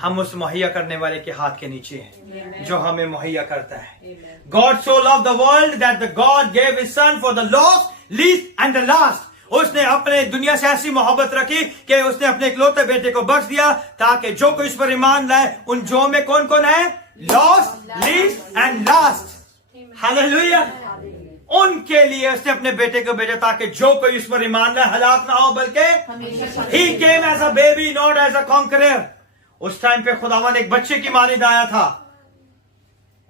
हम उस मुहैया करने वाले के हाथ के नीचे हैं जो हमें मुहैया करता है। God so loved the world that the God gave His Son for the lost, least and the last. उसने अपने दुनिया से ऐसी मोहब्बत रखी कि उसने अपने इकलौते बेटे को बख्श दिया ताकि जो कोई इस पर ईमान लाए, उन जो में कौन कौन है? Lost, least and last. Hallelujah. उनके लिए उसने अपने बेटे को भेजा ताकि जो कोई इस पर ईमान लाए हलाक ना हो, बल्कि He came as a baby, not as a conqueror. उस टाइम पे खुदावन एक बच्चे की मानिंद आया था,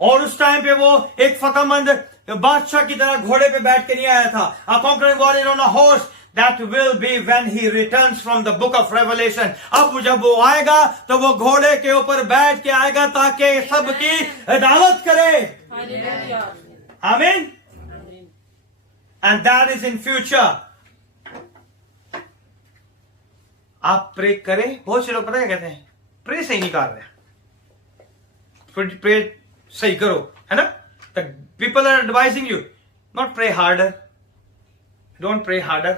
और उस टाइम पे वो एक फतहमंद बादशाह की तरह घोड़े पे बैठ के नहीं आया था। A conquering warrior on a horse, that will be when he returns from the book of Revelation. अब जब वो आएगा तो वो घोड़े के ऊपर बैठ के आएगा ताकि सबकी अदालत करे। आमीन। And that is in future. आप प्रे करें, बहुत से लोग पता है क्या कहते हैं? प्रे सही नहीं कर रहे, प्रे सही करो, है ना? The people are advising you not pray harder, don't pray harder.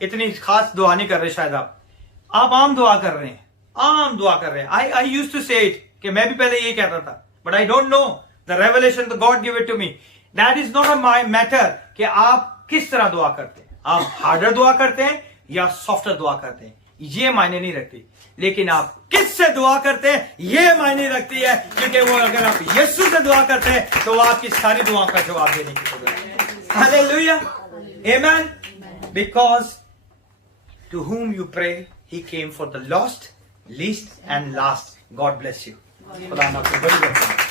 इतनी खास दुआ नहीं कर रहे शायद आप आम दुआ कर रहे हैं, आम दुआ कर रहे हैं। I used to say it कि मैं भी पहले यही कहता था, but I don't know the revelation the God give it to me. That is not a my matter कि आप किस तरह दुआ करते हैं, आप हार्डर दुआ करते हैं या सॉफ्टर दुआ करते हैं, ये मायने नहीं रखती, लेकिन आप किससे दुआ करते हैं ये मायने रखती है। क्योंकि वो अगर आप यीशु से दुआ करते हैं तो वो आपकी सारी दुआओं का जवाब देने की जरूरत है। Hallelujah, amen. Because to whom you pray, He came for the lost, least and last. God bless you. खुदा आपको बड़ी बरकत दे।